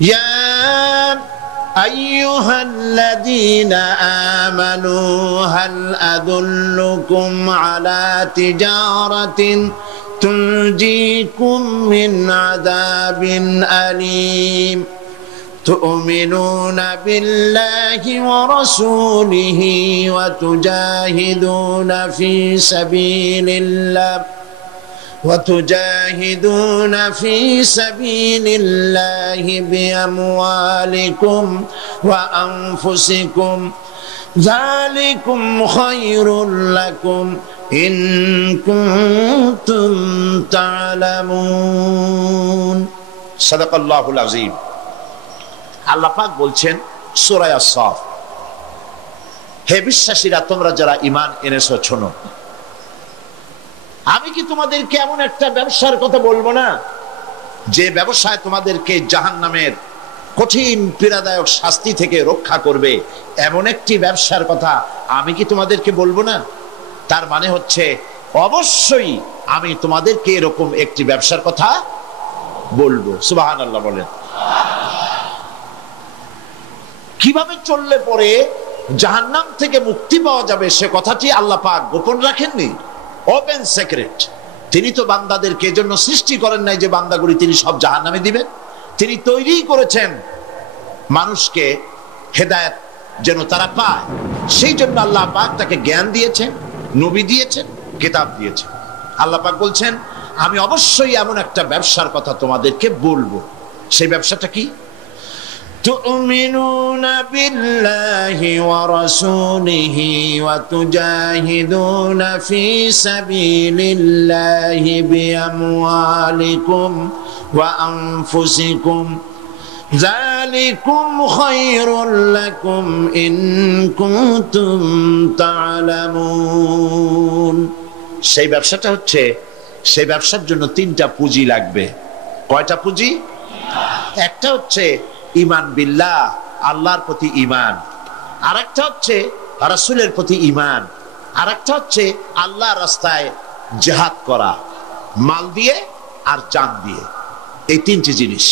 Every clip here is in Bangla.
ইয়া আইয়ুহাল্লাযীনা আমানু হাল আদুল্লুকুম আলা তিজারাতিন তুনজিকুম মিন আযাবিন আলীম তু'মিনুনা বিল্লাহি ওয়া রাসূলিহি ওয়া তুজাহিদুনা ফি সাবিলিল্লাহ وتجاهدون في سبيل الله بأموالكم وأنفسكم ذلكم خير لكم إن كنتم تعلمون صدق الله العظيم আল্লাহ পাক বলছেন সূরা আস-সাফ, হে বিশ্বাসীরা, তোমরা যারা ঈমান এনেছো শোনো, আমি কি তোমাদেরকে এমন একটা ব্যবসার কথা বলবো না যে ব্যবসায় তোমাদেরকে জাহান্নামের কঠিন পীড়াদায়ক শাস্তি থেকে রক্ষা করবে? এমন একটি ব্যবসার কথা আমি কি তোমাদেরকে বলবো না? তার মানে হচ্ছে অবশ্যই আমি তোমাদেরকে এরকম একটি ব্যবসার কথা বলবো। সুবহানাল্লাহ বলেন। কিভাবে চললে পরে জাহান্নাম থেকে মুক্তি পাওয়া যাবে সে কথাটি আল্লাহ পাক গোপন রাখেননি, ওপেন সিক্রেট। তিনি তো বান্দাদেরকে এজন্য সৃষ্টি করেন নাই যে বান্দাগুলি তিনি সব জাহান্নামে দিবেন। তিনি তৈরি করেছেন মানুষকে হেদায়েত যেন তারা পায়, সেই জন্য আল্লাহ পাক তাকে জ্ঞান দিয়েছেন, নবী দিয়েছেন, কিতাব দিয়েছেন। আল্লাহ পাক বলছেন আমি অবশ্যই এমন একটা ব্যবসার কথা তোমাদেরকে বলবো। সেই ব্যবসাটা কি? تؤمنون بالله ورسوله وتجاهدون في سبيل الله بأموالكم وأنفسكم ذلكم خير لكم إن كنتم تعلمون। সেই ব্যবসাটা হচ্ছে, সেই ব্যবসার জন্য তিনটা পুঁজি লাগবে। কয়টা পুঁজি? একটা হচ্ছে ঈমান বিল্লাহ, আল্লাহর প্রতি ঈমান। আরেকটা হচ্ছে রাসূলের প্রতি ঈমান। আরেকটা হচ্ছে আল্লাহর রাস্তায় জিহাদ করা, মাল দিয়ে আর জান দিয়ে। এই তিনটি জিনিস।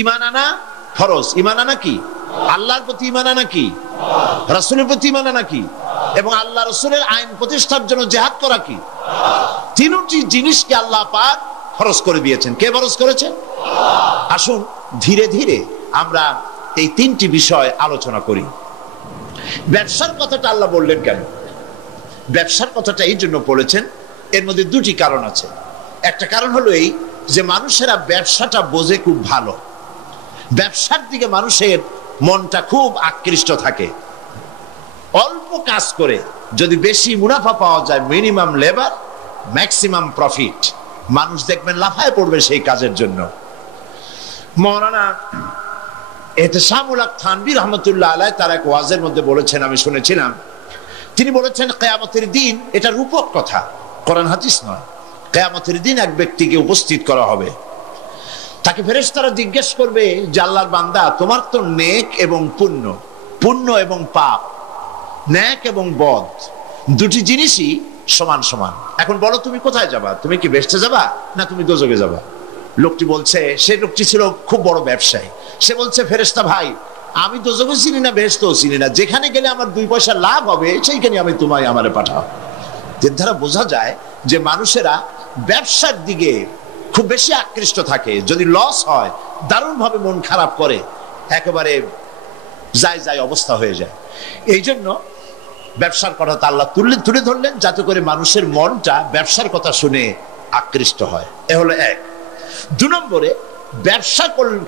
ঈমান আনা ফরজ। ঈমান আনা কি? আল্লাহর প্রতি ঈমান আনা কি? রাসূলের প্রতি ঈমান আনা কি? এবং আল্লাহ রাসূলের আইন প্রতিষ্ঠার জন্য জিহাদ করা কি? তিনটি জিনিসকে আল্লাহ পাক ফরজ করে দিয়েছেন। কে ফরজ করেছেন? আসুন ধীরে ধীরে আমরা এই তিনটি বিষয় আলোচনা করি। ব্যবসার কথাটা আল্লাহ বললেন কেন? ব্যবসার কথাটা এই জন্য বলেছেন, এর মধ্যে দুটি কারণ আছে। একটা কারণ হলো এই যে মানুষেরা ব্যবসাটা বোঝে খুব ভালো, ব্যবসার দিকে মানুষের মনটা খুব আকৃষ্ট থাকে। অল্প কাজ করে যদি বেশি মুনাফা পাওয়া যায়, মিনিমাম লেবার ম্যাক্সিমাম প্রফিট, মানুষ দেখবেন লাফায় পড়বে সেই কাজের জন্য। মাওলানা ইহতিসামুল হক থানভী রাহমাতুল্লাহ আলাইহি তার এক ওয়াজের মধ্যে বলেছেন, আমি শুনেছিলাম, তিনি বলেছেন কিয়ামতের দিন, এটা রূপক কথা, কোরআন হাদিস নয়। কিয়ামতের দিন এক ব্যক্তিকে উপস্থিত করা হবে, তাকে ফেরেশতারা জিজ্ঞেস করবে যে আল্লাহর বান্দা, তোমার তো নেক এবং পুণ্য, পুণ্য এবং পাপ, নেক এবং বদ দুটি জিনিসই সমান সমান। এখন বলো তুমি কোথায় যাবা? তুমি কি বেহেশতে যাবা না তুমি দোজখে যাবা? লোকটি বলছে, সে লোকটি ছিল খুব বড় ব্যবসায়ী, সে বলছে ফেরেশতা ভাই, আমি দোজখও চিনি না বেহেশতও চিনি না, যেখানে গেলে আমার দুই পয়সা লাভ হবে সেইখানে আমি তোমায় আমারে পাঠাও। এর দ্বারা বোঝা যায় যে মানুষেরা ব্যবসার দিকে খুব বেশি আকৃষ্ট থাকে। যদি লস হয় দারুণভাবে মন খারাপ করে, একেবারে যায় যায় অবস্থা হয়ে যায়। এই জন্য ব্যবসার কথা আল্লাহ তুলে ধরলেন যাতে করে মানুষের মনটা ব্যবসার কথা শুনে আকৃষ্ট হয়। এ হলো এক। দুই নম্বরে, ব্যবসা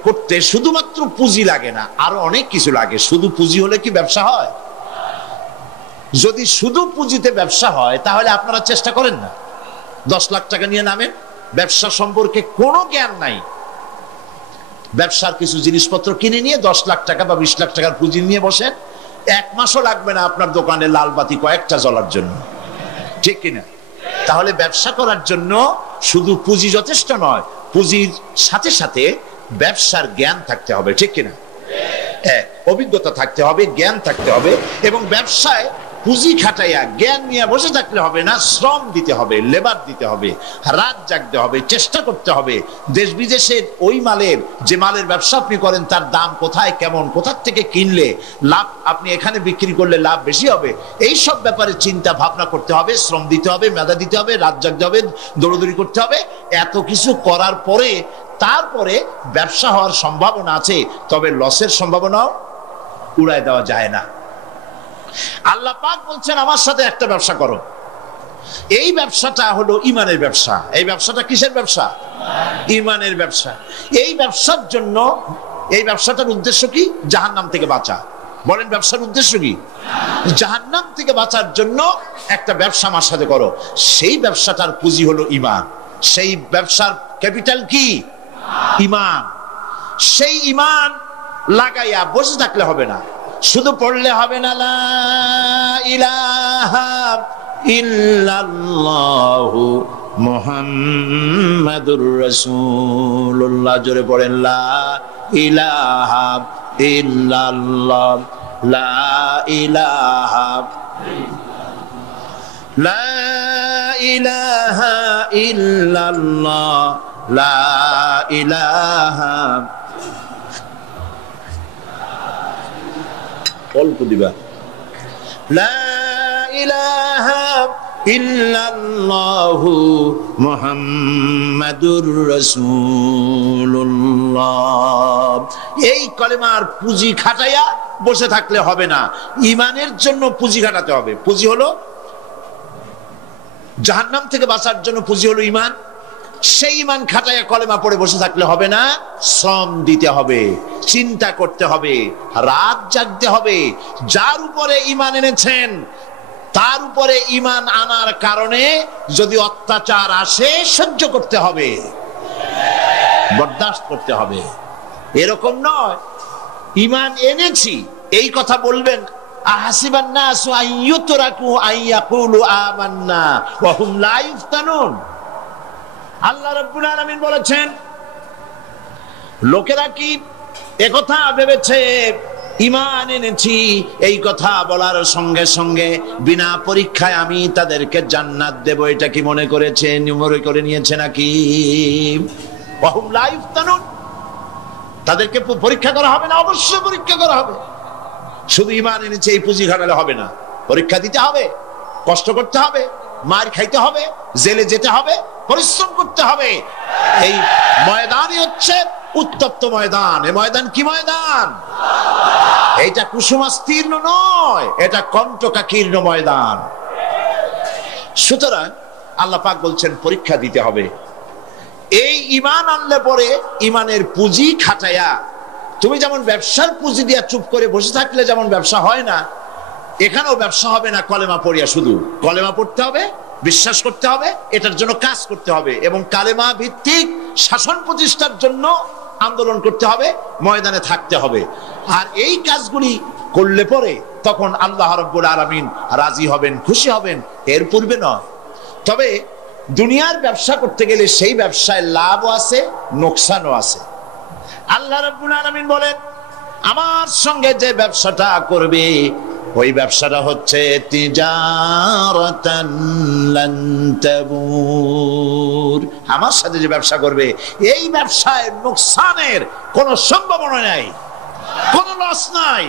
করতে শুধুমাত্র পুঁজি লাগে না, আরো অনেক কিছু লাগে। শুধু পুঁজি হলে কি ব্যবসা হয়? যদি শুধু পুঁজিতে ব্যবসা হয় তাহলে আপনারা চেষ্টা করেন না। 10 লাখ টাকা নিয়ে নামেন, ব্যবসা সম্পর্কে কোনো জ্ঞান নাই, ব্যবসার কিছু জিনিসপত্র কিনে নিয়ে 10 লাখ টাকা বা 20 লাখ টাকার পুঁজি নিয়ে বসেন, 1 মাসও লাগবে না আপনার দোকানে লাল বাতি কয়েকটা জ্বলার জন্য, ঠিক কিনা? তাহলে ব্যবসা করার জন্য শুধু পুঁজি যথেষ্ট নয়, পুঁজির সাথে সাথে ব্যবসার জ্ঞান থাকতে হবে, ঠিক কিনা? অভিজ্ঞতা থাকতে হবে, জ্ঞান থাকতে হবে, এবং ব্যবসায় পুঁজি খাটাইয়া জ্ঞান নিয়ে বসে থাকলে হবে না, শ্রম দিতে হবে, লেবার দিতে হবে, রাত জাগতে হবে, চেষ্টা করতে হবে। দেশ বিদেশের ওই মালের, যে মালের ব্যবসা আপনি করেন তার দাম কোথায়, কেমন, কোথা থেকে কিনলে লাভ, আপনি এখানে বিক্রি করলে লাভ বেশি হবে, এই সব ব্যাপারে চিন্তা ভাবনা করতে হবে, শ্রম দিতে হবে, মেধা দিতে হবে, রাত জাগতে হবে, দৌড়দৌড়ি করতে হবে। এত কিছু করার পরে তারপরে ব্যবসা হওয়ার সম্ভাবনা আছে, তবে লসের সম্ভাবনাও উড়ায় দেওয়া যায় না। আল্লাহ পাক বলছেন আমার সাথে একটা ব্যবসা করো। এই ব্যবসাটা হলো ইমানের ব্যবসা। এই ব্যবসাটা কিসের ব্যবসা? ইমানের ব্যবসা। এই ব্যবসার জন্য, এই ব্যবসাটার উদ্দেশ্য কি? জাহান্নাম থেকে বাঁচা। বলেন ব্যবসার উদ্দেশ্য কি? জাহান্নাম থেকে বাঁচার জন্য একটা ব্যবসা আমার সাথে করো। সেই ব্যবসাটার পুঁজি হলো ইমান। সেই ব্যবসার ক্যাপিটাল কি? ইমান। সেই ইমান লাগাইয়া বসে থাকলে হবে না, শুধু পড়লে হবে না লা ইলাহা ইল্লাল্লাহু মুহাম্মাদুর রাসূলুল্লাহ। জোরে পড়েন লা ইলাহা ইল্লাল্লাহ, লা ইলাহা, লা ইলাহা ইল্লাল্লাহ, লা ইলাহা, অল্প দিবা, লা ইলাহা ইল্লাল্লাহু মুহাম্মাদুর রাসূলুল্লাহ। এই কলেমার পুঁজি খাটাইয়া বসে থাকলে হবে না, ইমানের জন্য পুঁজি খাটাতে হবে। পুঁজি হলো জাহান্নাম থেকে বাঁচার জন্য, পুঁজি হলো ইমান। সেই ইমান খাটাইয়া কলেমা পড়ে বসে থাকলে হবে না, শ্রম দিতে হবে, চিন্তা করতে হবে, রাত জাগতে হবে। যার উপরে ইমান এনেছেন তার উপরে ইমান আনার কারণে যদি অত্যাচার আসে সহ্য করতে হবে, বরদাস্ত করতে হবে। এরকম নয় ইমান এনেছি এই কথা বলবেন আহাসিবান নাসু আন ইউতরাকু আন ইয়াকুলু আমান্না ওয়া হুম লা ইফতানুন। আল্লাহ রাব্বুল আলামিন বলেছেন, লোকেরা কি একথা ভেবেছে ঈমান এনেছি এই কথা বলার সঙ্গে সঙ্গে বিনা পরীক্ষায় আমি তাদেরকে জান্নাত দেব, এটা কি মনে করেছে, মনে করে নিয়েছে নাকি? ওয়া হুম লা ইফতানুন, তাদেরকে পরীক্ষা করা হবে না? অবশ্যই পরীক্ষা করা হবে। শুধু ঈমান এনেছে এই পুঁজি খাটালে হবে না, পরীক্ষা দিতে হবে, কষ্ট করতে হবে, মার খাইতে হবে, জেলে যেতে হবে, পরিশ্রম করতে হবে। এই ময়দানই হচ্ছে উত্তপ্ত ময়দান। এই ময়দান কি ময়দান? এইটা কুসুমাস্তীর্ণ নয়, এটা কণ্টকাকীর্ণ ময়দান। সুতরাং আল্লাহ পাক বলছেন পরীক্ষা দিতে হবে। এই ঈমান আনলে পরে ঈমানের পুঁজি খাটায়া, তুমি যেমন ব্যবসার পুঁজি দিয়া চুপ করে বসে থাকলে যেমন ব্যবসা হয় না, এখানেও ব্যবসা হবে না কলেমা পড়িয়া। শুধু কলেমা পড়তে হবে, বিশ্বাস করতে হবে, এটার জন্য কাজ করতে হবে এবং কালেমা ভিত্তিক শাসন প্রতিষ্ঠার জন্য আন্দোলন করতে হবে, ময়দানে থাকতে হবে। আর এই কাজগুলি করলে পরে তখন আল্লাহ রাব্বুল আলামিন রাজি হবেন, খুশি হবেন, এর পূর্বে নয়। তবে দুনিয়ার ব্যবসা করতে গেলে সেই ব্যবসায় লাভও আছে, নোকসানও আছে। আল্লাহ রাব্বুল আলামিন বলেন, আমার সঙ্গে যে ব্যবসাটা করবে ওই ব্যবসাটা হচ্ছে তিজারাতান লান তাবুর। আমার সাথে যে ব্যবসা করবে এই ব্যবসায় নোকসানের কোনো সম্ভাবনা নাই, কোনো লস নাই।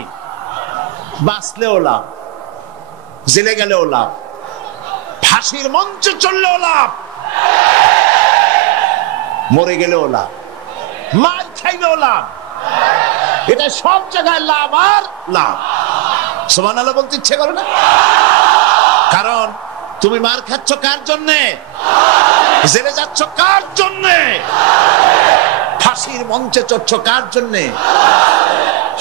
বাঁচলেও লাভ, জেলে গেলেও লাভ, ফাঁসির মঞ্চে চললেও লাভ, মরে গেলেও লাভ, মার খাইলেও লাভ। এটা সব জায়গায় লাভ আর লাভ। সুবহানাল্লাহ বলতে ইচ্ছে করে না? কারণ তুমি মার খাচ্ছ কার জন্যে? জেলে যাচ্ছ কার জন্যে? ফাঁসির মঞ্চে চড়ছ কার জন্যে?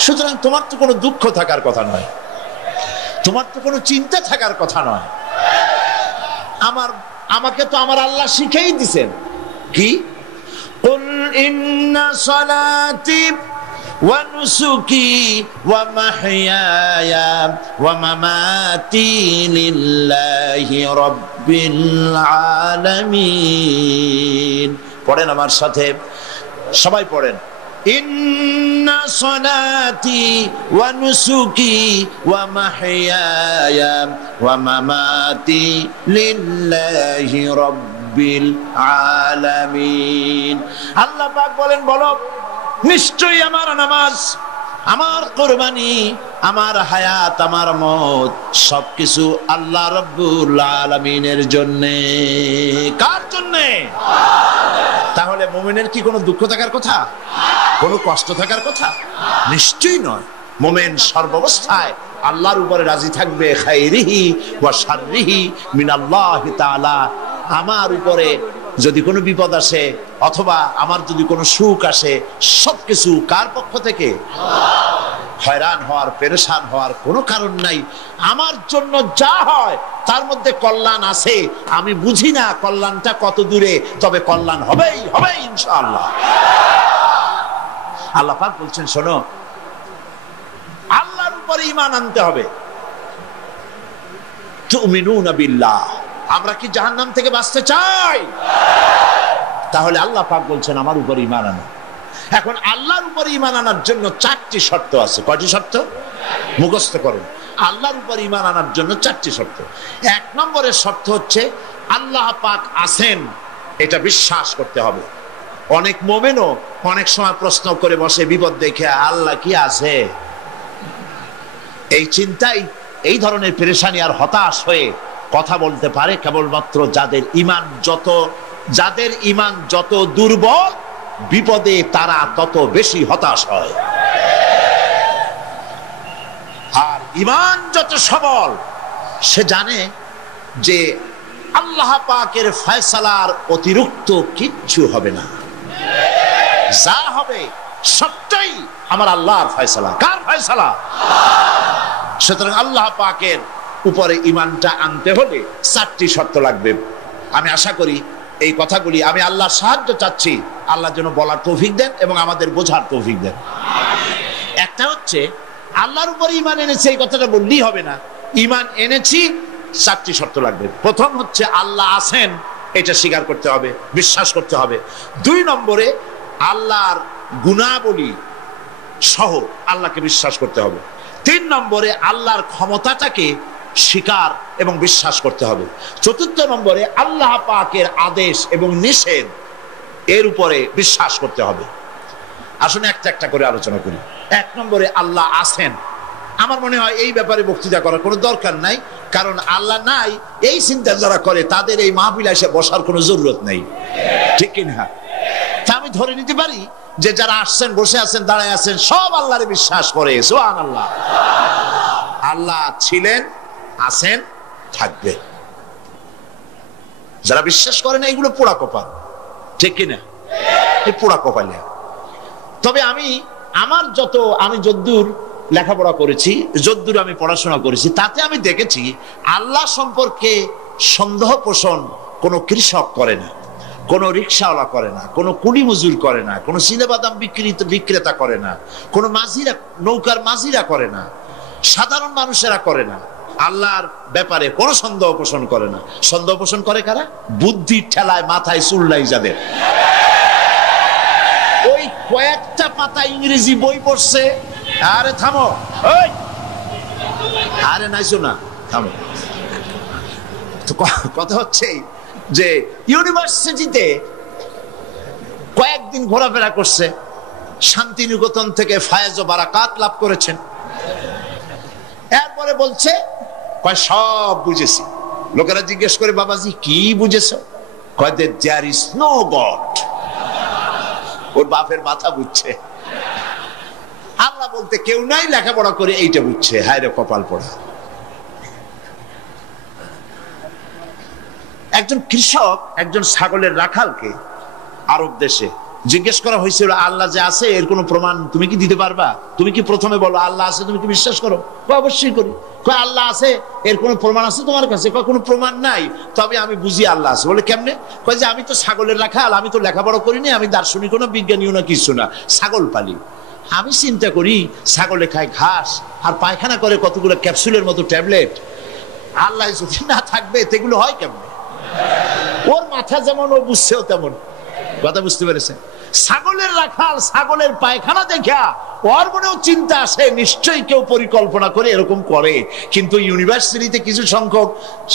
সুতরাং তোমার তো কোনো দুঃখ থাকার কথা নয়, তোমার তো কোনো চিন্তা থাকার কথা নয়। আমাকে তো আমার আল্লাহ শিখেই দিছেন কি, কুল ইন্না সালাতি ওয়া নুসুকি ওয়া মাহইয়ায়া ওয়া মামাতি লিল্লাহি রাব্বিল আলামিন। পড়েন আমার সাথে, সবাই পড়েন। ইন্না সলাতি ওয়া নুসুকি ওয়া মাহইয়ায়া ওয়া মামাতি লিল্লাহি রাব্বিল আলামিন। আল্লাহ পাক বলেন, বলো নিশ্চয়ই আমার নামাজ, আমার কুরবানি, আমার হায়াত, আমার মওত সবকিছু আল্লাহ রাব্বুল আলামিনের জন্য। কার জন্য? তাহলে মুমিনের কি কোনো দুঃখ থাকার কথা, কোনো কষ্ট থাকার কথা? নিশ্চয়ই নয়। মুমিন সর্বাবস্থায় আল্লাহর উপরে রাজি থাকবে, খাইরিহি ওয়া শাররিহি মিনাল্লাহি তাআলা। আমার উপরে যদি কোনো বিপদ আসে অথবা আমার যদি কোনো সুখ আসে, সবকিছু কার পক্ষ থেকে? হয়রান হওয়ার, পেরেশান হওয়ার কোনো কারণ নাই। আমার জন্য যা হয় তার মধ্যে কল্যাণ আছে। আমি বুঝি না কল্যাণটা কত দূরে, তবে কল্যাণ হবেই হবে ইনশাআল্লাহ। আল্লাহ পাক বলছেন, শোনো, আল্লাহর উপরে ঈমান আনতে হবে। তুমিনুনা বিল্লাহ। আমরা কি জাহান্নাম থেকে বাঁচতে চাই? তাহলে আল্লাহ পাক বলছেন আমার উপর ঈমান আনো। এখন আল্লাহর উপর ঈমান আনার জন্য 4টি শর্ত আছে। কয়টি শর্ত? মুখস্থ করুন। আল্লাহর উপর ঈমান আনার জন্য 4টি শর্ত। 1 নম্বরের শর্ত হচ্ছে আল্লাহ পাক আছেন, এটা বিশ্বাস করতে হবে। অনেক মুমিনও অনেক সময় প্রশ্ন করে বসে বিপদ দেখে, আল্লাহ কি আছে? এই চিন্তাই, এই ধরনের পেরেশানি আর হতাশ হয়ে কথা বলতে পারে কেবলমাত্র যাদের ঈমান যত দুর্বল, বিপদে তারা তত বেশি হতাশ হয়। আর ঈমান যত সবল, সে জানে যে আল্লাহ পাকের ফয়সালার অতিরিক্ত কিচ্ছু হবে না। যা হবে সবটাই আমার আল্লাহর ফয়সালা। কার ফয়সালা? সুতরাং আল্লাহ পাকের উপরে ঈমানটা আনতে হলে 4টি শর্ত লাগবে। আমি আশা করি এই কথাগুলি, আমি আল্লাহর সাহায্য চাচ্ছি, আল্লাহ যেন বলার তৌফিক দেন এবং আমাদের বোঝার তৌফিক দেন। একটা হচ্ছে আল্লাহর উপরে ঈমান এনেছি, এই কথাটা বললেই হবে না। ঈমান এনেছি, 4টি শর্ত লাগবে। প্রথম হচ্ছে আল্লাহ আছেন, এটা স্বীকার করতে হবে, বিশ্বাস করতে হবে। 2 নম্বরে আল্লাহর গুণাবলী সহ আল্লাহকে বিশ্বাস করতে হবে। 3 নম্বরে আল্লাহর ক্ষমতাটাকে স্বীকার এবং বিশ্বাস করতে হবে। 4 নম্বরে আল্লাহ পাকের আদেশ এবং নিষেধ, এর উপরে বিশ্বাস করতে হবে। আসুন একটা একটা করে আলোচনা করি। 1 নম্বরে আল্লাহ আছেন। আমার মনে হয় এই ব্যাপারে বক্তৃতা করার কোনো দরকার নাই, কারণ আল্লাহ নাই এই চিন্তা যারা করে তাদের এই মাহফিলে এসে বসার কোনো জরুরত নেই, ঠিক কিনা? তা আমি ধরে নিতে পারি যে যারা আসছেন, বসে আছেন, দাঁড়ায় আছেন, সব আল্লাহরে বিশ্বাস করে। সুবহানাল্লাহ। আল্লাহ ছিলেন, আছেন, থাকবে। যারা বিশ্বাস করে না, এগুলো পোড়া কপাল, ঠিক কিনা? এই পোড়া কপালে। তবে আমি যদ্দূর লেখাপড়া করেছি, যদ্দূর আমি পড়াশোনা করেছি, তাতে আমি দেখেছি আল্লাহ সম্পর্কে সন্দেহ পোষণ কোনো কৃষক করে না, কোনো রিক্সাওয়ালা করে না, কোনো কুলি মজুর করে না, কোনো সিলেবাদাম বিক্রেতা করে না, কোনো মাঝিরা, নৌকার মাঝিরা করে না, সাধারণ মানুষেরা করে না। আল্লাহর ব্যাপারে কোনো সন্দেহ পোষণ করে না। সন্দেহ পোষণ করে কারা? বুদ্ধির ঠেলায় মাথায় চুল নাই যাদের। ওই কয়েকটা পাতা ইংরেজি বই পড়ছে, আরে থামো, ওই আরে নাইছো না, থামো। তো কথা হচ্ছে যে ইউনিভার্সিটিতে কয়েকদিন ঘোরাফেরা করছে, শান্তিনিকেতন থেকে ফায়েজ ও বারাকাত লাভ করেছেন। এরপরে বলছে সব বুঝেছি। লোকেরা জিজ্ঞেস করে, বাবাজি কি বুঝেছ? কয় দেয়ার ইজ নো গড। ওর বাপের মাথা বুঝছে। আল্লাহ বলতে কেউ নাই, লেখাপড়া করে এইটা বুঝছে। হায় রে কপাল পড়া। একজন কৃষক একজন ছাগলের রাখালকে আরব দেশে জিজ্ঞেস করা হয়েছিল, আল্লাহ যে আছে এর কোনো প্রমাণ তুমি কি দিতে পারবা? তুমি কি প্রথমে বলো আল্লাহ আছে, তুমি কি বিশ্বাস করো? অবশ্যই করি। কয় আল্লাহ আছে, এর কোনো প্রমাণ আছে তোমার কাছে? কয় কোনো প্রমাণ নাই, তবে আমি বুঝি আল্লাহ আছে। বলে কেমনে? কয় যে আমি তো ছাগলের রাখাল, আমি তো লেখাপড়া করিনি, আমি দার্শনিকও না, বিজ্ঞানীও না, কিছু না, ছাগল পালি। আমি চিন্তা করি ছাগলে খায় ঘাস আর পায়খানা করে কতগুলো ক্যাপসুলের মতো ট্যাবলেট। আল্লাহ যদি না থাকবে সেগুলো হয় কেমনে? ওর মাথা যেমন, ও বুঝছেও তেমন। কথা বুঝতে পেরেছেন? ছাগলের রাখাল ছাগলের পায়খানা দেখা ওর মনেও চিন্তা আসে, নিশ্চয়ই কেউ পরিকল্পনা করে এরকম করে। কিন্তু ইউনিভার্সিটিতে কিছু সংখ্যক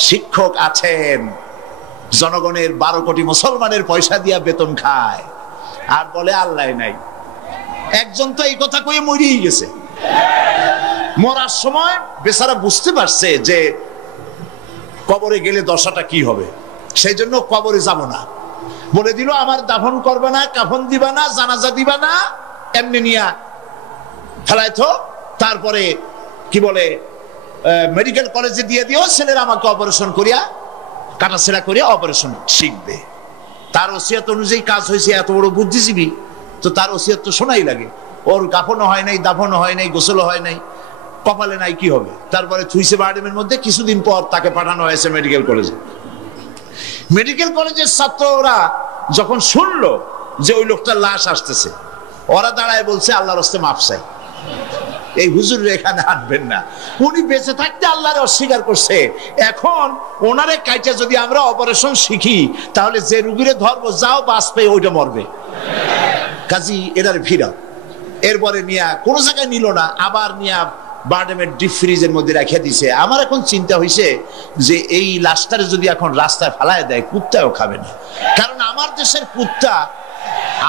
শিক্ষক আছেন জনগণের 12 কোটি মুসলমানের পয়সা দিয়া বেতন খায় আর বলে আল্লাহ নাই। একজন তো এই কথা কয়ে মরেই গেছে। মরার সময় বেচারা বুঝতে পারছে যে কবরে গেলে দশাটা কি হবে, সেই জন্য কবরে যাব না। বলে দিল আমার দাফন করবে না, কাফন দিবা না, জানাজা দিবা না, এমনি নিয়া ফেলাইতো। তারপরে কি বলে মেডিকেল কলেজে দিয়ে দিও, ছেলেরা আমাকে অপারেশন করিয়া কাটাছেড়া করিয়া অপারেশন শিখবে। তার ওসিয়ত অনুযায়ী কাজ হয়েছে, এত বড় বুদ্ধিজীবী, তো তার ওসিয়ত তো শোনাই লাগে। ওর কাফনও হয় নাই, দাফনও হয় নাই, গোসলও হয় নাই, কপালে নাই, কি হবে? তারপরে থুইছে বার্ডেমের মধ্যে। কিছুদিন পর তাকে পাঠানো হয়েছে মেডিকেল কলেজে। মেডিকেল কলেজের ছাত্ররা যখন শুনলো যে ওই লোকটার লাশ আসতেছে, ওরা দাঁড়ায় বলছে আল্লাহর রাস্তে মাফ চাই, এই হুজুর এখানে আনবেন না। উনি বেঁচে থাকতে আল্লাহরে অস্বীকার করছে। এখন ওনারে কাইটা যদি আমরা অপারেশন শিখি, তাহলে যে রুগীরে ধরবো যাও বাস পেয়ে ওইটা মরবে। কাজী এটার ভিড়া। এরপরে নিয়া কোনো জায়গায় নিল না, আবার নিয়া বার্ডেমের ডিপ ফ্রিজের মধ্যে রেখে দিছে। আমার এখন চিন্তা হয়েছে যে এই লাশটারে যদি এখন রাস্তায় ফেলায় দেয়, কুত্তাও খাবে না। কারণ আমার দেশের কুত্তা,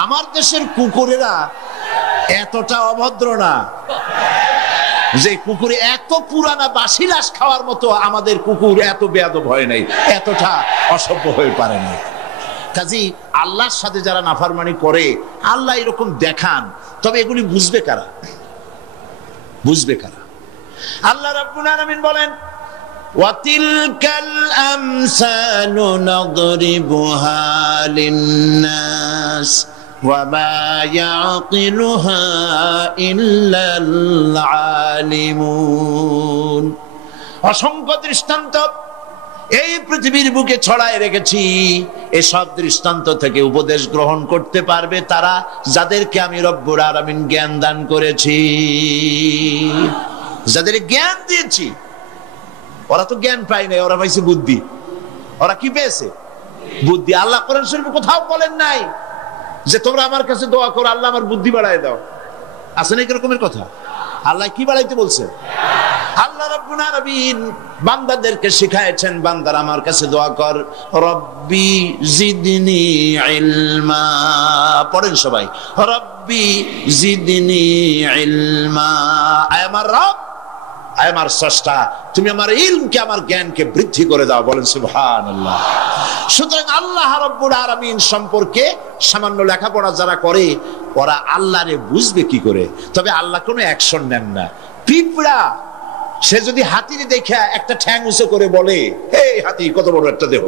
আমার দেশের কুকুরেরা এতটা অভদ্র না যে কুকুরে এত পুরানা বাসি লাশ খাওয়ার মতো আমাদের কুকুর এত বেয়াদব হয় নাই, এতটা অসভ্য হয়ে পারে না। কাজী আল্লাহর সাথে যারা নাফরমানি করে, আল্লাহ এরকম দেখান, তবে এগুলি বুঝবে কারা? বুঝবে কারা? আল্লাহ রাব্বুল আলামিন বলেন ওয়াতিলকাল আমসালু নাদরিবুহা লিন্নাস ওয়ামা ইয়াকিলুহা ইল্লাল আলিমুন। অসংখ্য দৃষ্টান্ত এই পৃথিবীর বুকে ছড়ায় রেখেছি। এসব দৃষ্টান্ত থেকে উপদেশ গ্রহণ করতে পারবে তারা যাদেরকে আমি রব্বুল আলামিন জ্ঞান দান করেছি, যাদের জ্ঞান দিয়েছি। ওরা তো জ্ঞান পায় নাই, ওরা পাইছে বুদ্ধি। ওরা কি পেয়েছে? বুদ্ধি। আল্লাহ কোরআন শরীফে কোথাও বলেন নাই যে তোমরা আমার কাছে দোয়া করো আল্লাহ আমার বুদ্ধি বাড়ায় দাও। আছে না এরকমের কথা? আল্লাহ কি বাড়াইতে বলছে? আল্লাহ রাব্বুল আলামিন বান্দাদেরকে শিখায়েছেন, বান্দারা আমার কাছে দোয়া কর, রব্বি জিদনি ইলমা। পড়েন সবাই, রব্বি জিদনি ইলমা। আয় আমার রব, আয় আমার স্রষ্টা, তুমি আমার ইলমকে, আমার জ্ঞানকে বৃদ্ধি করে দাও। বলেন সুবহানাল্লাহ। সুতরাং আল্লাহ রাব্বুল আলামিন সম্পর্কে সামান্য লেখাপড়া যারা করে, ওরা আল্লাহরে বুঝবে কি করে? তবে আল্লাহ কোনো অ্যাকশন নেন না। পিঁপড়া সে যদি হাতির দেখা একটা ঠ্যাং উঁচু করে বলে, হে হাতি কত বড় একটা দেহ,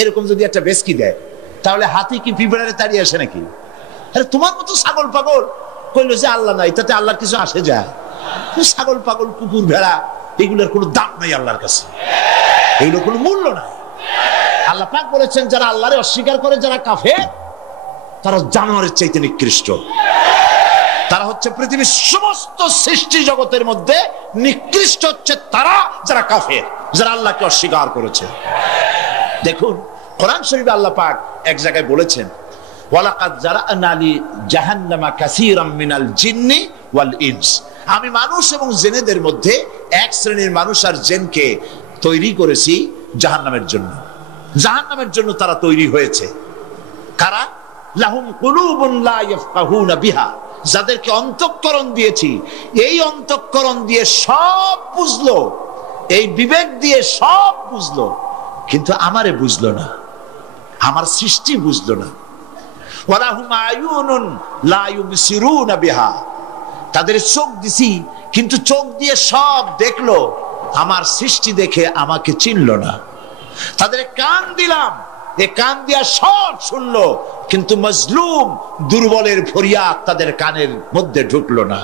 এরকম যদি একটা বেসকি দেয়, তাহলে হাতি কি পিঁপড়ারে তাড়িয়ে আসে নাকি? আরে তোমার মতো ছাগল পাগল কইলো যে আল্লাহ নাই, তাতে আল্লাহর কিছু আসে যায়? ছাগল পাগল কুকুর ভেড়া এগুলোর কোনো দাম নাই আল্লাহর কাছে, এগুলোর কোনো মূল্য নাই। আল্লাহ পাক বলেছেন যারা আল্লাহরে অস্বীকার করে, যারা কাফের, তারা জানোয়ারের চাইতে নিকৃষ্ট। তারা হচ্ছে পৃথিবীর সমস্ত সৃষ্টি জগতের মধ্যে নিকৃষ্ট হচ্ছে তারা, যারা কাফের, যারা আল্লাহকে অস্বীকার করেছে। দেখুন কোরআন শরীফে আল্লাহ পাক এক জায়গায় বলেছেন, ওয়ালাকাদ জারা'না লি জাহান্নামা কাসীরাম মিনাল জিন্নি ওয়াল ইনস। আমি মানুষ এবং জিনেদের মধ্যে এক শ্রেণীর মানুষ আর জিনকে তৈরি করেছি জাহান্নামের জন্য। জাহান্নামের জন্য তারা তৈরি হয়েছে। কারা? লাহুম কুলুবুন লা ইয়াফকাহুনা বিহা, যাদেরকে অন্তঃকরণ দিয়েছি, এই অন্তঃকরণ দিয়ে সব বুঝলো, এই বিবেক দিয়ে সব বুঝলো, কিন্তু আমারে বুঝলো না, আমার সৃষ্টি বুঝলো না। ওয়ালাহুম আয়ুনুন লা ইউবসিরুনা বিহা, তাদের চোখ দিছি, কিন্তু চোখ দিয়ে সব দেখলো, আমার সৃষ্টি দেখে আমাকে চিনলো না। তাদের কান দিলাম, এ কান দিয়া সব শুনলো, কিন্তু মজলুম দুর্বলের ফরিয়াদ তাদের কানের মধ্যে ঢুকলো না।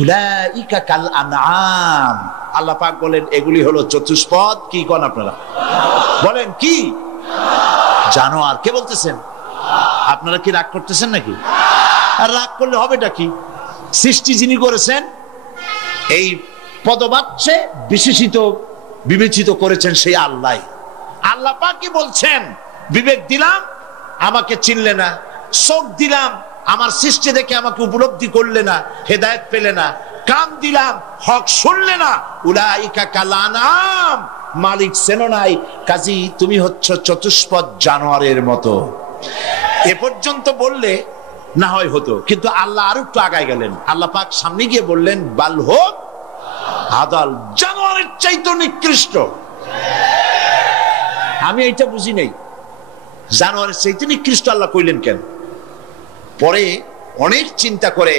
উলাইকা কাল আনআম, আল্লাহ পাক বলেন এগুলি হলো চতুষ্পদ। কি কোন আপনারা বলেন? কি জানোয়ার? কে বলতেছেন? আপনারা কি রাগ করতেছেন নাকি? আর রাগ করলে হবেটা কি? সৃষ্টি যিনি করেছেন, এই পদবাচ্যে বিশেষিত বিবেচিত করেছেন সেই আল্লাহ। আল্লাহ পাক কি বলছেন? বিবেক দিলাম, আমাকে চিনলে না, চোখ দিলাম, আমার সৃষ্টি দেখে আমাকে উপলব্ধি করলে না, হেদায়েত পেলে না। কান দিলাম, হক শুনলে না। উলাইকা কালানাম, মালিক চেনো নাই, কাজী তুমি হচ্ছ চতুষ্পদ জানোয়ারের মতো। এ পর্যন্ত বললে না হয় হতো, কিন্তু আল্লাহ আরো একটু আগায় গেলেন। আল্লাহ পাক সামনে গিয়ে বললেন, বাল হোক আদাল, জানোয়ারের চাইতে নিকৃষ্ট। আমি এইটা বুঝি নাই, জানোয়ারের চাইতে নিকৃষ্ট আল্লাহ কইলেন কেন? পরে অনেক চিন্তা করে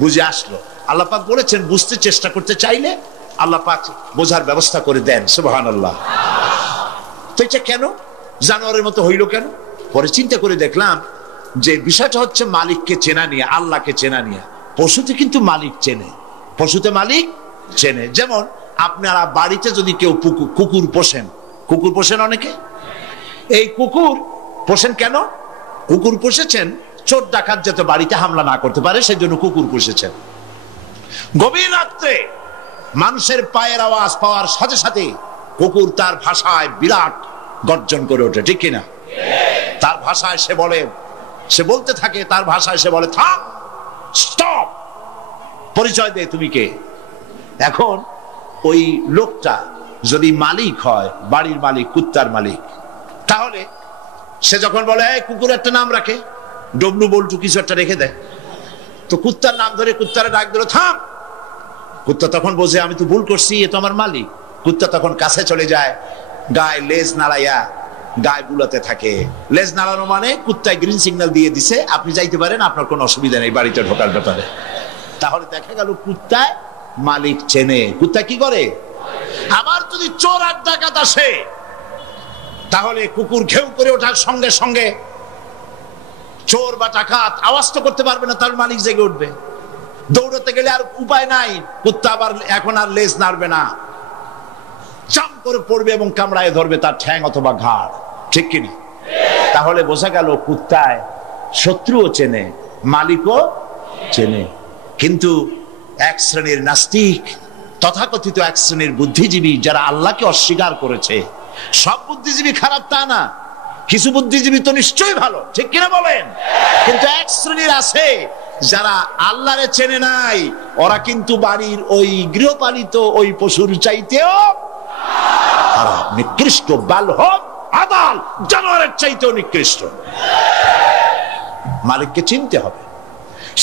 বুঝে আসলো। আল্লাহ পাক বলেছেন, বুঝতে চেষ্টা করতে চাইলে আল্লাহ পাক বোঝার ব্যবস্থা করে দেন। সুবহানাল্লাহ। তো এটা কেন জানোয়ারের মতো হইল কেন? পরে চিন্তা করে দেখলাম যে বিষয়টা হচ্ছে মালিককে চেনা নিয়ে, আল্লাহকে চেনা নিয়ে। পশুতে কিন্তু মালিক চেনে, পশুতে মালিক চেনে। যেমন আপনারা বাড়িতে যদি কেউ কুকুর পোষেন, কুকুর পোষেন অনেকে, এই কুকুর পোষেন কেন? কুকুর পুষেছেন চোর ডাকাত যাতে বাড়িতে হামলা না করতে পারে, সেই জন্য কুকুর পুষেছেন। গভীর রাত্রে মানুষের পায়ের আওয়াজ পাওয়ার সাথে সাথে কুকুর তার ভাষায় বিরাট গর্জন করে ওঠে, ঠিক কিনা? তার ভাষায় সে বলে, সে বলতে থাকে, তার ভাষায় সে বলে, থাম, স্টপ, পরিচয় দে তুমি কে। এখন ওই লোকটা যদি মালিক হয়, বাড়ির মালিক, কুত্তার মালিক, তাহলে সে যখন বলে কুকুর একটা নাম রাখে, ডবলু বল্টু কিছু একটা রেখে দেয়, তো কুত্তার নাম ধরে কুত্তারে ডাক দিল, থাম। কুত্তা তখন বোঝে আমি তো ভুল করছি, এ তো আমার মালিক। কুত্তা তখন কাছে চলে যায়, গায়ে লেজ নাড়াইয়া গায়ে বুলাতে থাকে। লেজ নাড়ানো মানে কুত্তায় গ্রিন সিগন্যাল দিয়ে দিছে, আপনি যাইতে পারেন, আপনার কোনো অসুবিধা নেই বাড়িতে ঢোকার ব্যাপারে। তাহলে দেখা গেল কুত্তায় মালিক চেনে। কুত্তা কি করে? আবার যদি চোর আর ডাকাত আসে, তাহলে কুকুর ঘেউ করে ওঠার সঙ্গে সঙ্গে চোর বা ডাকাত আওয়াজ তো করতে পারবে না, তার মালিক জেগে উঠবে। দৌড়াতে গেলে আর উপায় নাই, কুত্তা আবার এখন আর লেজ নাড়বে না, চাম করে পড়বে এবং কামড়ায় ধরবে তার ঠ্যাং অথবা ঘাড়, ঠিক কিনা? তাহলে বোঝা গেল কুত্তায় শত্রুও চেনে, মালিকও চেনে। কিন্তু এক শ্রেণীর নাস্তিক, তথাকথিত এক শ্রেণীর বুদ্ধিজীবী যারা আল্লাহকে অস্বীকার করেছে, সব বুদ্ধিজীবী খারাপ তা না, কিছু বুদ্ধিজীবী তো নিশ্চয়ই ভালো, ঠিক কিনা বলেন? কিন্তু এক শ্রেণীর আছে যারা আল্লাহরে চেনে নাই, ওরা কিন্তু বাড়ির ওই গৃহপালিত ওই পশুর চাইতেও খারাপ, নিকৃষ্ট, বাল হোক আদাল, জানোয়ারের চাইতেও নিকৃষ্ট। মালিককে চিনতে হবে।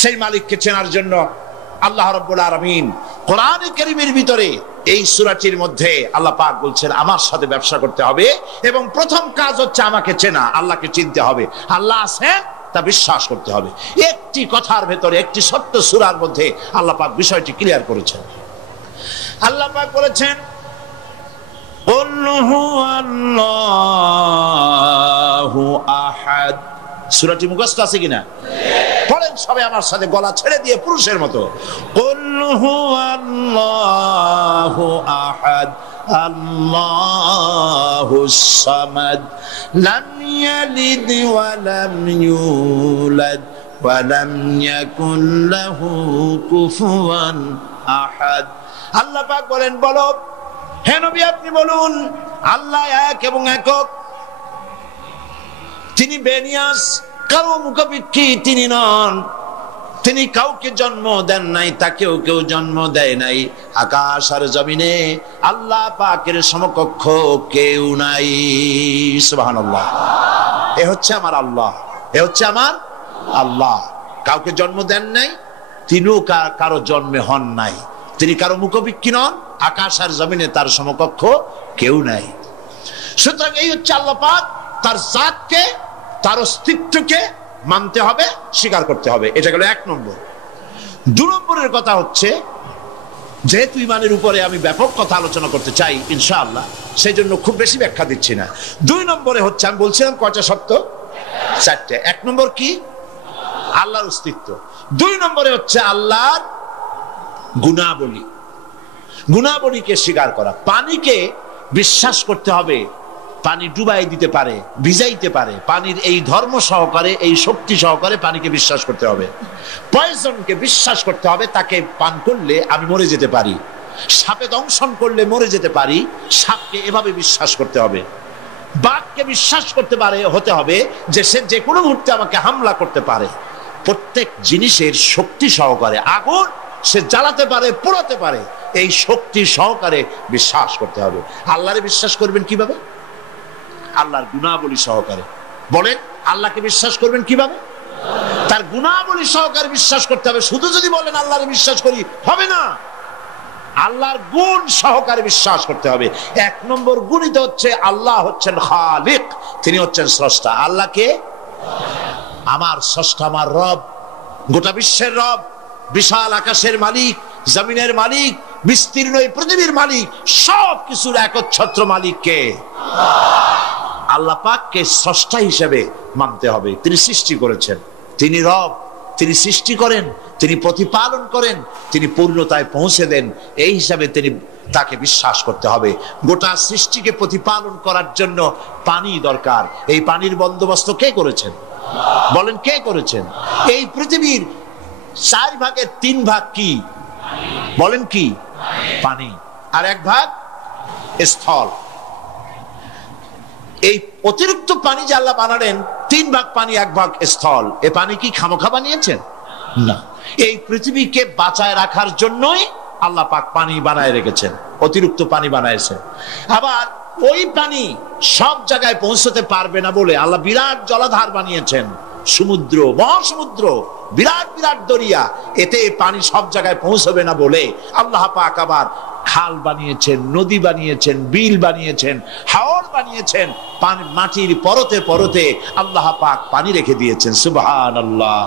সেই মালিককে চেনার জন্য আল্লাহ রাব্বুল আলামিন কোরআনে কারীমের ভিতরে এই সূরাটির মধ্যে আল্লাহ পাক বলছেন, আমার সাথে ব্যবসা করতে হবে এবং প্রথম কাজ হচ্ছে আমাকে চেনা, আল্লাহকে চিনতে হবে। আল্লাহ আছেন তা বিশ্বাস করতে হবে। একটি কথার ভেতরে, একটি ছোট্ট সূরার মধ্যে আল্লাহ পাক বিষয়টি ক্লিয়ার করেছেন। আল্লাহ পাক বলেছেন, কুল হুয়াল্লাহু আহাদ। সূরাটি মুখস্থ আছে কিনা? পড়েন সবাই আমার সাথে, গলা ছেড়ে দিয়ে পুরুষের মতো। কুল হুয়াল্লাহু আহাদ, আল্লাহুস সামাদ, লাম ইয়ালিদ ওয়া লাম ইউলাদ ওয়া লাম ইয়াকুন লাহু কুফুয়ান আহাদ। আল্লাহ পাক বলেন, বলো হে নবী আপনি বলুন, আল্লাহ এক এবং একক, তিনি বেনিয়াস, কারো মুখাপেক্ষী তিনি নন, তিনি কাউকে জন্ম দেন নাই, তাকেও কেউ জন্ম দেয় নাই। আকাশ আর জমিনে আল্লাহ পাকের সমকক্ষ কেউ নাই। সুবহানাল্লাহ। এ হচ্ছে আমার আল্লাহ, এ হচ্ছে আমার আল্লাহ। কাউকে জন্ম দেন নাই, তিনিও কারো জন্মে হন নাই, তিনি কারো মুখাপেক্ষী নন, আকাশ আর জমিনে তার সমকক্ষ কেউ নাই। সুতরাং এই হচ্ছে আল্লাহ পাক, তার জাতকে, তার অস্তিত্বকে মানতে হবে, স্বীকার করতে হবে। এটা গেল এক নম্বর। দুই নম্বরের কথা হচ্ছে, যেহেতু ইমানের উপরে আমি ব্যাপক কথা আলোচনা করতে চাই ইনশাআল্লাহ, সেই জন্য খুব বেশি ব্যাখ্যা দিচ্ছি না। দুই নম্বরে হচ্ছে, আমি বলছিলাম কয়টা শর্ত? চারটে। এক নম্বর কি? আল্লাহর অস্তিত্ব। দুই নম্বরে হচ্ছে আল্লাহর গুণাবলী, গুণাবলীকে স্বীকার করা। পানিকে বিশ্বাস করতে হবে, পানি ডুবাই দিতে পারে, ভিজাইতে পারে, পানির এই ধর্ম সহকারে, এই শক্তি সহকারে পানিকে বিশ্বাস করতে হবে। পয়জনকে বিশ্বাস করতে হবে, তাকে পান করলে আমি মরে যেতে পারি, সাপে দংশন করলে মরে যেতে পারি, সাপকে এভাবে বিশ্বাস করতে হবে। বাঘকে বিশ্বাস করতে পারে হতে হবে যে সে যে কোনো মুহূর্তে আমাকে হামলা করতে পারে। প্রত্যেক জিনিসের শক্তি সহকারে, আগুন সে জ্বালাতে পারে, পোড়াতে পারে, এই শক্তি সহকারে বিশ্বাস করতে হবে। আল্লাহরে বিশ্বাস করবেন কিভাবে? আল্লাহর গুণাবলী সহকারে। বলেন, আল্লাহকে বিশ্বাস করবেন কিভাবে? তার গুণাবলী সহকারে বিশ্বাস করতে হবে। শুধু যদি বলেন আল্লাহরে বিশ্বাস করি, হবে না। আল্লাহর গুণ সহকারে বিশ্বাস করতে হবে। এক নম্বর গুণিত হচ্ছে আল্লাহ হচ্ছেন খালিক, তিনি হচ্ছেন স্রষ্টা। আল্লাহকে আমার স্রষ্টা, আমার রব, গোটা বিশ্বের রব, বিশাল আকাশের মালিক, জমিনের মালিক, বিস্তীর্ণ এই পৃথিবীর মালিক, সব কিছুর একচ্ছত্র মালিককে আল্লাহ পাককে স্রষ্টা হিসেবে মানতে হবে। তিনি সৃষ্টি করেছেন, তিনি রব, তিনি সৃষ্টি করেন, তিনি প্রতিপালন করেন, তিনি পূর্ণতায় পৌঁছে দেন। এই হিসাবে তিনি তাকে বিশ্বাস করতে হবে। গোটা সৃষ্টিকে প্রতিপালন করার জন্য পানি দরকার। এই পানির বন্দোবস্ত কে করেছেন? বলেন, কে করেছেন? এই পৃথিবীর 4 ভাগের 3 ভাগ কি? বলেন কি? পানি। আর 1 ভাগ স্থল। এই অতিরিক্ত পানি যে আল্লাহ বানালেন, 3 ভাগ পানি 1 ভাগ স্থল, এ পানি কি খামোখা বানিয়েছেন? না, এই পৃথিবীকে বাঁচায় রাখার জন্যই আল্লাহ পাক পানি বানায় রেখেছেন, অতিরিক্ত পানি বানাইছেন। আবার ওই পানি সব জায়গায় পৌঁছতে পারবে না বলে আল্লাহ বিরাট জলাধার বানিয়েছেন, সমুদ্র, মহাসমুদ্র, বিরাট বিরাট দরিয়া। এতে পানি সব জায়গায় পৌঁছবে না বলে আল্লাহ পাক আবার খাল বানিয়েছেন, নদী বানিয়েছেন, বিল বানিয়েছেন, হাওর বানিয়েছেন। মাটির পরতে পরতে আল্লাহ পাক পানি রেখে দিয়েছেন। সুবহানাল্লাহ।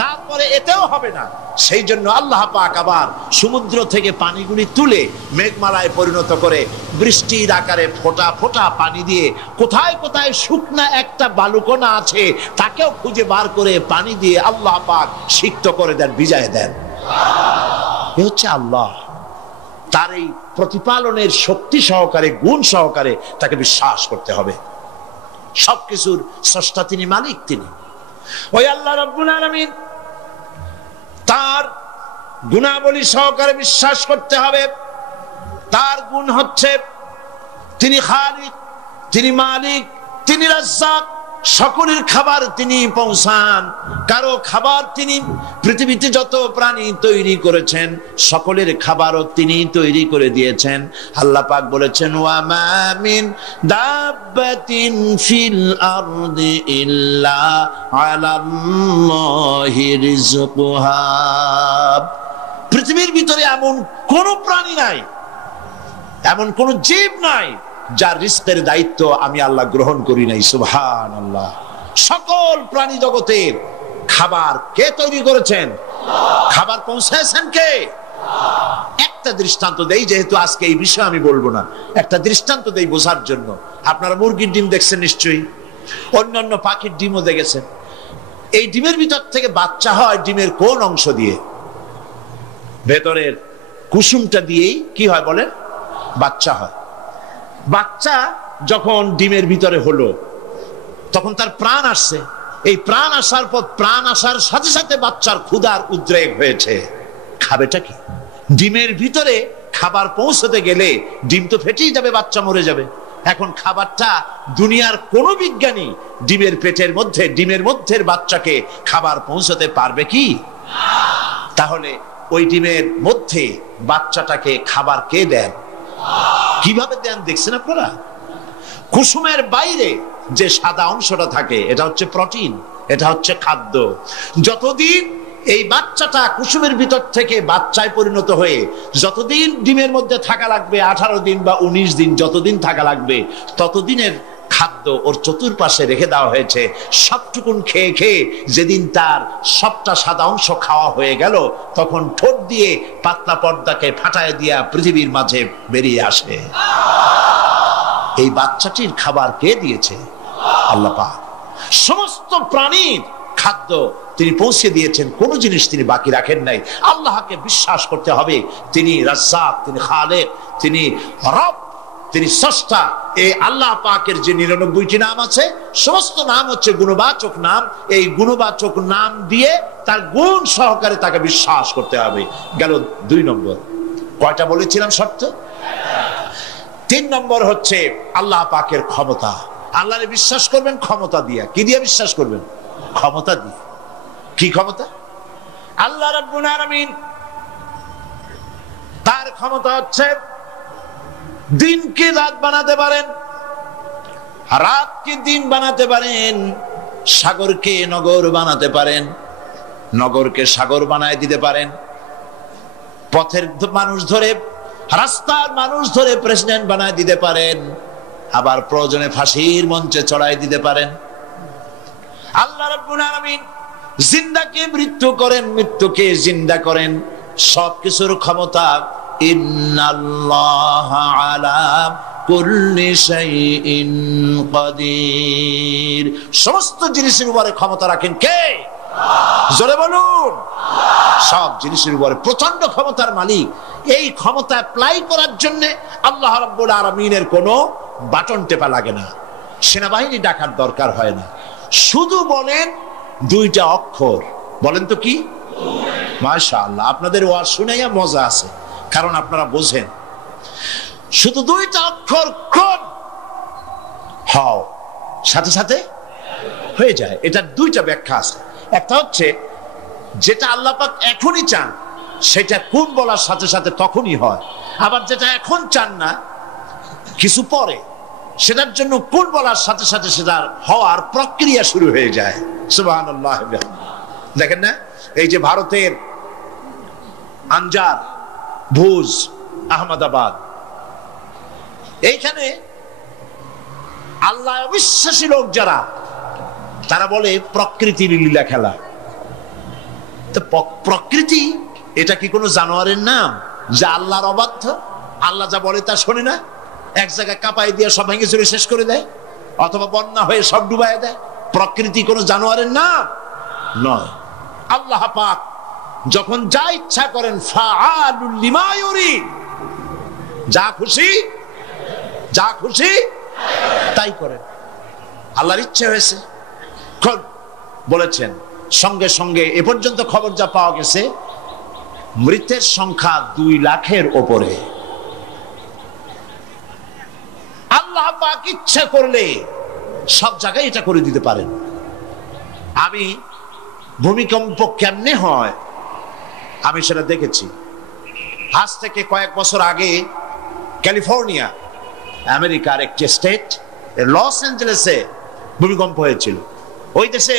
তারপরে এতেও হবে না, সেই জন্য আল্লাহ পাক আবার সমুদ্র থেকে পানিগুলি তুলে মেঘমালায় পরিণত করে বৃষ্টির আকারে ফোঁটা ফোঁটা পানি দিয়ে কোথায় কোথায় শুকনা একটা বালুকণা আছে তাকেও খুঁজে বার করে পানি দিয়ে আল্লাহ পাক সিক্ত করে দেন, ভিজায় দেন। এ হচ্ছে আল্লাহ। তার এই প্রতিপালনের শক্তি সহকারে, গুণ সহকারে তাকে বিশ্বাস করতে হবে। সবকিছুর স্রষ্টা তিনি, মালিক তিনি। ওই আল্লাহ রাব্বুল আলামিন, তার গুণাবলী সহকারে বিশ্বাস করতে হবে। তার গুণ হচ্ছে তিনি খালিক, তিনি মালিক, তিনি রাজ্জাক। সকলের খাবার তিনি পৌঁছান, কারো খাবার তিনি, পৃথিবীতে যত প্রাণী তৈরি করেছেন সকলের খাবারও তিনি তৈরি করে দিয়েছেন। আল্লাহ পাক বলেছেন, ওয়া মা মিন দাব্বাতিন ফিল আরদি ইল্লা আলাল্লাহি রিজকুহা। পৃথিবীর ভিতরে এমন কোন প্রাণী নাই, এমন কোন জীব নাই যার রিস্কের দায়িত্ব আমি আল্লাহ গ্রহণ করি নাই। সুবহানাল্লাহ। সকল প্রাণী জগতের খাবার কে তৈরি করেছেন? খাবার পৌঁছাচ্ছেন কে? একটা দৃষ্টান্ত দেই, যেহেতু আজকে এই বিষয় আমি বলবো না, একটা দৃষ্টান্ত দেই বোঝার জন্য। আপনারা মুরগির ডিম দেখছেন নিশ্চয়ই, অন্যান্য পাখির ডিমও দেখেছেন। এই ডিমের ভিতর থেকে বাচ্চা হয় ডিমের কোন অংশ দিয়ে? ভেতরের কুসুমটা দিয়েই কি হয় বলেন? বাচ্চা হয়। বাচ্চা যখন ডিমের ভিতরে হলো তখন তার প্রাণ আসছে। এই প্রাণ আসার পর, প্রাণ আসার সাথে সাথে বাচ্চার ক্ষুধার উদ্রেক হয়েছে। খাবেটা কি? ডিমের ভিতরে খাবার পৌঁছতে গেলে ডিম তো ফেটেই যাবে, বাচ্চা মরে যাবে। এখন খাবারটা দুনিয়ার কোন বিজ্ঞানী ডিমের পেটের মধ্যে, ডিমের মধ্যের বাচ্চাকে খাবার পৌঁছতে পারবে কি? তাহলে ওই ডিমের মধ্যে বাচ্চাটাকে খাবার কে দেন? কিভাবে দেন দেখছেন আপনারা? কুসুমের বাইরে যে সাদা অংশটা থাকে এটা হচ্ছে প্রোটিন, এটা হচ্ছে খাদ্য। যতদিন এই বাচ্চাটা কুসুমের ভিতর থেকে বাচ্চায় পরিণত হয়ে যতদিন ডিমের মধ্যে থাকা লাগবে, 18 দিন বা 19 দিন, যতদিন থাকা লাগবে ততদিনের খাদ্য ওর চতুর্পাশে রেখে দেওয়া হয়েছে। সবটুকুন খেয়ে খেয়ে যেদিন তার সবটা সাদা অংশ খাওয়া হয়ে গেল তখন ঠোঁট দিয়ে পাতলা পর্দাকে ফাটায় দিয়া পৃথিবীর মাঝে বেরিয়ে আসে। এই বাচ্চাটির খাবার কে দিয়েছে? আল্লাহ পাক। সমস্ত প্রাণীর খাদ্য তিনি পৌঁছে দিয়েছেন, কোন জিনিস তিনি বাকি রাখেন নাই। আল্লাহকে বিশ্বাস করতে হবে, তিনি রাজ্জাক, তিনি খালেক, তিনি রব, তিনি স্রষ্টা। এই আল্লাহ পাকের যে 99টি নাম আছে, সমস্ত নাম হচ্ছে গুণবাচক নাম। এই গুণবাচক নাম দিয়ে তার গুণ সহকারে তাকে বিশ্বাস করতে হবে। গেল 2 নম্বর। কয়টা বলেছিলাম শর্ত? 3 নম্বর হচ্ছে আল্লাহ পাকের ক্ষমতা। আল্লাহরে বিশ্বাস করবেন ক্ষমতা দিয়া। কি দিয়ে বিশ্বাস করবেন? ক্ষমতা দিয়ে। কি ক্ষমতা? আল্লাহ রাব্বুল আলামিন তার ক্ষমতা হচ্ছে দিনকে রাত বানাতে পারেন, রাতকে দিন বানাতে পারেন, সাগরকে নগর বানাতে পারেন, নগরকে সাগর বানায় দিতে পারেন, পথের মানুষ ধরে, রাস্তার মানুষ ধরে প্রেসিডেন্ট বানায় দিতে পারেন, আবার প্রয়োজনে ফাঁসির মঞ্চে চড়াই দিতে পারেন। আল্লাহ রাব্বুল আলামিন জিন্দাকে মৃত্যু করেন, মৃত্যুকে জিন্দা করেন, সবকিছুর ক্ষমতা। ইন্নাল্লাহা আলা কুল্লি শাইইন কাদির। সমস্ত জিনিসের উপরে ক্ষমতা রাখেন কে? জোরে বলুন। সব জিনিসের উপরে প্রচন্ড ক্ষমতার মালিক। এই ক্ষমতা অ্যাপ্লাই করার জন্য আল্লাহ রাব্বুল আলামিনের কোনো বাটন টেপা লাগে না, সেনাবাহিনী ডাকার দরকার হয় না। শুধু বলেন দুইটা অক্ষর, বলেন তো কি? মাশাআল্লাহ, আপনাদের ওয়াজ শুনাইয়া মজা আছে, কারণ আপনারা বোঝেন। শুধু দুইটা অক্ষর, কোন হও, সাথে সাথে হয়ে যায়। এটার দুইটা ব্যাখ্যা আছে। একটা হচ্ছে যেটা আল্লাহ পাক এখনই চান সেটা কোন বলার সাথে সাথে তখনই হয়, আবার যেটা এখন চান না কিছু পরে, সেটার জন্য কোন বলার সাথে সাথে সেটার হওয়ার প্রক্রিয়া শুরু হয়ে যায়। সুবহানাল্লাহ। দেখেন না, এই যে ভারতের আনজার, ভুজ, আহমেদাবাদ, এইখানে আল্লাহ অবিশ্বাসী লোক যারা, তারা বলে প্রকৃতির লীলা খেলা। তো প্রকৃতি এটা কি কোনো জানোয়ারের নাম যা আল্লাহর অবাধ্য? আল্লাহ যা বলে তা শোনে না, এক জায়গায় কাঁপাই দিয়ে সব ভেঙে চুরে শেষ করে দেয়, অথবা বন্যা হয়ে সব ডুবাই দেয়। প্রকৃতি কোনো জানোয়ারের নাম নয়। আল্লাহ পাক যখন যা ইচ্ছা করেন, ফাআলুল লিমা ইউরিদ, যা খুশি যা খুশি তাই করেন। আল্লাহর ইচ্ছে হয়েছে বলেছেন। সঙ্গে সঙ্গে এ পর্যন্ত খবর যা পাওয়া গেছে, মৃতের সংখ্যা 2 লাখের ওপরে। আল্লাহ পাক ইচ্ছা করলে সব জায়গায় এটা করে দিতে পারেন। আমি ভূমিকম্প কেমনে হয় আমি সেটা দেখেছি। আজ থেকে কয়েক বছর আগে ক্যালিফোর্নিয়া, আমেরিকার একটি স্টেট, লস অ্যাঞ্জেলেসে ভূমিকম্প হয়েছিল। ওই দেশে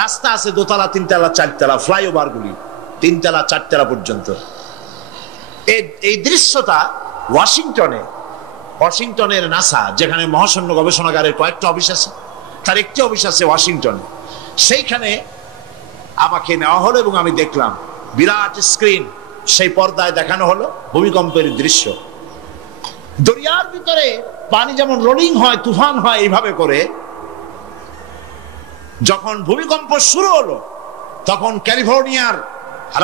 রাস্তা আছে 2 তলা, 3 তলা, 4 তলা, ফ্লাইওভার গুলি 3 তলা, 4 তলা পর্যন্ত। এই দৃশ্যটা ওয়াশিংটনের নাসা, যেখানে মহাশূন্য গবেষণাগারের কয়েকটা অফিস আছে, তার একটি অফিস আছে ওয়াশিংটনে। সেইখানে আমাকে নেওয়া হলো এবং আমি দেখলাম বিরাট স্ক্রিন, সেই পর্দায় দেখানো হলো ভূমিকম্পের দৃশ্য। দরিয়ার ভিতরে পানি যেমন রোলিং হয়, তুফান হয়, এইভাবে করে যখন ভূমিকম্প শুরু হলো, তখন ক্যালিফোর্নিয়ার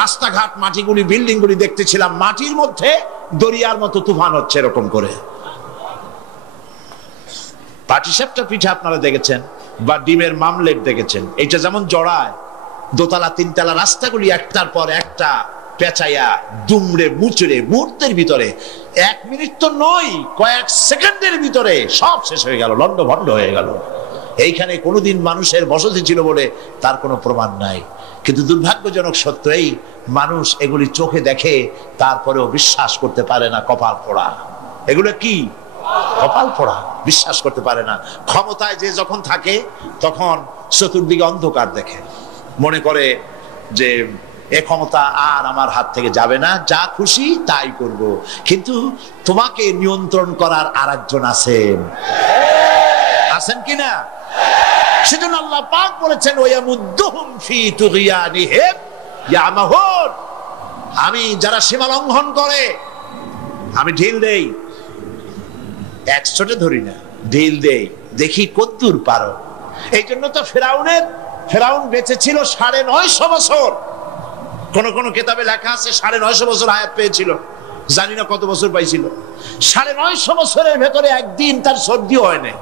রাস্তাঘাট, মাটিগুলি, বিল্ডিংগুলি দেখতেছিলাম মাটির মধ্যে দরিয়ার মতো তুফান হচ্ছে এরকম করে। পাটিসাপটা পিঠা আপনারা দেখেছেন, বা ডিমের মামলেট দেখেছেন। এটা যেমন জড়ায় 2 তলা, 3 তলা রাস্তাগুলি একটার পর একটা পেঁচাইয়া, দুমড়ে মুচড়ে, মুহূর্তের ভিতরে, 1 মিনিট তো নয়, কয়েক সেকেন্ডের ভিতরে সব শেষ হয়ে গেল, লন্ডভন্ড হয়ে গেল। এইখানে কোনোদিন মানুষের বসতি ছিল বলে তার কোনো প্রমাণ নাই। কিন্তু দুর্ভাগ্যজনক সত্য, এই মানুষ এগুলি চোখে দেখে, তারপরেও বিশ্বাস করতে পারে না। কপাল পোড়া। এগুলো কি? কপাল পোড়া, বিশ্বাস করতে পারে না। ক্ষমতায় যে যখন থাকে তখন চতুর্দিকে অন্ধকার দেখে, মনে করে যে এ ক্ষমতা আর আমার হাত থেকে যাবে না, যা খুশি তাই করব। কিন্তু তোমাকে নিয়ন্ত্রণ করার আরেকজন আছেন, আছেন কিনা? সেজন্য আল্লাহ পাক বলেছেন, ওয়ায়ামুদ্দুহুম ফি তুগয়ানিহিম ইয়ামাহুন, আমি যারা সীমা লঙ্ঘন করে আমি ঢিল দেই। একশোটে ধরি না, ঢিল দেই, দেখি কতদূর পারো। এই জন্য তো ফেরাউন বেঁচে ছিল 950 বছর। কোন কোন কিতাবে লেখা আছে 950 বছর হায়াত পেয়েছিল, জানি না কত বছর পাইছিল। 950 বছরের ভেতরে একদিন তার সর্দি হয় না।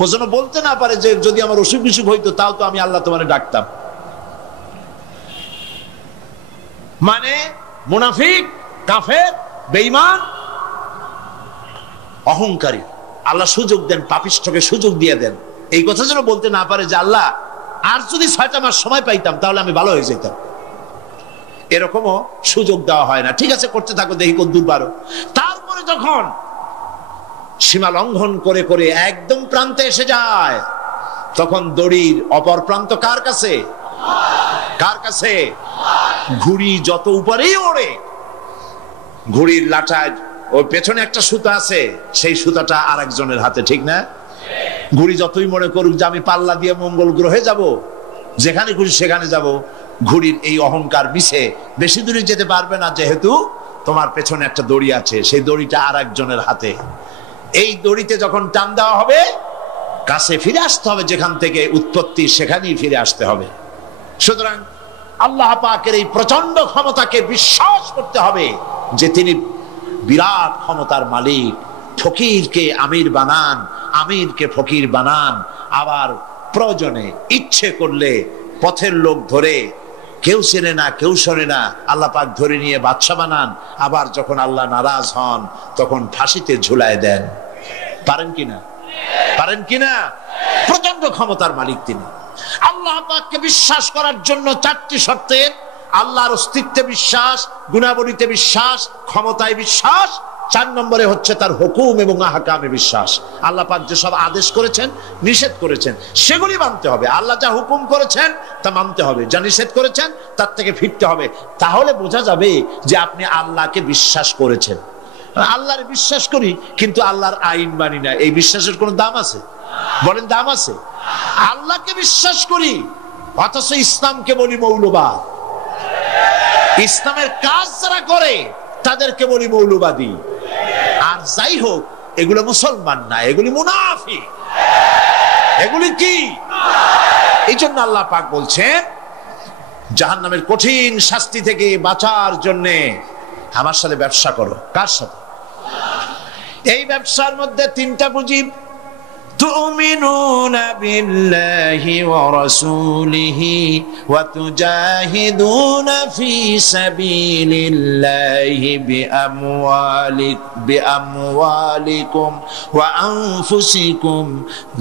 ও যেন বলতে না পারে যে যদি আমার অসুখ বিসুখ হইতো তাও তো আমি আল্লাহ তোমারে ডাকতাম। মানে মুনাফিক, কাফের, বেঈমান, অহংকারী। আল্লাহ সুযোগ দেন, পাপিষ্ঠকে সুযোগ দিয়ে দেন, এই কথা যেন বলতে না পারে যে আল্লাহ আর যদি 6টা মাস সময় পাইতাম তাহলে আমি ভালো হয়ে যেতাম। এরকমও সুযোগ দেওয়া হয় না। ঠিক আছে, করতে থাকো, দেখি কতদূর পারো। তারপরে যখন সীমা লঙ্ঘন করে করে একদম প্রান্তে এসে যায়, তখন দড়ির অপর প্রান্ত কার কাছে? কার কাছে? ঘুড়ি যত উপরেই ওড়ে, ঘুড়ির লাটায় ওই পেছনে একটা সুতা আছে, সেই সুতাটা আরেকজনের হাতে, ঠিক না? ঘুড়ি যতই মনে করুক যে আমি পাল্লা দিয়ে মঙ্গল গ্রহে যাব, যেখানে খুশি সেখানে যাব, ঘুড়ির এই অহংকার মিশে বেশি দূরে যেতে পারবে না, যেহেতু তোমার পেছনে একটা দড়ি আছে, সেই দড়িটা আরেকজনের হাতে। এই দড়িতে যখন টান দেওয়া হবে, কাছে ফিরে আসতে হবে, যেখান থেকে উৎপত্তি সেখানেই ফিরে আসতে হবে। সুতরাং আল্লাহ পাকের এই প্রচন্ড ক্ষমতাকে বিশ্বাস করতে হবে যে তিনি বিরাট ক্ষমতার মালিক। ফকিরকে আমির বানান, আমিরকে ফকির বানান, আবার প্রয়োজনে ইচ্ছে করলে পথের লোক ধরে, কেউ চেনে না কেউ শোনে না, আল্লাহ পাক ধরে নিয়ে বাদশা বানান, আবার যখন আল্লাহ নারাজ হন তখন ফাঁসিতে ঝুলায় দেন। পারেন কিনা? পারেন কিনা? প্রচন্ড ক্ষমতার মালিক তিনি। আল্লাহ পাককে বিশ্বাস করার জন্য 4টি শর্তে: আল্লাহর অস্তিত্বে বিশ্বাস, গুণাবলীতে বিশ্বাস, ক্ষমতায় বিশ্বাস, 4 নম্বরে হচ্ছে তার হুকুম এবং আহকামে বিশ্বাস। আল্লাহ পাক যেসব আদেশ করেছেন, নিষেধ করেছেন, সেগুলি মানতে হবে। আল্লাহ যা হুকুম করেছেন তা মানতে হবে, যা নিষেধ করেছেন তার থেকে ফিরতে হবে। তাহলে বোঝা যাবে যে আপনি আল্লাহকে বিশ্বাস করেছেন। আল্লাহর বিশ্বাস করি কিন্তু আল্লাহর আইন মানি না, এই বিশ্বাসের কোনো দাম আছে? বলেন, দাম আছে? আল্লাহকে বিশ্বাস করি অথচ ইসলামকে বলি মৌলবাদ, ইসলামের কাজ যারা করে তাদেরকে বলি মৌলবাদী। আর যাই হোক, এগুলো মুসলমান না, এগুলি মুনাফিক। এগুলি কি? এই জন্য আল্লাহ পাক বলছেন, জাহান্নামের কঠিন শাস্তি থেকে বাঁচার জন্য আমার সাথে ব্যবসা করো। কার সাথে? এই ব্যবসার মধ্যে 3টা পুঁজি: তুমিনুনা বিল্লাহি ওয়া রাসূলিহি ওয়া তুজাহিদুনা ফি সাবিলিল্লাহি বিআমওয়ালিকুম ওয়া আনফুসিকুম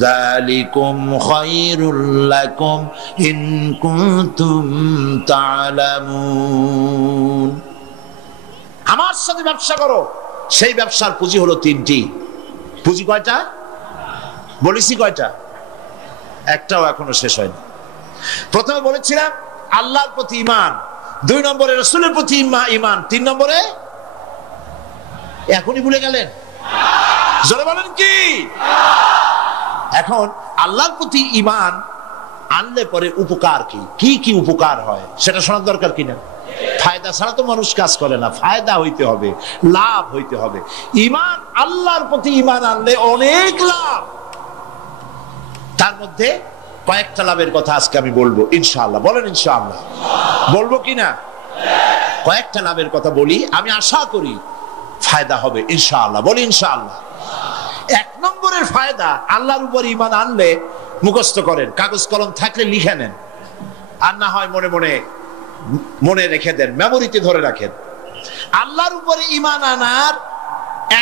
যালিকুম খায়রুল লাকুম ইন কুনতুম তা'লামুন। আমার সাথে ব্যবসা করো। সেই ব্যবসার পুঁজি হলো 3টি। পুঁজি কয়টা বলেছি? কয়টা? একটাও এখনো শেষ হয়নি। প্রথমে বলেছিলাম আল্লাহর প্রতি ঈমান, 2 নম্বরে রাসূলের প্রতি ঈমান, 3 নম্বরে এখনই ভুলে গেলেন? জোরে বলেন কি? এখন আল্লাহর প্রতি ঈমান আনলে পরে উপকার কি কি কি উপকার হয় সেটা শোনার দরকার কিনা? ফায়দা ছাড়া তো মানুষ কাজ করে না, ফায়দা হইতে হবে, লাভ হইতে হবে। ঈমান, আল্লাহর প্রতি ঈমান আনলে অনেক লাভ। তার মধ্যে কয়েকটা লাভের কথা আজকে আমি বলবো ইনশাআল্লাহ। বলেন ইনশাআল্লাহ। বলবো কিনা? কয়েকটা লাভের কথা বলি, আমি আশা করি ফায়দা হবে ইনশাআল্লাহ। বলি ইনশাআল্লাহ। 1 নম্বরের ফায়দা, আল্লাহর উপর ঈমান আনলে, মুখস্থ করেন, কাগজ কলম থাকলে লিখে নেন, আর না হয় মনে মনে মনে রেখে দেন, মেমোরিতে ধরে রাখেন। আল্লাহর উপরে ঈমান আনার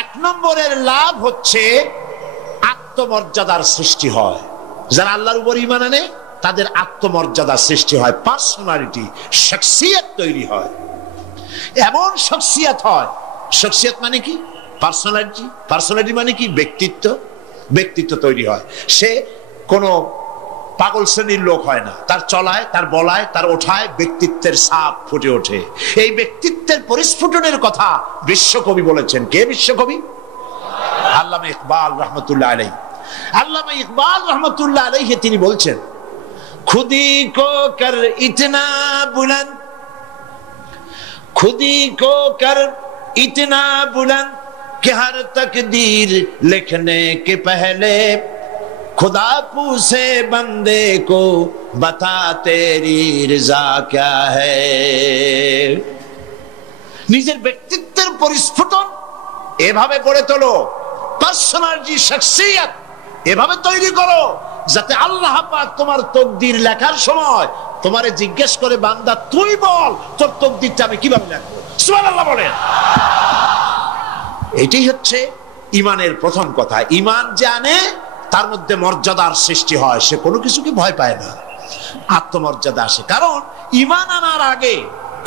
1 নম্বরের লাভ হচ্ছে আত্মমর্যাদার সৃষ্টি হয়। যারা আল্লাহর উপর ঈমান আনে তাদের আত্মমর্যাদার সৃষ্টি হয়, পার্সোনালিটি, শখসিয়ত তৈরি হয়। এমন শখসিয়ত হয়, শখসিয়ত মানে কি? পার্সোনালিটি। পার্সোনালিটি মানে কি? ব্যক্তিত্ব। ব্যক্তিত্ব তৈরি হয়। সে কোনো পাগল শ্রেণীর লোক হয় না, তার চলায়, তার বলায়, তার ওঠায় ব্যক্তিত্বের ছাপ ফুটে ওঠে। এই ব্যক্তিত্বের পরিস্ফুটনের কথা বিশ্বকবি বলেছেন। কে বিশ্বকবি? আল্লামা ইকবাল রহমতুল্লাহ আলাইহি। আল্লামা ইকবাল রহমতুল্লাহ আলাইহি তিনি বলছেন, খুদি কো কর ইতনা বুলন্দ, খুদি কো কর ইতনা বুলন্দ कि हर तकदीर लिखने के पहले खुदा पूछे बंदे को बता तेरी रजा क्या है। নিজের ব্যক্তিত্বের পরিস্ফুটন এভাবে গড়ে তোলো, পার্সোনালিটি, শখসিয়ত এভাবে তৈরি করো যাতে আল্লাহ পাক তোমার তকদির লেখার সময় তোমারে জিজ্ঞেস করে, বান্দা তুই বল তোর তকদিরটা আমি কিভাবে লিখবো। সুবহানাল্লাহ বলেন। এটাই হচ্ছে ইমানের প্রথম কথা, ইমান জানে তার মধ্যে মর্যাদার সৃষ্টি হয়, সে কোনো কিছুকে ভয় পায় না, আত্মমর্যাদা আসে। কারণ ইমান আনার আগে,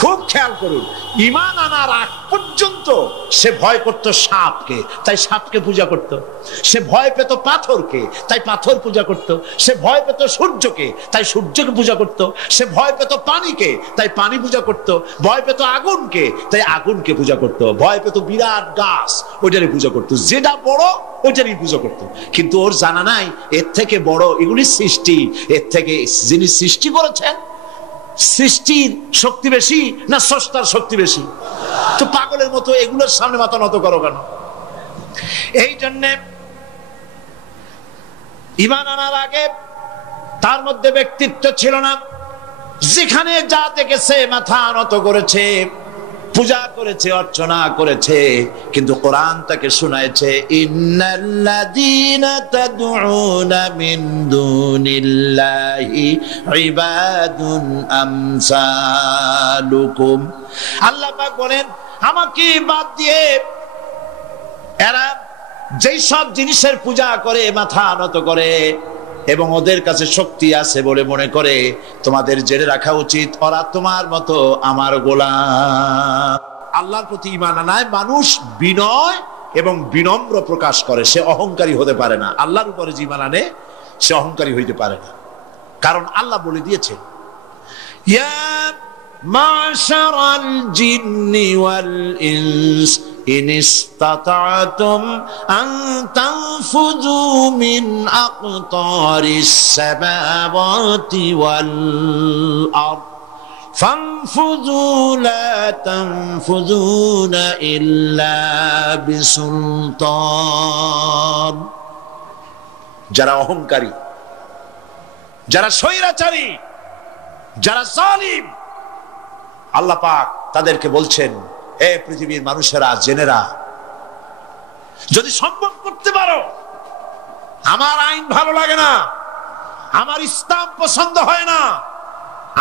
খুব খেয়াল করুন, ইমান আনার আগ পর্যন্ত সে ভয় করত সাপকে, তাই সাপকে পূজা করত। সে ভয় পেত পাথরকে, তাই পাথর পূজা করত। সে ভয় পেত সূর্যকে, তাই সূর্যকে পূজা করত। সে ভয় পেত পানিকে, তাই পানি পূজা করত। ভয় পেত আগুনকে, তাই আগুনকে পূজা করত। ভয় পেত বিরাট গাছ, ওইটারই পূজা করত। যেটা বড় ওইটারই পূজা করত। কিন্তু ওর জানা নাই এর থেকে বড় এগুলি সৃষ্টি, এর থেকে যিনি সৃষ্টি করেছেন, সৃষ্টির শক্তি বেশি না স্রষ্টার শক্তি বেশি? তো পাগলের মতো এগুলোর সামনে মাথা নত করো কেন? এই জন্যে ঈমান আনার আগে তার মধ্যে ব্যক্তিত্ব ছিল না। যেখানে যা দেখেছে মাথা নত করেছে, পূজা করেছে, অর্চনা করেছে। কিন্তু কোরআন তাকে শোনায়ছে, ইন্নাল্লাযীনা তাদউনা মিন দুনিল্লাহি ইবাদুন আমসালুকুম। আল্লাহ পাক বলেন, আমাকে বাদ দিয়ে এরা যেই সব জিনিসের পূজা করে, মাথা নত করে এবং ওদের কাছে শক্তি আছে বলে মনে করে, তোমাদের জেনে রাখা উচিত ওরা তোমার মতো আমার গোলাম। আল্লাহর প্রতি ঈমান আনায় মানুষ বিনয় এবং বিনম্র প্রকাশ করে, সে অহংকারী হতে পারে না। আল্লাহর উপরে যে ঈমান আনে সে অহংকারী হইতে পারে না, কারণ আল্লাহ বলে দিয়েছেন, ইয়া মাশারাল জিন্নি ওয়াল ইনস ইন ইসতাতা'তুম আন তানফুযু মিন আকতারিস সামাওয়াতি ওয়াল আরদ ফানফুযু লা তানফুযুনা ইল্লা বিসুলতান। যারা অহংকারী, যারা স্বৈরাচারী, যারা জালিম, আল্লাহ পাক তাদেরকে বলছেন, হে পৃথিবীর মানুষেরা, জেনেরা, যদি সম্ভব করতে পারো, আমার আইন ভালো লাগে না, আমার ইসলাম পছন্দ হয় না,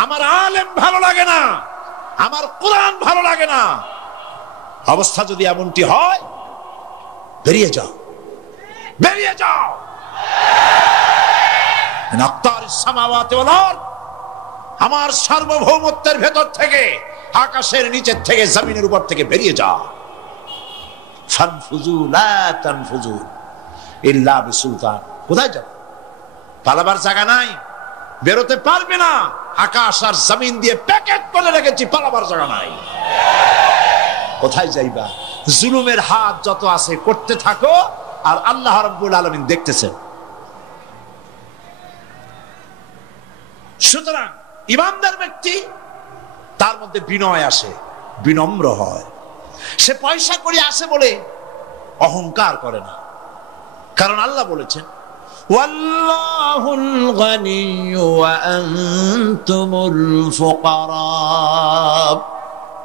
আমার আলেম ভালো লাগে না, আমার কোরআন ভালো লাগে না, অবস্থা যদি এমনটি হয়, বেরিয়ে যাও, বেরিয়ে যাও। আমার সার্বভৌমত্বের ভেতর থেকে, আকাশের নিচের থেকে, জমিনের উপর থেকে বেরিয়ে যাও। ফানফুযু লা তানফুযু ইল্লা বিসুলতান। কোথায় যাও? পালাবার জায়গা নাই, বেরোতে পারবে না। আকাশ আর জমিন দিয়ে প্যাকেট করে রেখেছি, পালাবার জায়গা নাই। কোথায় যাইবা? জুলুমের হাত যত আছে করতে থাকো, আর আল্লাহ রাব্বুল আলামিন দেখতেছেন। সুতরাং ঈমানদার ব্যক্তি, তার মধ্যে বিনয় আসে, বিনম্র হয়। সে পয়সা করে আসে বলে অহংকার করে না, কারণ আল্লাহ বলেছেন, ওয়াল্লাহুল গানিয়্যু ওয়া আনতুমুল ফুকারা।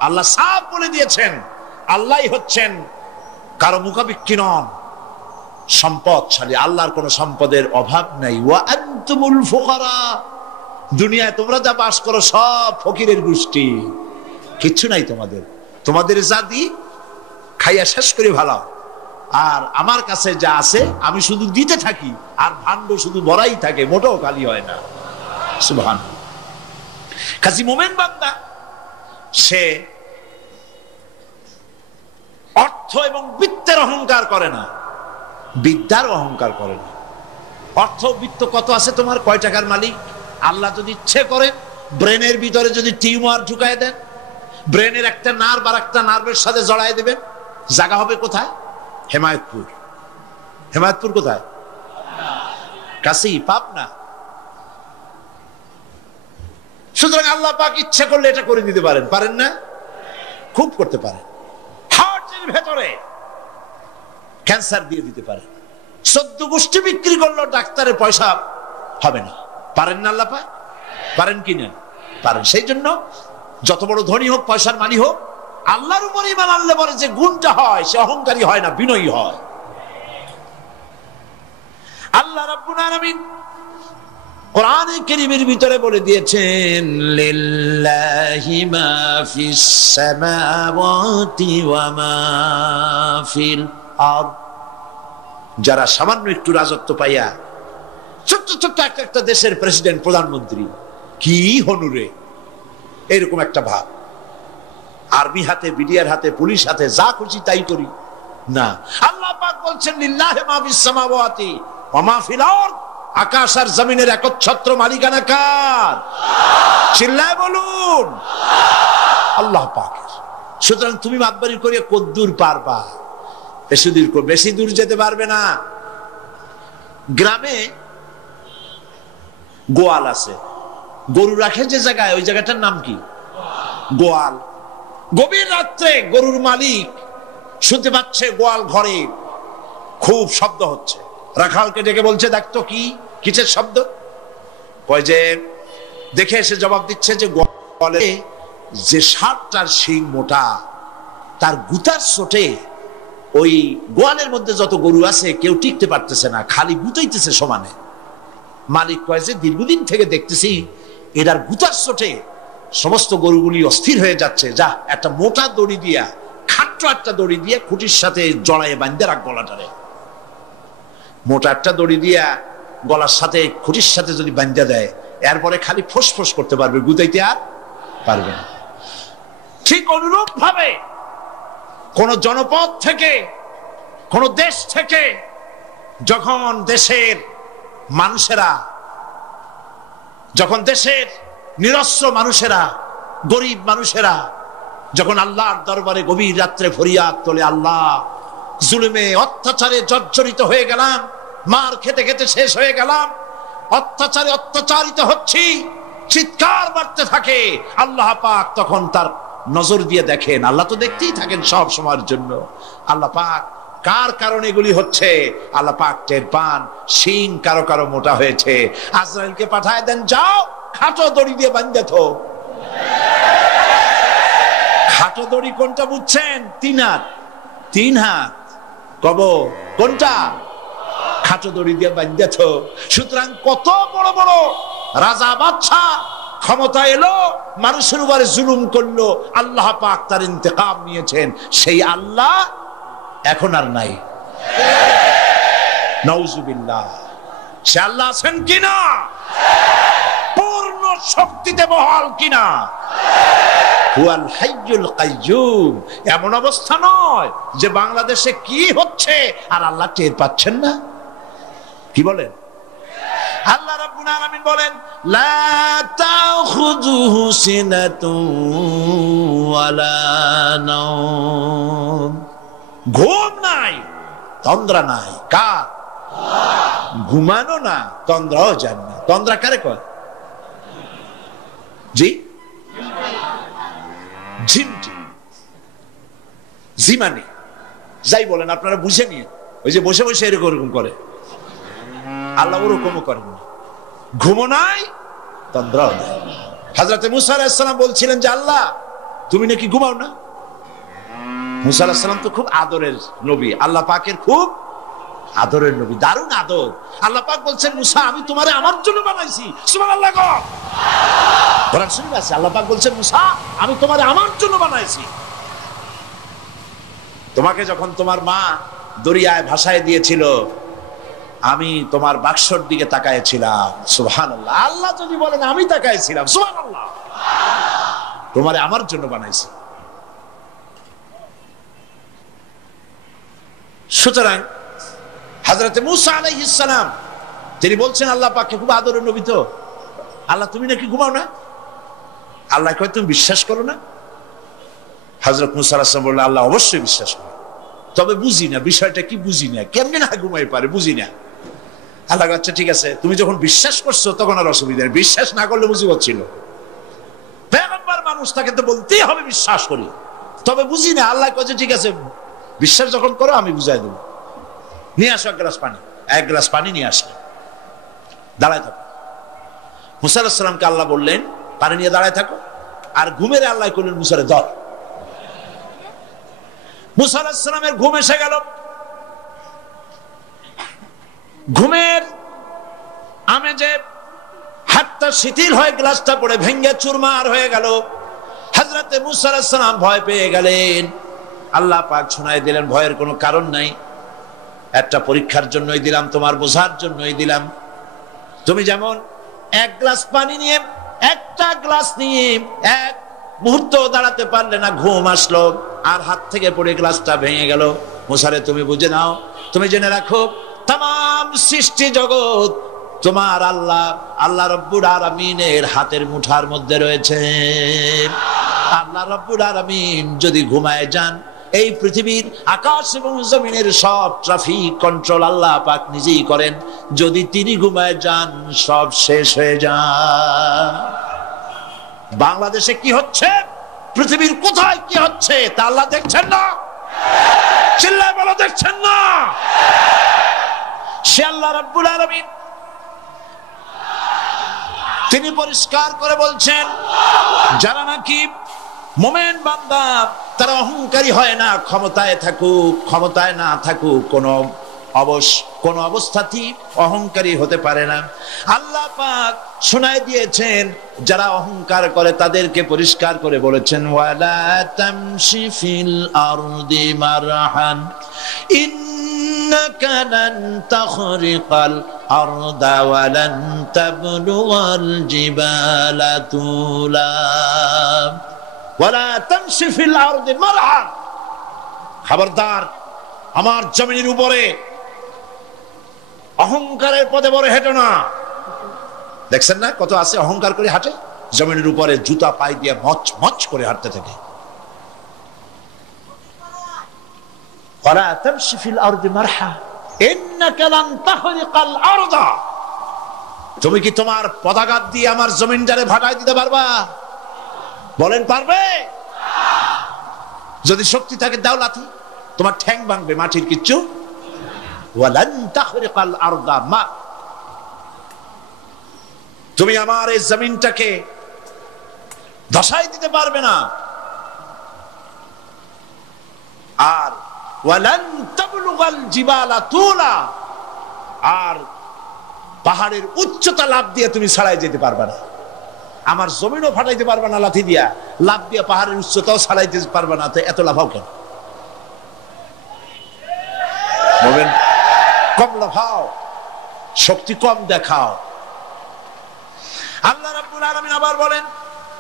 আল্লাহ সাফ বলে দিয়েছেন, আল্লাহই হচ্ছেন কারো মুখাপেক্ষী নন, সম্পদশালী। আল্লাহর কোনো সম্পদের অভাব নাই। ওয়া আনতুমুল ফুকারা, দুনিয়ায় তোমরা যা বাস করো সব ফকিরের গোষ্ঠী, কিচ্ছু নাই তোমাদের। তোমাদের যা দি খাইয়া শেষ করে ভালো, আর আমার কাছে যা আছে আমি শুধু দিতে থাকি, আর ভাণ্ড শুধু ভরাই থাকে, মোটেও খালি হয় না। সুবহানাল্লাহ। কাজী মোমেন বান্দা সে অর্থ এবং বিত্তের অহংকার করে না, বিদ্যার অহংকার করে না। অর্থ বিত্ত কত আছে তোমার, কয় টাকার মালিক? আল্লাহ যদি ইচ্ছে করেন, ব্রেনের ভিতরে যদি টিউমার ঢুকায় দেন, ব্রেনের একটা নার্ভ আর একটা নার্ভের সাথে জড়ায় দেবেন, জায়গা হবে কোথায়? হেমায়তপুর। হেমায়তপুর কোথায়? কাছেই, পাবনা। সুতরাং আল্লাহ পাক ইচ্ছে করলে এটা করে দিতে পারেন, পারেন না? খুব করতে পারেন। হার্টের ভেতরে ক্যান্সার দিয়ে দিতে পারেন। 14 গোষ্ঠী বিক্রি করলো, ডাক্তারের পয়সা হবে না। পারেন না আল্লাহ পাক? পারেন কি না? পারেন। সেই জন্য যত বড় ধনী হোক, পয়সার মালিক হোক, আল্লাহর উপর ঈমান আনলে বলে যে গুণটা হয়, সে অহংকারী হয় না, বিনয়ী হয়। আল্লাহ রাব্বুল আলামিন কোরআনে কারীমের ভিতরে বলে দিয়েছেন, লিল্লাহি মা ফিস সামাওয়াতি ওয়া মা ফিল আরদ। যারা সামান্য একটু রাজত্ব পাইয়া ছোট্ট ছোট্ট একটা দেশের প্রেসিডেন্ট, প্রধানমন্ত্রী, কি হনুরে, এরকম একটা ভাব। আর্মি হাতে, বিডিআর হাতে, পুলিশ হাতে, যা খুশি তাই করি না। আল্লাহ পাক বলছেন লিল্লাহি মা ফিস সামাওয়াতি ওয়া মা ফিল আরদ, আকাশ আর জমিনের একচ্ছত্র মালিকানা কার? চিল্লায় বলুন আল্লাহ পাকের। সুতরাং তুমি মাতবাড়ি করে কদ্দূর পারবা? বেশি দূর যেতে পারবে না। গ্রামে গোয়াল আছে, গরু রাখে যে জায়গায়, ওই জায়গাটার নাম কি? গোয়াল। গভীর রাত্রে গরুর মালিক শুনতে পাচ্ছে গোয়াল ঘরে খুব শব্দ হচ্ছে। রাখালকে ডেকে বলছে, দেখতো কি কিসের শব্দ? কয় যে দেখে এসে জবাব দিচ্ছে যে গোয়ালে যে ষাটটার শিং মোটা, তার গুতার চোটে ওই গোয়ালের মধ্যে যত গরু আছে কেউ টিকতে পারতেছে না, খালি গুতাইতেছে সমানে। মালিক কয় যে দীর্ঘদিন থেকে দেখতেছি এটার গুতার চোটে সমস্ত গরুগুলি অস্থির হয়ে যাচ্ছে, যা একটা মোটা দড়ি দিয়া, খাট্ট একটা দড়ি দিয়ে খুঁটির সাথে জড়ায় বাঁধতে রাখ গলাটারে। মোটা একটা দড়ি দিয়া গলার সাথে খুঁটির সাথে যদি বাঁধতে দেয়, এরপরে খালি ফোঁস করতে পারবে, গুতাইতে আর পারবে না। ঠিক অনুরূপ ভাবে কোন জনপদ থেকে, কোন দেশ থেকে যখন দেশের মানুষেরা, যখন দেশের নিরস্ত্র মানুষেরা, গরিব মানুষেরা যখন আল্লাহর দরবারে গভীর রাত্রে ফরিয়াদ তোলে, আল্লাহ জুলুমে অত্যাচারে জর্জরিত হয়ে গেলাম, মার খেতে খেতে শেষ হয়ে গেলাম, অত্যাচারে অত্যাচারিত হচ্ছি, চিৎকার মারতে থাকে, আল্লাহ পাক তখন তার নজর দিয়ে দেখেন। আল্লাহ তো দেখতেই থাকেন সব সময়ের জন্য। আল্লাহ পাক কার কারণে এগুলি হচ্ছে আল্লাহ পাক টের পান। শিং কারো কারো মোটা হয়েছে, আজরাইলকে পাঠায় দেন, যাও খাটো দড়ি দিয়ে বাঁধতে থো। খাটো দড়ি কোনটা বুঝছেন? 3 হাত, 3 হাত। কব কোনটা? খাটো দড়ি দিয়ে বাঁধতে থো। সুতরাং কত বড় বড় রাজা বাদশাহ ক্ষমতা এলো, মানুষের উপরে জুলুম করলো, আল্লাহ পাক তার ইন্তেকাম নিয়েছেন। সেই আল্লাহ এখন আর নাই, নাউজুবিল্লাহ। সে আল্লাহ আছেন কিনা? পূর্ণ শক্তিতে বহাল কিনা? হুয়াল হাইয়ুল কাইয়্যুম। এমন অবস্থা নয় যে বাংলাদেশে কি হচ্ছে আর আল্লাহ টের পাচ্ছেন না। কি বলেন? আল্লাহ রাব্বুল আলামিন বলেন, লা তাখুযুহু সিনাতুন ওয়ালা নাওম। ঘুম নাই, তন্দ্রা নাই। কার? ঘুমানো না, তন্দ্রাও জান না। তন্দ্রা কারে কয়? জি, ঝিমটি, জিমানি, যাই বলেন আপনারা বুঝে নিয়ে। ওই যে বসে বসে এরকম করে, আল্লাহ ওরকমও করেন না। ঘুমো নাই, তন্দ্রাও নাই। হযরত মুসা আলাইহিস সালাম বলছিলেন যে আল্লাহ তুমি নাকি ঘুমাও না। মুসা আলাইহিস সালাম তো খুব আদরের নবী, আল্লাহ পাকের খুব আদরের নবী, দারুণ আদর। আল্লাহ পাক বলছেন, মুসা আমি তোমারে আমার জন্য বানাইছি। সুবহানাল্লাহ। কোরআন শরীফ আছে, আল্লাহ পাক বলছেন, মুসা আমি তোমারে আমার জন্য বানাইছি। তোমাকে যখন তোমার মা দরিয়ায় ভাসায় দিয়েছিল, আমি তোমার বাক্সর দিকে তাকাইছিলাম। সুবহানাল্লাহ। আল্লাহ যদি বলেন আমি তাকাইছিলাম, সুবহানাল্লাহ। তোমারে আমার জন্য বানাইছি। সুতরাং হযরত মুসা আলাইহিস সালাম তিনি বলছেন আল্লাহ পাককে খুব আদরের নবী, তো আল্লাহ তুমি নাকি ঘুমাও না? আল্লাহ কয় তুমি বিশ্বাস করো না? হযরত মুসা আলাইহিস সালাম বললেন, আল্লাহ অবশ্যই বিশ্বাস করে, তবে বুঝি না বিষয়টা কি, বুঝি না কেমনে না ঘুমাই পারে, বুঝি না। আল্লাহ আচ্ছা ঠিক আছে, তুমি যখন বিশ্বাস করছো তখন আর অসুবিধা নেই, বিশ্বাস না করলে মুসিবত ছিল। পয়গম্বর মানুষ, তাকে তো বলতেই হবে বিশ্বাস করি, তবে বুঝি না। আল্লাহ কয় ঠিক আছে, বিশ্বাস যখন করো আমি বুঝাই দেবো। নিয়ে আসো এক গ্লাস পানি। এক গ্লাস পানি নিয়ে আসলে দাঁড়ায় থাকো। মুসা আলাইহিস সালামকে আল্লাহ বললেন পানি নিয়ে দাঁড়ায় থাকো, আর ঘুমের আল্লাহ করলেন মুসারে ধর। মুসা আলাইহিস সালামের ঘুম এসে গেল। ঘুমের আমেজে হাতটা শিথিল হয়ে গ্লাসটা পড়ে ভেঙ্গে চুরমার হয়ে গেল। হযরত মুসা আলাইহিস সালাম ভয় পেয়ে গেলেন। আল্লাহ পাক শোনায় দিলেন ভয়ের কোনো কারণ নাই। একটা পরীক্ষার জন্যই দিলাম, তোমার বোঝার জন্যই দিলাম। তুমি যেমন এক গ্লাস পানি নিয়ে, একটা গ্লাস নিয়ে এক মুহূর্ত দাঁড়াতে পারলে না, ঘুম আসলো আর হাত থেকে পড়ে গ্লাসটা ভেঙে গেল। মুসারে তুমি বুঝে নাও, তুমি জেনে রাখো, তাম সৃষ্টি জগৎ তোমার আল্লাহ রব্বুল আলামিনের হাতের মুঠার মধ্যে রয়েছে। আল্লাহ রব্বুল আলামিন যদি ঘুমায় যান, এই পৃথিবীর আকাশ এবং জমিনের সব ট্রাফিক কন্ট্রোল আল্লাহ পাক নিজেই করেন। যদি তিনি ঘুমায় যান, সব শেষ হয়ে যায়। বাংলাদেশে কি হচ্ছে, পৃথিবীর কোথায় কি হচ্ছে তা আল্লাহ দেখছেন না? চিল্লায় বলো, দেখছেন না? সে আল্লাহ রাব্বুল আলামিন তিনি পরিষ্কার করে বলছেন, যারা নাকি মুমিন বান্দা তারা অহংকারী হয় না, ক্ষমতায় থাকুক ক্ষমতায় না থাকুক, কোন অবস্থাতেই অহংকারী হতে পারে না। আল্লাহ পাক শোনায় দিয়েছেন, যারা অহংকার করে তাদেরকে পরিষ্কার করে বলেছেন, ওয়ালা তামশি ফিল আরদি মারহান ইন্নাকা লান তাখরিকাল আরদা ওয়া লান তাবলুগাল জিবালা তুলা ওয়ালা তামশি ফিল আরদি মারহান। খবরদার, আমার জমিনের উপরে অহংকারের পথে বড় হেঁটো না। দেখছেন না কত আছে অহংকার করে হাঁটে, জমিনের উপরে জুতা পাই দিয়ে মচ মচ করে হাঁটতে থাকে। ওয়ালা তামশি ফিল আরদি মারহা ইন্নাকা লান তাখরিকাল আরদা। তুমি কি তোমার পদাঘাত দিয়ে আমার জমিনটারে ভাটাই দিতে পারবা? বলেন, পারবে? যদি শক্তি থাকে দাও লাথি, তোমার ঠ্যাং ভাঙবে, মাটির কিচ্ছু। ওয়ালান তাখরিকাল আরদা মা, তুমি আমার এই জমিনটাকে ধসাই দিতে পারবে না। আর ওয়ালান তাবলুগাল জিবালা তুলা, আর পাহাড়ের উচ্চতা লাফ দিয়ে তুমি ছাড়াই যেতে পারবে না। আমার জমিনও ফাটাইতে পারবে না লাথি দিয়া, লাফ দিয়ে পাহাড়ের উচ্চতাও ছাড়াইতে পারবে না। তো এত লাফাও কেন? বলবেন কম লাফাও, শক্তি কম দেখাও। আল্লাহ রাব্বুল আলামিন আবার বলেন,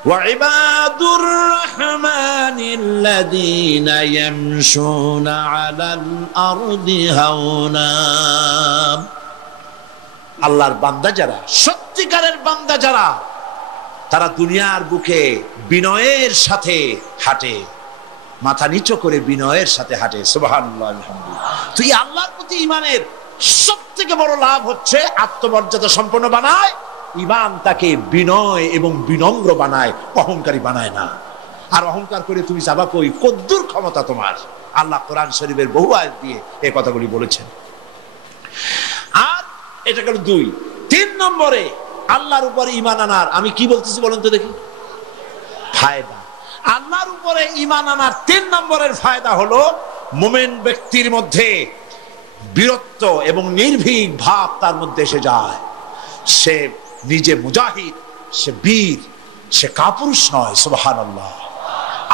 ওয়া ইবাদুর রাহমানিল্লাযীনা ইয়ামশুনা আলাল আরদি হাওনা। আল্লাহর বান্দা যারা, সত্যিকারের বান্দা যারা, তারা দুনিয়ার বুকে বিনয়ের সাথে হাঁটে, মাথা নিচু করে বিনয়ের সাথে হাঁটে। সুবহানাল্লাহ, আলহামদুলিল্লাহ। তো এই আল্লাহর প্রতি ঈমানের সবথেকে বড় লাভ হচ্ছে আত্মমর্যাদা সম্পন্ন বানায়। ঈমান তাকে বিনয় এবং বিনম্র বানায়, অহংকারী বানায় না। আর অহংকার করে তুমি যাবা কই? কদ্দুর ক্ষমতা তোমার? আল্লাহ কোরআন শরীফের বহু আয়াত দিয়ে এই কথাগুলি বলেছেন। আর এটা গেল 2। 3 নম্বরে আল্লাহর উপরে ঈমান আনার, আমি কি বলতেছি বলেন তো দেখি, ফায়দা। আল্লাহর উপরে ঈমান আনার 3 নম্বরের ফায়দা হলো, মুমিন ব্যক্তির মধ্যে বীরত্ব এবং নির্ভীক ভাব তার মধ্যে এসে যায়। সে নিজে মুজাহিদ, সে বীর, সে কাপুরুষ নয়। সুবহানাল্লাহ।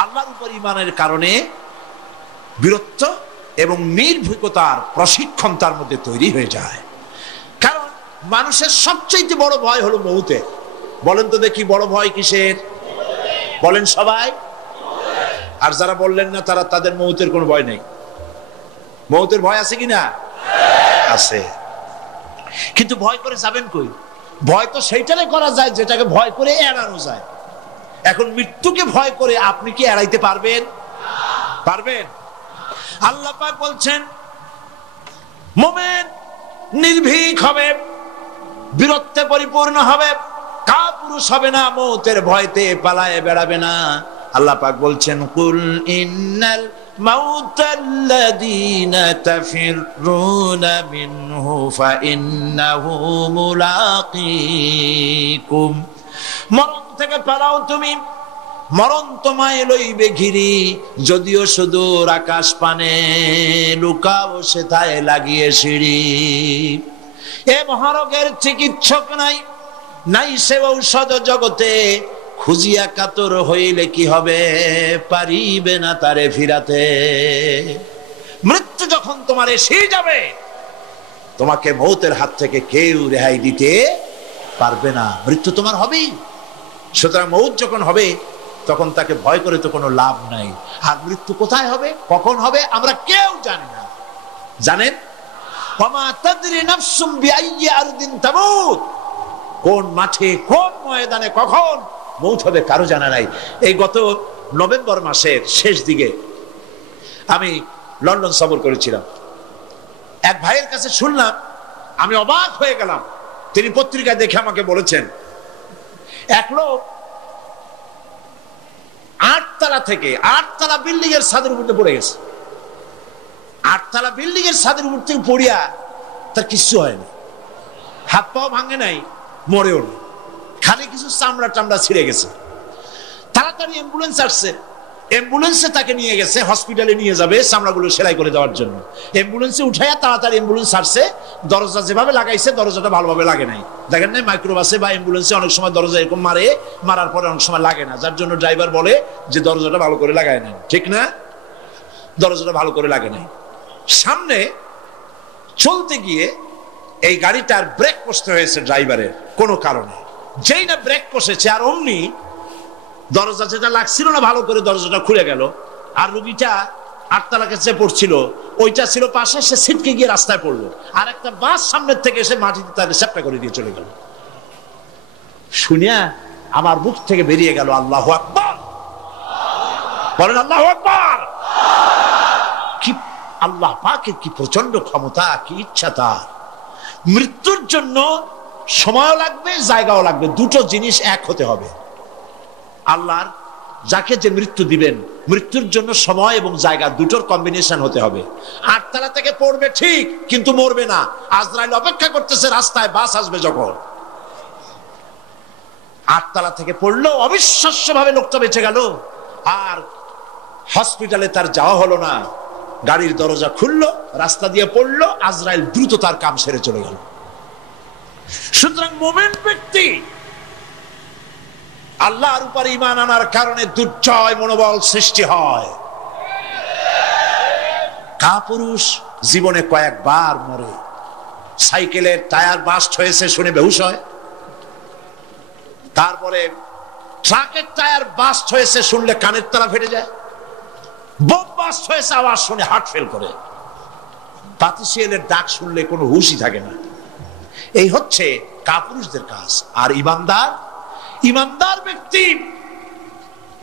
আল্লাহর উপর ঈমানের কারণে বীরত্ব এবং নির্ভীকতার প্রশিক্ষণ তার মধ্যে তৈরি হয়ে যায়। কারণ মানুষের সবচেয়ে বড় ভয় হলো মৌতে। বলেন তো দেখি, বড় ভয় কিসের? বলেন সবাই। আর যারা বললেন না, তাদের মৌতের কোনো ভয় নেই। মৌতের ভয় আছে কিনা? আছে। কিন্তু ভয় করে যাবেন কই? ভয় তো সেইটারে করা যায় যেটাকে ভয় করে এড়ানো যায়। এখন মৃত্যুকে ভয় করে আপনি কি এড়াইতে পারবেন? পারবেন? আল্লাহ পাক বলছেন, মুমিন নির্ভীক হবে, বীরত্বে পরিপূর্ণ হবে, কাপুরুষ হবে না, মৌতের ভয়তে পালায়ে বেড়াবে না। আল্লাহ পাক বলছেন, কুল ইন্নাল মাউতাল্লাযীনা তাফিরুনা মিনহু ফাইন্নাহু মুলাকীকুম। মরণ থেকে পালাও তুমি, মরণ তোমায় লইবে ঘিরি, যদিও সুদূর আকাশ পানে, লুকাও সেথায় লাগিয়ে সিঁড়ি। এ মহারোগের চিকিৎসক নাই, নাই সে ঔষধ জগতে, খুঁজিয়া কাতর হইলে কি হবে, পারিবে না তারে ফিরাতে। মৃত্যু যখন তোমার এসে যাবে, তোমাকে মৌতের হাত থেকে কেউ রেহাই দিতে পারবে না, মৃত্যু তোমার হবেই। সুতরাং মৌত যখন হবে তখন তাকে ভয় করে তো কোনো লাভ নাই। আর মৃত্যু কোথায় হবে, কখন হবে, আমরা কেউ জানি না। জানেন, ওয়ামা তাদরি নাফসুম বিআইয়ি আরদিন তামুত, কোন মাঠে কোন ময়দানে কখন মৌত হবে কারো জানা নাই। এই গত নভেম্বর মাসের শেষ দিকে আমি লন্ডন সফর করেছিলাম। এক ভাইয়ের কাছে শুনলাম, আমি অবাক হয়ে গেলাম। তিনি পত্রিকায় দেখে আমাকে বলেছেন, এক লোক 8 তলা থেকে 8 তলা বিল্ডিং এর ছাদের উপর পড়ে গেছে। 8 তলা বিল্ডিং এর ছাদের উপর থেকে পড়িয়া তার কিছু হয়নি, হাত পাও ভাঙে নাই, মরেও না, খালি কিছু চামড়া টামড়া ছিঁড়ে গেছে। তাড়াতাড়ি অ্যাম্বুলেন্স আসছে, অ্যাম্বুলেন্সে তাকে নিয়ে গেছে, হসপিটালে নিয়ে যাবে চামড়াগুলো সেলাই করে দেওয়ার জন্য। অ্যাম্বুলেন্সে উঠাইয়া তাড়াতাড়ি অ্যাম্বুলেন্স আসছে। দরজা যেভাবে লাগাইছে দরজাটা ভালোভাবে লাগে নাই। দেখেন নাই মাইক্রোবাসে বা অ্যাম্বুলেন্সে অনেক সময় দরজা এরকম মারার পরে অনেক সময় লাগে না, যার জন্য ড্রাইভার বলে যে দরজাটা ভালো করে লাগায় নাই, ঠিক না? দরজাটা ভালো করে লাগে নাই। সামনে চলতে গিয়ে এই গাড়িটার ব্রেক কষতে হয়েছে ড্রাইভারের কোনো কারণে। যেই না ব্রেক কষেছে আর অমনি দরজা যেটা লাগছিল না ভালো করে দরজাটা খুলে গেল। আর রুগীটা 8 তলা কাছে পড়ছিল, ওইটা ছিল পাশে, সে ছিটকে গিয়ে রাস্তায় পড়লো। আর একটা বাস সামনের থেকে এসে মাটিতে তাকে চ্যাপ্টা করে দিয়ে চলে গেল। শুনিয়া আমার মুখ থেকে বেরিয়ে গেল আল্লাহু আকবার। বলেন আল্লাহু আকবার। কি আল্লাহ পাকের কি প্রচন্ড ক্ষমতা, কি ইচ্ছা তার। মৃত্যুর জন্য সময়ও লাগবে, জায়গাও লাগবে, দুটো জিনিস এক হতে হবে। আল্লাহর যাকে যে মৃত্যু দিবেন, মৃত্যুর জন্য সময় এবং জায়গা দুটোর কম্বিনেশন হতে হবে। 8 তলা থেকে পড়বে ঠিক, কিন্তু মরবে না। আজরাইল অপেক্ষা করতেছে রাস্তায়, বাস আসবে যখন। 8 তলা থেকে পড়লো, অবিশ্বাস্য ভাবে লোকটা বেঁচে গেল। আর হসপিটালে তার যাওয়া হলো না, গাড়ির দরজা খুললো, রাস্তা দিয়ে পড়লো, আজরাইল দ্রুত তার কাম সেরে চলে গেল। সুতরাং মুমিন ব্যক্তি আল্লাহর উপর ঈমান আনার কারণে দুর্জয় মনোবল সৃষ্টি হয়। কাপুরুষ জীবনে কয়েকবার মরে। সাইকেলের টায়ার বাস্ট হয়েছে শুনে বেহুশ হয়, তারপরে ট্রাকের টায়ার বাস্ট হয়েছে শুনলে কানের তারা ফেটে যায়, বোম বাস্ট হয়েছে আওয়াজ শুনে হার্ট ফেল করে, পাতিশিয়ালের ডাক শুনলে কোনো হুঁশই থাকে না। এই হচ্ছে কাপুরুষদের কাজ। আর ইমানদার ব্যক্তি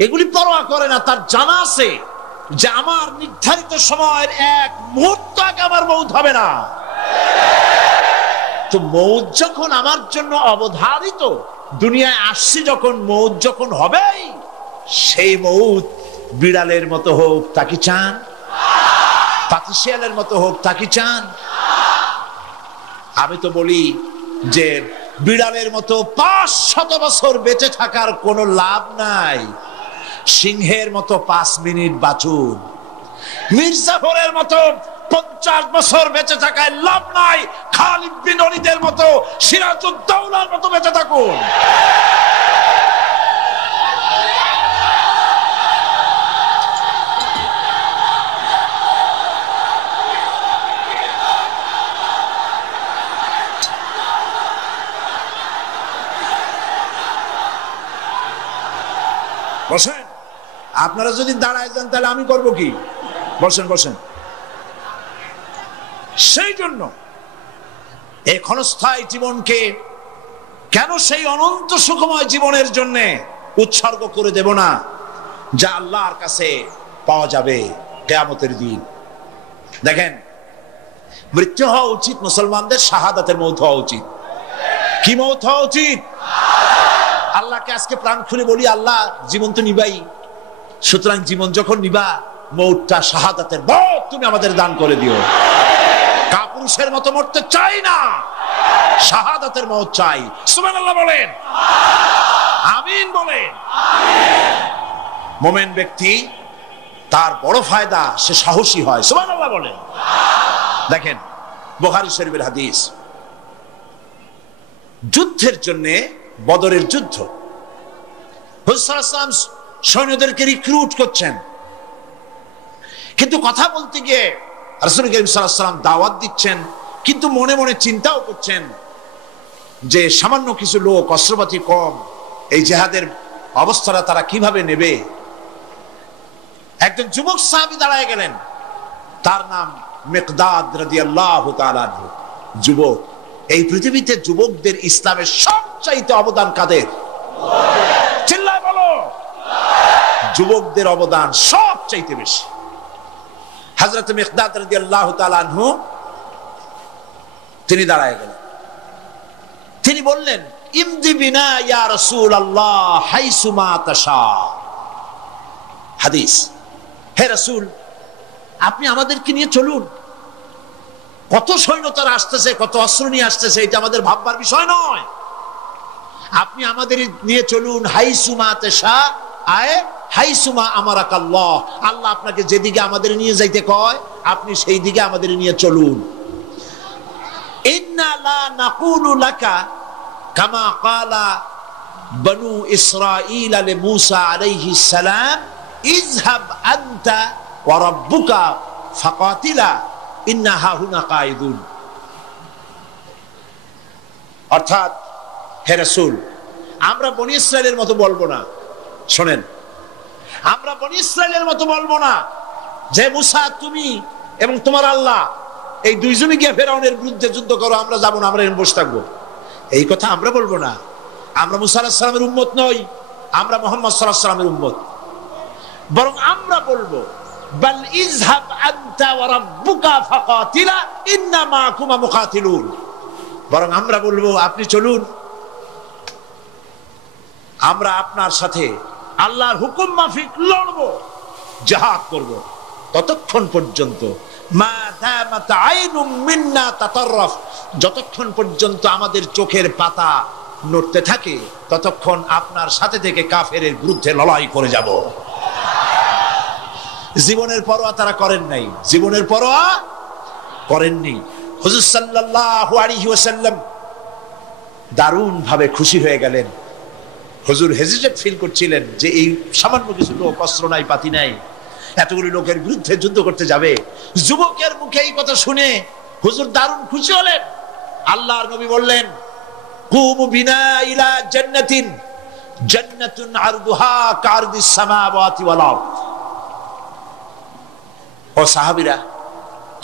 এগুলি পরোয়া করে না। তার জানা আছে যে আমার নির্ধারিত সময়ের এক মুহূর্ত আগে আমার মৌত হবে না। তো মৌত যখন আমার জন্য অবধারিত, দুনিয়ায় আসছি যখন, মৌত যখন হবেই, সেই মৌত বিড়ালের মতো হোক তা কি চান? পাতিশিয়ালের মতো হোক তা কি চান? আমি তো বলি যে বিড়ালের মতো 500 বছর বেঁচে থাকার কোনো লাভ নাই। সিংহের মতো 5 মিনিট বাঁচুন। মির্জাফরের মতো 50 বছর বেঁচে থাকায় লাভ নাই। খালিদ বিন ওলীদের মতো, সিরাজউদ্দৌলার মতো বেঁচে থাকুন। বসেন, আপনারা যদি দাঁড়ায় যান তাহলে আমি করব কি? বসেন বসেন। সেই জন্য এই ক্ষণস্থায়ী জীবনকে কেন সেই অনন্ত সুখময় জীবনের জন্য উৎসর্গ করে দেব না, যা আল্লাহর কাছে পাওয়া যাবে কিয়ামতের দিন। দেখেন, মৃত্যু হওয়া উচিত মুসলমানদের, শাহাদাতের মৌত হওয়া উচিত। কি মৌত হওয়া উচিত? আল্লাহকে আজকে প্রাণ খুলে বলি, আল্লাহ জীবন তো নিবাই, সুতরাং জীবন যখন নিবা, মৌতটা শাহাদাতের মৌত তুমি আমাদের দান করে দিও। কাপুরুষের মতো মরতে চাই না, শাহাদাতের মৌত চাই। সুবহানাল্লাহ বলেন, আমিন বলেন। মুমিন ব্যক্তি তার বড় ফায়দা, সে সাহসী হয়। সুবহানাল্লাহ বলেন। দেখেন, বুখারী শরীফের হাদিস, যুদ্ধের জন্য, বদরের যুদ্ধ, রাসূল সাল্লাল্লাহু আলাইহি ওয়াসাল্লাম সৈন্যদেরকে রিক্রুট করছেন, কিন্তু কথা বলতে গিয়ে রাসূল করিম সাল্লাল্লাহু আলাইহি ওয়াসাল্লাম দাওয়াত দিচ্ছেন কিন্তু মনে মনে চিন্তাও করছেন যে সামান্য কিছু লোক, অস্ত্রপাতি কম, এই জিহাদের অবস্থাটা তারা কিভাবে নেবে। একজন যুবক সাহাবী দাঁড়ায় গেলেন, তার নাম মিকদাদ রাদিয়াল্লাহু তাআলা আনহু। যুবক, এই পৃথিবীতে যুবকদের ইসলামের সবচাইতে অবদান কাদের? চিল্লায় বলো। যুবকদের অবদান সবচাইতে বেশি। হযরত মিকদাদ রাদিয়াল্লাহু তাআলা আনহু তিনি দাঁড়ায় গেলেন, তিনি বললেন, ইমদি বিনা ইয়া রাসূলুল্লাহ হাইসুমা তাশা। হাদিস, হে রাসূল, আপনি আমাদেরকে নিয়ে চলুন। কত সৈন্য তারা আসতেছে, কত অস্ত্র নিয়ে আসতেছে, এটা আমাদের ভাববার বিষয় নয়। আপনি আমাদের নিয়ে চলুন। হাইসুমা তাশা আয় হাইসুমা আমারাকাল্লাহ, আল্লাহ আপনাকে যেদিকে আমাদের নিয়ে যাইতে কয় আপনি সেই দিকে আমাদের নিয়ে চলুন। ইন্না লা নাকুলু লাকা কামা ক্বালা বনু ইসরাঈল লি মূসা আলাইহিস সালাম ইযহাব আনতা ওয়া রাব্বুকা ফাকাতিলা ইন্না হাহুনা কায়িদুন। অর্থাৎ, হে রাসূল, আমরা বনি ইসরাইলের মতো বলবো না। শোনেন, আমরা বনি ইসরাইলের মতো বলবো না যে মূসা তুমি এবং তোমার আল্লাহ এই দুইজনে গিয়ে ফেরাউনের বিরুদ্ধে যুদ্ধ করো, আমরা যাবো না, আমরা এখানে বসে থাকবো। এই কথা আমরা বলবো না। আমরা মূসা আলাইহিস সালামের উম্মত নই, আমরা মুহাম্মদ সাল্লাল্লাহু আলাইহি সাল্লামের উম্মত। বরং আমরা বলবো, বাল ইযহাব আনতা ওয়া রাব্বুকা ফাকাতিলা ইন্না মাআকুমা মুকাতিলুন। বরং আমরা বলবো, আপনি চলুন, আমরা আপনার সাথে আল্লাহর হুকুম মাফিক লড়বো, জিহাদ করব। ততক্ষণ পর্যন্ত মা দামাত আইনুম মিন্না তাতাররাফ, যতক্ষণ পর্যন্ত আমাদের চোখের পাতা নড়তে থাকে ততক্ষণ আপনার সাথে থেকে কাফেরের বিরুদ্ধে লড়াই করে যাব। জীবনের পরোয়া তারা করেন নাই, জীবনের পরোয়া করেননি। হুজুর সাল্লাল্লাহু আলাইহি ওয়াসাল্লাম দারুণ ভাবে খুশি হয়ে গেলেন। হুজুর হেজিটেট ফিল করছিলেন যে এই সামান্য কিছু লোক, অস্ত্র নাই, পাতি নাই, এতগুলি লোকের বিরুদ্ধে যুদ্ধ করতে যাবে। যুবকের মুখে এই কথা শুনে হুজুর দারুণ খুশি হলেন। আল্লাহর নবী বললেন, কুমু বিনা ইলা জান্নাতিন জান্নাতুন আরদুহা কারদিস সামাওয়াতি ওয়াল আরদ। ও সাহাবীরা,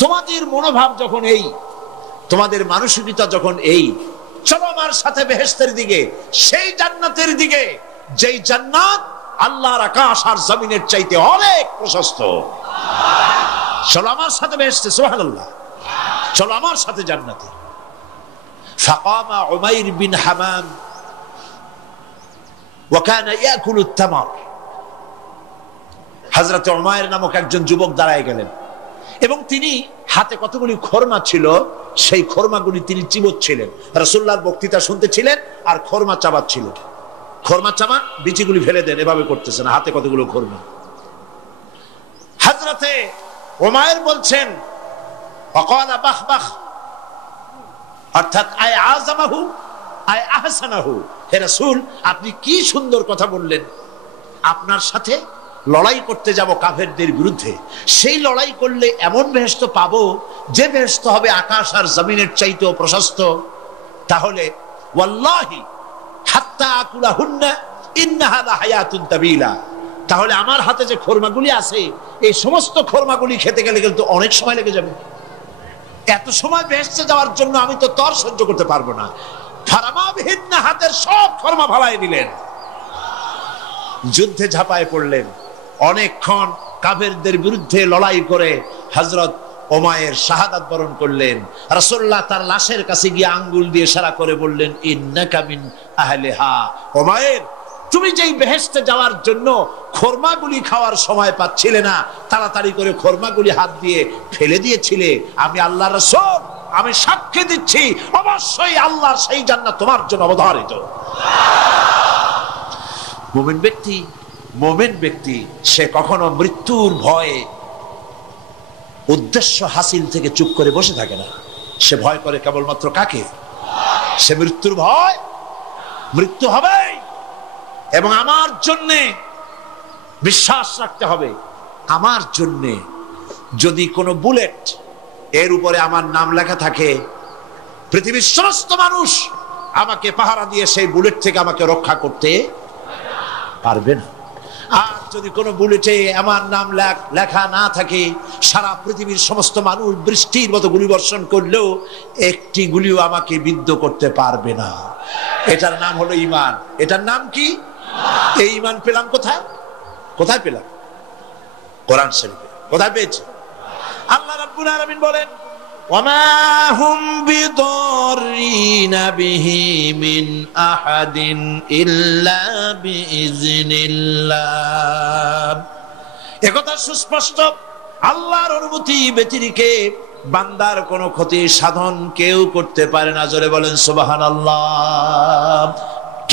তোমাদের মনোভাব যখন এই, তোমাদের মানসিকতা যখন এই, চলো আমার সাথে বেহেশতের দিকে, সেই জান্নাতের দিকে যেই জান্নাত আল্লাহর আকাশ আর জমিনের চাইতে অনেক প্রশস্ত। চলো আমার সাথে বেহেশতে, সুবহানাল্লাহ, চলো আমার সাথে জান্নাতে। ফাকামা উমাইর বিন হামাম ওয়া কানা ইয়াকুলু আত-তামার। হযরত উমাইর নামক একজন যুবক দাঁড়ায় গেলেন এবং তিনি হাতে কতগুলি খরমা ছিল, সেই খরমাগুলি তিনি চিবোচ্ছিলেন। রাসূলুল্লাহর বক্তৃতা শুনতেছিলেন আর খরমা চাবাচ্ছিলেন। খরমা চাবান, বিচিগুলি ফেলে দেন, এভাবে করতেছেন, হাতে কতগুলো খরমা। হযরতে উমাইর বলছেন, ওয়াকালা বাখ বাখ, অর্থাৎ আয় আযামাহু আয় আহসানাহু। হে রাসূল, আপনি কি সুন্দর কথা বললেন। আপনার সাথে লড়াই করতে যাব কাফেরদের বিরুদ্ধে, সেই লড়াই করলে এমন বেহেশত পাবো যে বেহেশত হবে আকাশ আর জমিনের চাইতেও প্রশস্ত। তাহলে ওয়াল্লাহি হাত্তা আকুলাহুন্না ইন্নাহা লাহায়াতুন তাবিলা, তাহলে আমার হাতে যে খরমাগুলি আছে এই সমস্ত খরমাগুলি খেতে গেলে কিন্তু অনেক সময় লেগে যাবে। এত সময় বেহেশতে যাওয়ার জন্য আমি তো তর সহ্য করতে পারবো না। ফারামাবিহিন্না, হাতের সব খরমা ফালাই দিলেন, যুদ্ধে ঝাঁপায় পড়লেন। অনেকক্ষণ কাফেরদের বিরুদ্ধে লড়াই করে হযরত উমাইর শাহাদাত বরণ করলেন। রাসূলুল্লাহ তার লাশের কাছে গিয়ে আঙ্গুল দিয়ে ইশারা করে বললেন, ইন্নাকা মিন আহলিহা। উমাইর, তুমি যেই বেহেশতে যাওয়ার জন্য খরমাগুলি খাওয়ার সময় পাচ্ছিলে না, তাড়াতাড়ি করে খরমাগুলি হাত দিয়ে ফেলে দিয়েছিলে, আমি আল্লাহর রাসূল, আমি সাক্ষী দিচ্ছি অবশ্যই আল্লাহর সেই জান্নাত তোমার জন্য অবধারিত। মুমিন ব্যক্তি সে কখনো মৃত্যুর ভয়ে উদ্দেশ্য হাসিল থেকে চুপ করে বসে থাকে না। সে ভয় করে কেবলমাত্র কাকে? সে মৃত্যুর ভয়, মৃত্যু হবে এবং আমার জন্য বিশ্বাস রাখতে হবে, আমার জন্য যদি কোনো বুলেট এর উপরে আমার নাম লেখা থাকে, পৃথিবীর সমস্ত মানুষ আমাকে পাহারা দিয়ে সেই বুলেট থেকে আমাকে রক্ষা করতে পারবে না। আর যদি কোনো বুলেটে আমার নাম লেখা না থাকে, সারা পৃথিবীর সমস্ত মানুষ বৃষ্টির মতো গুলি বর্ষণ করলেও একটি গুলিও আমাকে বিদ্ধ করতে পারবে না। এটার নাম হলো ঈমান। এটার নাম কি? এই ঈমান পেলাম কোথায়? কোথায় পেলাম? কোরআন শরীফে। কোথায় পেয়েছি? আল্লাহ রাব্বুল আলামিন বলেন, ওয়ামা হুম বিদরিনা বিহি মিন আহাদিন ইল্লা বিইজনিল্লাহ। একথা সুস্পষ্ট, আল্লাহর অনুমতি ব্যতিরেকে বান্দার কোনো ক্ষতি সাধন কেউ করতে পারে না। জোরে বলেন সুবহানাল্লাহ।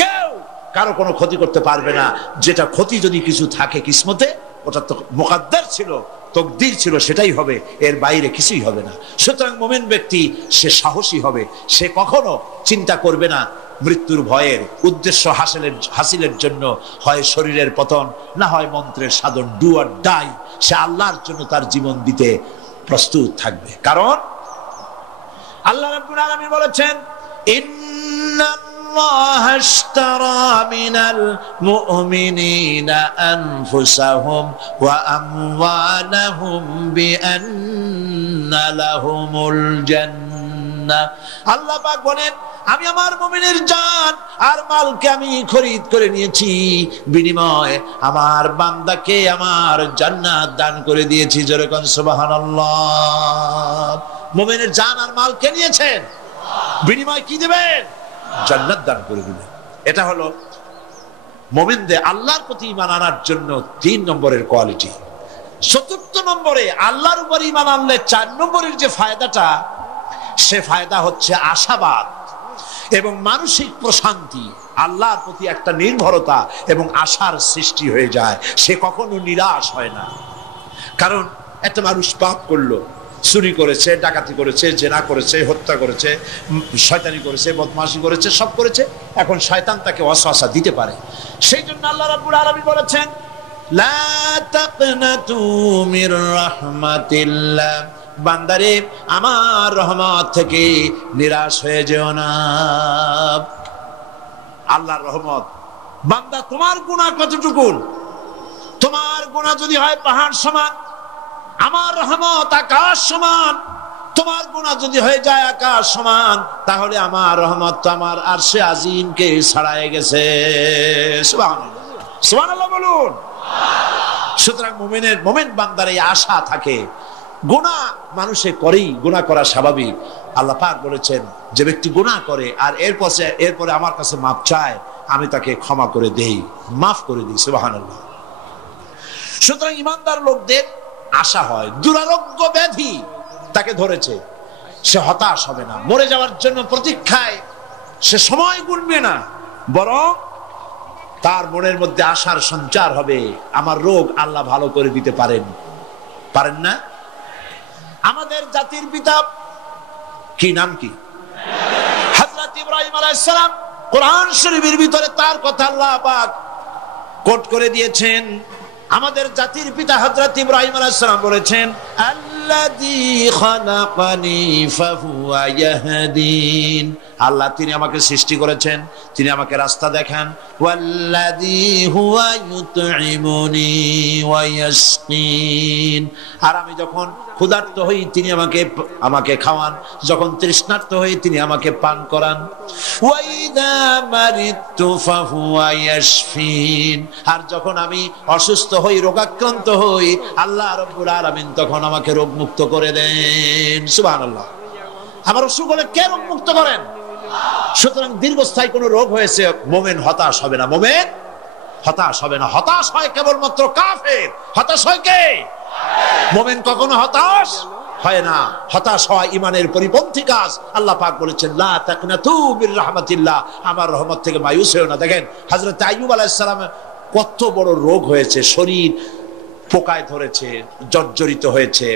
কেউ কারো কোনো ক্ষতি করতে পারবে না। যেটা ক্ষতি যদি কিছু থাকে কিসমতে, ওটা তো মুকদ্দার ছিল, তকদির ছিল, সেটাই হবে, এর বাইরে কিছুই হবে না। সুতরাং মুমিন ব্যক্তি সে সাহসী হবে, সে কখনো চিন্তা করবে না মৃত্যুর ভয়ের। উদ্দেশ্য হাসিলের জন্য হয় শরীরের পতন, না হয় মন্ত্রের সাধন, ডু অর ডাই। সে আল্লাহর জন্য তার জীবন দিতে প্রস্তুত থাকবে। কারণ আল্লাহ রাব্বুল আলামিন বলেছেন, ইন্নাল্লাহা আশতারা মিনাল মুমিনিনা আনফুসাহুম ওয়া আমওয়ালাহুম বিআন্না লাহুমুল জান্নাহ। আল্লাহ পাক বলেন, আমি আমার মুমিনের জান আর মালকে আমি খরিদ করে নিয়েছি, বিনিময়ে আমার বান্দাকে আমার জান্নাত দান করে দিয়েছি। জোরে কোন সুবহানাল্লাহ। মুমিনের জান আর মাল কে নিয়েছেন? বিনিময় কি দিবেন? জান্নাত দান করে দিবেন। এটা হলো মুমিনদের আল্লাহর প্রতি ঈমান আনার জন্য 3 নম্বরের কোয়ালিটি। 4th নম্বরে আল্লাহর উপর ঈমান আনলে 4 নম্বরের যে ফায়দাটা, সে ফায়দা হচ্ছে আশাবাদ এবং মানসিক প্রশান্তি। আল্লাহর প্রতি একটা নির্ভরতা এবং আশার সৃষ্টি হয়ে যায়। সে কখনো নিরাশ হয় না। কারণ একটা মানুষ পাপ করলো, চুরি করেছে, ডাকাতি করেছে, জেনা করেছে, হত্যা করেছে, শয়তানি করেছে, বদমাশি করেছে, সব করেছে। এখন শয়তান তাকে ওয়াসওয়াসা দিতে পারে। সেই জন্য আল্লাহ রাব্বুল আলামিন বলেছেন, লা তাকনাতু মির রাহমাতিল্লাহ। বান্দারে, আমার রহমত থেকে নিরাশ হয়ে যেও না। আল্লাহর রহমত। বান্দা, তোমার গুনাহ কতটুকু? তোমার গুনাহ যদি হয় পাহাড় সমান, আমার রহমত আকাশ সমান। তোমার গুনাহ যদি হয়ে যায় আকাশ সমান, তাহলে আমার রহমত তো আমার আরশে আজিমকে ছাড়ায় গেছে। সুবহানাল্লাহ, সুবহানাল্লাহ বলুন। সুতরাং মুমিন বান্দার এই আশা থাকে। গুনাহ মানুষে করেই, গুনাহ করা স্বাভাবিক। আল্লাহ পাক বলেছেন, যে ব্যক্তি গুনাহ করে আর এরপরে আমার কাছে মাপ চায়, আমি তাকে ক্ষমা করে দেই, মাফ করে দিই। সুবহানাল্লাহ। সুতরাং ঈমানদার লোকদের আশা হয়, দুরারোগ্য ব্যাধি তাকে ধরেছে, সে হতাশ হবে না। মরে যাওয়ার জন্য প্রতীক্ষায় সে সময় গুনবে না, বরং তার মনের মধ্যে আশার সঞ্চার হবে, আমার রোগ আল্লাহ ভালো করে দিতে পারেন না? আমাদের জাতির পিতা কি নাম কি? হযরত ইব্রাহিম আলাইহিস সালাম। কোরআন শরীফের ভিতরে তার কথা আল্লাহ পাক কোট করে দিয়েছেন। আমাদের জাতির পিতা হযরত ইব্রাহিম আলাইহিস সালাম বলেছেন, আল্লাযী খালাকানি ফাহুয়া ইয়াহদিন। আল্লাহ, তিনি আমাকে সৃষ্টি করেছেন, তিনি আমাকে রাস্তা দেখান। ওয়াল্লাযী হুয়া ইউতঈমুনি ওয়া ইয়াসকিন। আর আমি যখন ক্ষুধার্ত হই, তিনি আমাকে খাওয়ান, যখন তৃষ্ণার্ত হই, তিনি আমাকে পান করান। ওয়া ইযা মারিতু ফাহুয়া ইয়াশফিন। আর যখন আমি অসুস্থ হই, রোগাক্রান্ত হই, আল্লাহ রাব্বুল আলামিন তখন আমাকে রোগ মুক্ত করে দেন। সুবহানাল্লাহ। আমার অসুখ হলে কে রোগ মুক্ত করেন? সুতরাং দীর্ঘস্থায়ী কোন রোগ হয়েছে, মুমিন হতাশ হবে না। মুমিন হতাশ হবে না। হতাশ হয় কেবলমাত্র কাফের। হতাশ হয় কে? মুমিন কখনো হতাশ হয় না। হতাশ হওয়া ঈমানের পরিপন্থী কাজ। আল্লাহ পাক বলেছেন, লা তাকনাতু মির রাহমাতিল্লাহ। আমার রহমত থেকে মায়ুস হয়ো না। দেখেন হযরত আইয়ুব আলাইহিস সালামের কত বড় রোগ হয়েছে, শরীর পোকায় ধরেছে, জর্জরিত হয়েছে,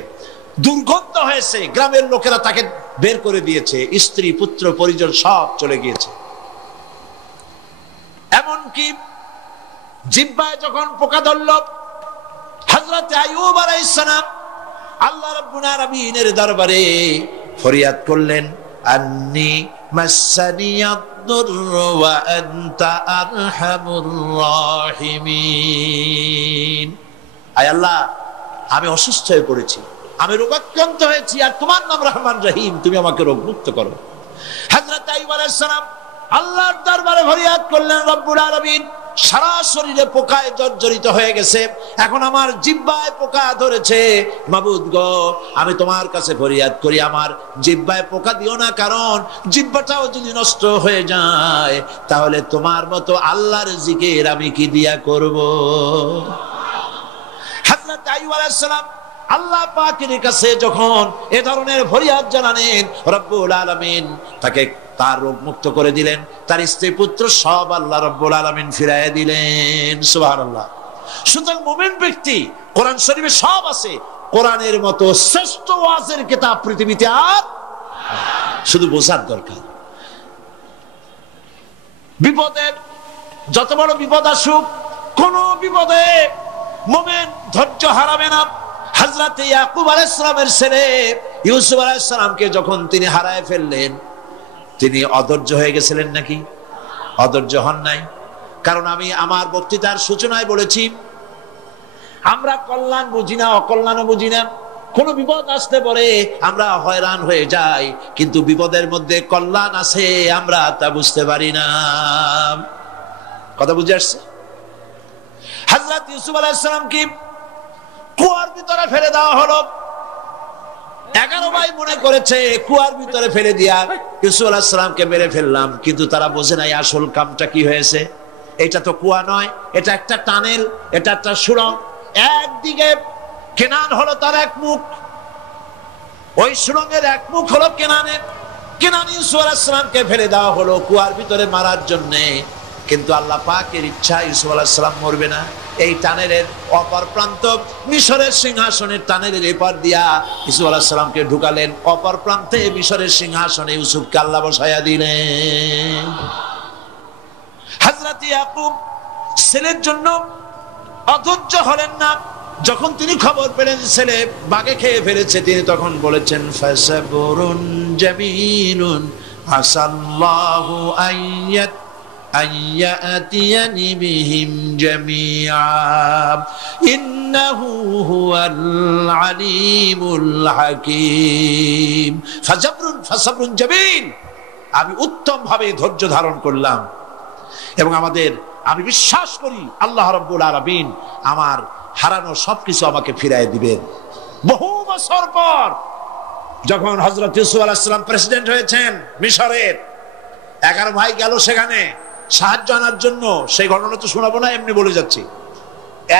দুর্গন্ধ হয়েছে, গ্রামের লোকেরা তাকে বের করে দিয়েছে, স্ত্রী পুত্র পরিজন সব চলে গিয়েছে। এমনকি জিহ্বায় যখন পোকা ধরল, হযরত আইয়ুব আলাইহিস সালাম আল্লাহ রাব্বুল আলামিনের দরবারে ফরিয়াদ করলেন, আন্নি মাসানিয়াদ-দুররু ওয়া আনতা আরহামুর রাহিমিন। আয় আল্লাহ, আমি অসুস্থ হয়ে পড়েছি, আমি রোগাক্রান্ত হয়েছি, আর তোমার নাম রহমান রহিম, তুমি আমাকে রোগমুক্ত করো। হযরত আইয়ুব আলাইহিস সালাম আল্লাহর দরবারে ফরিয়াদ করলেন, রব্বুল আলামিন সারা শরীরে পোকায় জর্জরিত হয়ে গেছে, এখন আমার জিহ্বায় পোকা ধরেছে, মাবুদ গো আমি তোমার কাছে ফরিয়াদ করি, আমার জিহ্বায় পোকা দিও না, কারণ জিহ্বাটাও যদি নষ্ট হয়ে যায় তাহলে তোমার মতো আল্লাহর জিকির আমি কি দিয়া করব। হযরত আইয়ুব আলাইহিস সালাম আল্লাহ পাকের কাছে যখন এ ধরনের ফরিয়াদ জানালেন, রব্বুল আলামিন তাকে তার রোগ মুক্ত করে দিলেন, তার স্ত্রী পুত্র সব আল্লাহ রব্বুল আলামিন ফিরাইয়া দিলেন। সুবহানাল্লাহ। সুতরাং মুমিন ব্যক্তি, কোরআন শরীফে সব আছে, কোরআনের মতো শ্রেষ্ঠ ওয়াজের কিতাব পৃথিবীতে আর শুধু বোঝার দরকার। বিপদের যত বড় বিপদ আসুক, কোন বিপদে মুমিন ধৈর্য হারাবে না। হযরত ইয়াকুব আলাইহিস সালামের ছেলে ইউসুফ আলাইহিস সালামকে যখন তিনি হারায় ফেললেন, তিনি অধৈর্য হয়ে গেছিলেন নাকি? অধৈর্য হন নাই। কারণ আমি আমার বক্তৃতার সূচনায় বলেছি, আমরা কল্যাণ বুঝি না, অকল্যাণও বুঝি না। কোন বিপদ আসতে পরে আমরা হয়রান হয়ে যাই, কিন্তু বিপদের মধ্যে কল্যাণ আছে আমরা তা বুঝতে পারি না। কথা বুঝে আসছে? হযরত ইউসুফ আলাইহিস সালামকে কুয়ার ভিতরে ফেলে দেওয়া হলো। 11 ভাই মনে করেছে কুয়ার ভিতরে ফেলে দিয়া ইউসুফ আলাইহিস সালামকে মেরে ফেললাম, কিন্তু তারা বোঝে নাই আসল কামটা কি হয়েছে। এটা তো কুয়া নয়, এটা একটা টানেল, এটা একটা সুড়ঙ্গ। একদিকে কেনান হলো তার এক মুখ, ওই সুড়ঙ্গের এক মুখ হলো কেনানের। কেনান ইউসুফ আলাইহিস সালামকে ফেলে দেওয়া হলো কুয়ার ভিতরে মারার জন্য, কিন্তু আল্লাহ পাকের ইচ্ছা ইউসুফ আলাইহিস সালাম মরবে না। এই টানেলের অপর প্রান্ত মিশরের সিংহাসনের টানেলের এপার দিয়া ইউসুফ আলাইহিস সালামকে ঢুকালেন, অপর প্রান্তে মিশরের সিংহাসনে ইউসুফকে আল্লাহ বসায়া দিলেন। হযরত ইয়াকুব ছেলের জন্য অধৈর্য হলেন না। যখন তিনি খবর পেলেন ছেলে বাঘে খেয়ে ফেলেছে, তিনি তখন বলেছেন, ফাসাবরুন জামিলুন আসাল্লাহু আইয়াত আইয়াতিয়ানি বিহিম জামিআ ইন্নাহু হুয়াল আলিমুল হাকীম। ফাসাবরুন জামিল, আমি উত্তম ভাবে ধৈর্য ধারণ করলাম, এবং আমি বিশ্বাস করি আল্লাহ রাব্বুল আলামিন আমার হারানো সবকিছু আমাকে ফিরাই দিবেন। বহু বছর পর যখন হযরত ইউসুফ আলাইহিস সালাম প্রেসিডেন্ট হয়েছেন মিশরের, 11 ভাই গেল সেখানে সাহায্য আনার জন্য। সেই ঘটনা তো শোনাবো না, এমনি বলে যাচ্ছি।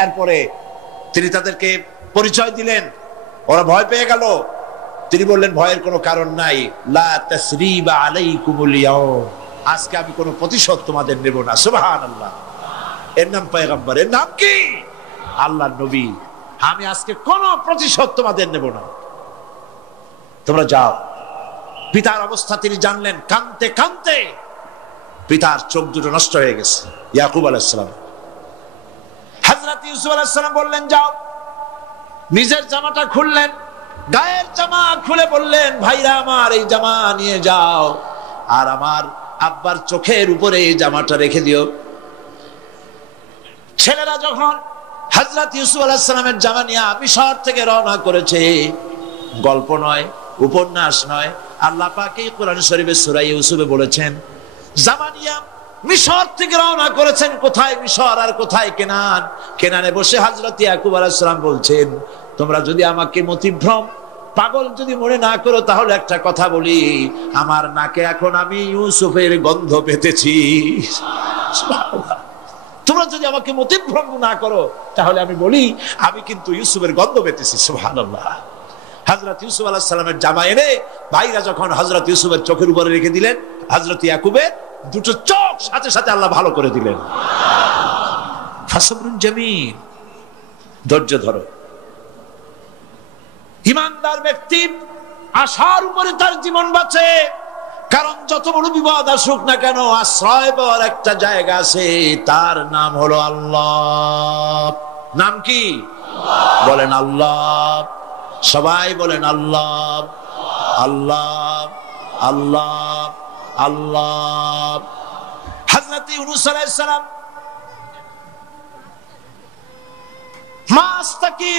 এরপরে তিনি তাদেরকে পরিচয় দিলেন, ওরা ভয় পেয়ে গেল। তিনি বললেন, ভয়ের কোনো কারণ নাই, লা তাসরিবা আলাইকুমুল ইয়াউম, আজকে আমি কোনো প্রতিশোধ তোমাদের নেব না। সুবহানাল্লাহ। এর নাম পয়গম্বর, এর নাম কি? আল্লাহর নবী। আমি আজকে কোনো প্রতিশোধ তোমাদের নেব না, তোমরা যাও। পিতার অবস্থা তিনি জানলেন, কাঁদতে কাঁদতে পিতার চোখ দুটো নষ্ট হয়ে গেছে। ইয়াকুব আলাইহিস সালাম, হযরত ইউসুফ আলাইহিস সালাম বললেন, যাও। নিজের জামাটা খুললেন, গায়ের জামা খুলে বললেন, ভাইরা আমার এই জামা নিয়ে যাও, আর আমার আব্বার চোখের উপরে এই জামাটা রেখে দিও। ছেলেরা যখন হযরত ইউসুফ আলাইহিস সালামের জামা নিয়ে মিশর থেকে রওনা করেছে, গল্প নয়, উপন্যাস নয়, আল্লাহ পাক এই কোরআন শরীফে সূরা ইউসুফে বলেছেন, জামা নিয়ে মিশর থেকে রওনা করেছেন। কোথায় মিশর আর কোথায় কেনান? কেনানে বসে হযরত ইয়াকুব আলাইহিস সালাম বলছেন, তোমরা যদি আমাকে মতিভ্রম পাগল যদি মনে না করো, তাহলে একটা কথা বলি, আমার নাকে এখন আমি ইউসুফের গন্ধ পেতেছি। তোমরা যদি আমাকে মতিভ্রম না করো, তাহলে আমি বলি আমি কিন্তু ইউসুফের গন্ধ পেতেছি। সুবহানাল্লাহ। হযরত ইউসুফ আলাইহিস সালামের জামা এনে ভাইরা যখন হযরত ইউসুফের চোখের উপরে রেখে দিলেন, হযরত ইয়াকুবের দুটো চোখ সাথে সাথে আল্লাহ ভালো করে দিলেন। ফাসাবরুন জামিল, ধৈর্য ধরো। ঈমানদার ব্যক্তি আশার উপরে তার জীবন বাঁচে, কারণ যত বড় বিপদ আসুক না কেন, আশ্রয় পাওয়ার একটা জায়গা আছে, তার নাম হলো আল্লাহ। নাম কি? বলেন আল্লাহ। সবাই বলেন আল্লাহ আল্লাহ আল্লাহ আল্লাহ। হযরত ইউনূস আলাইহিস সালাম মাছটাকে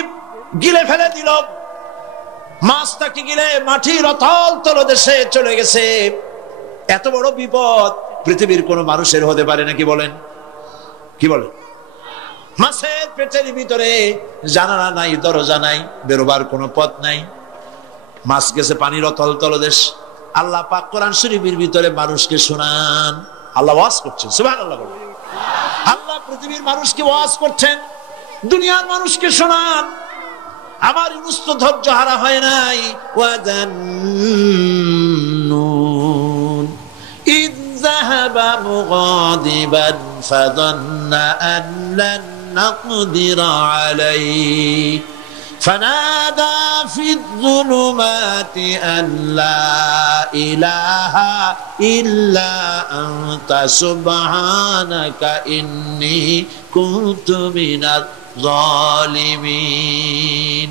গিলে ফেলে দিল, মাছটাকে গিলে মাটির অতল তলদেশে চলে গেছে। এত বড় বিপদ পৃথিবীর কোন মানুষের হতে পারে নাকি বলেন? কি বলেন? মাছের পেটের ভিতরে জানালা নাই, দরজা নাই, বেরোবার কোনো পথ নাই, মাছ গেছে পানির অতল তলদেশ। আল্লাহ পাক কোরআন শরীফের ভিতরে মানুষকে শোনান, আল্লাহ ওয়াজ করছেন, সুবহানাল্লাহ বলেন। আল্লাহ পৃথিবীর মানুষকে ওয়াজ করছেন, দুনিয়ার মানুষকে শোনান। আমার ইউনূস তো ধৈর্য হারা হয় নাই। ওয়াযান্নুন ইয যাহাবা মুগাদিবান ফাযান্না আন লান নাকদিরা আলাইহি ফানাদা ফিয-যুলুমাতি আন লা ইলাহা ইল্লা আনতা সুবহানাকা ইন্নী কুনতু মিনাল জালিমিন।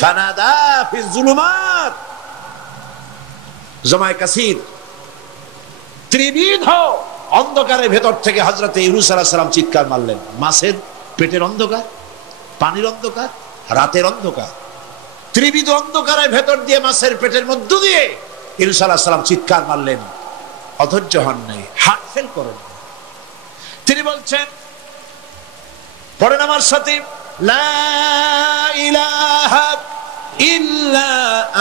ফানাদা ফিয-যুলুমাত, জামায়ে কাসির, ত্রিবিধ অন্ধকারের ভেতর থেকে হযরত ইউনূস আলাইহিস সালাম চিৎকার মারলেন। মাছের পেটের অন্ধকার, পানির অন্ধকার, রাতের অন্ধকার, ত্রিবিধ অন্ধকারের ভেতর দিয়ে মাছের পেটের মধ্য দিয়ে ইউনূস আলাইহিস সালাম চিৎকার মারলেন। অধৈর্য হন নাই, হার্ট ফেল করেন। তিনি বলছেন, পড়েন আমার সাথে, লা ইলাহা ইল্লা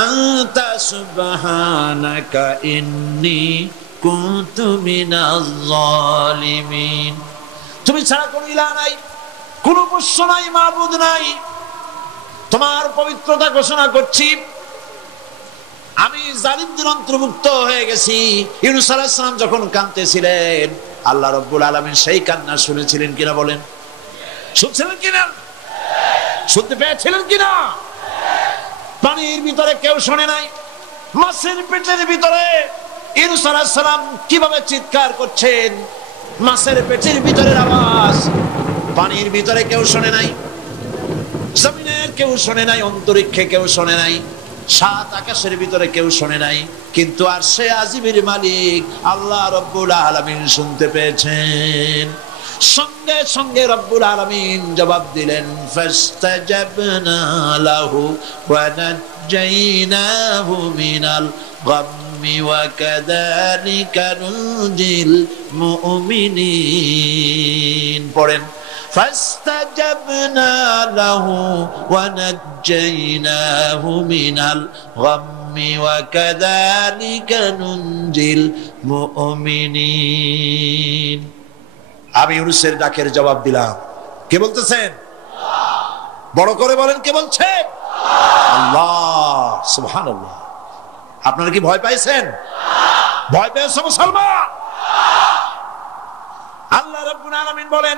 আনতা সুবহানাকা ইন্নী কুনতু মিনাজ জালিমিন। তুমি ছাড়া কোনো ইলাহ নাই, কোনো পোষ্য নাই, মাবুদ নাই। তোমার পবিত্রতা ঘোষণা করছি, আমি জালিমদের অন্তর্ভুক্ত হয়ে গেছি। ইউনূস আলাইহিস সালাম যখন কাঁদতেছিলেন, আল্লাহ রাব্বুল আলামিন সেই কান্না শুনেছিলেন কিনা বলেন? শুনছিলেন কিনা? শুনতে পেয়েছিলেন কিনা? পানির ভিতরে কেউ শোনে নাই, মাছের পেটের ভিতরে ইউনূস আলাইহিস সালাম কিভাবে চিৎকার করছেন, মাছের পেটের ভিতরের আওয়াজ পানির ভিতরে কেউ শোনে নাই, জমিনের কেউ শোনে নাই, অন্তরিক্ষে কেউ শোনে নাই, সাত আকাশের ভিতরে কেউ শোনে নাই, কিন্তু আরশে আজিমের মালিক আল্লাহ রাব্বুল আলামিন শুনতে পেয়েছেন। সঙ্গে সঙ্গে রব্বুল আলামিন জবাব দিলেন, ফাস্তাজাবনা লাহু ওয়া নাজ্জাইনাহু মিনাল গাম্মি ওয়া কাযালিকা নুনজিল মুমিনিন। পড়েন, ফাস্তাজাবনা লাহু ওয়া নাজ্জাইনাহু মিনাল গাম্মি ওয়া কাযালিকা নুনজিল মুমিনিন। আমি ইউনূসের ডাকের জবাব দিলাম। কে বলতেছেন? বড় করে বলেন, কে বলছেন? আল্লাহ, সুবহানাল্লাহ। আপনারা কি ভয় পাইছেন? ভয় পেয়েছে মুসলমান? আল্লাহ রাব্বুল আলামিন বলেন,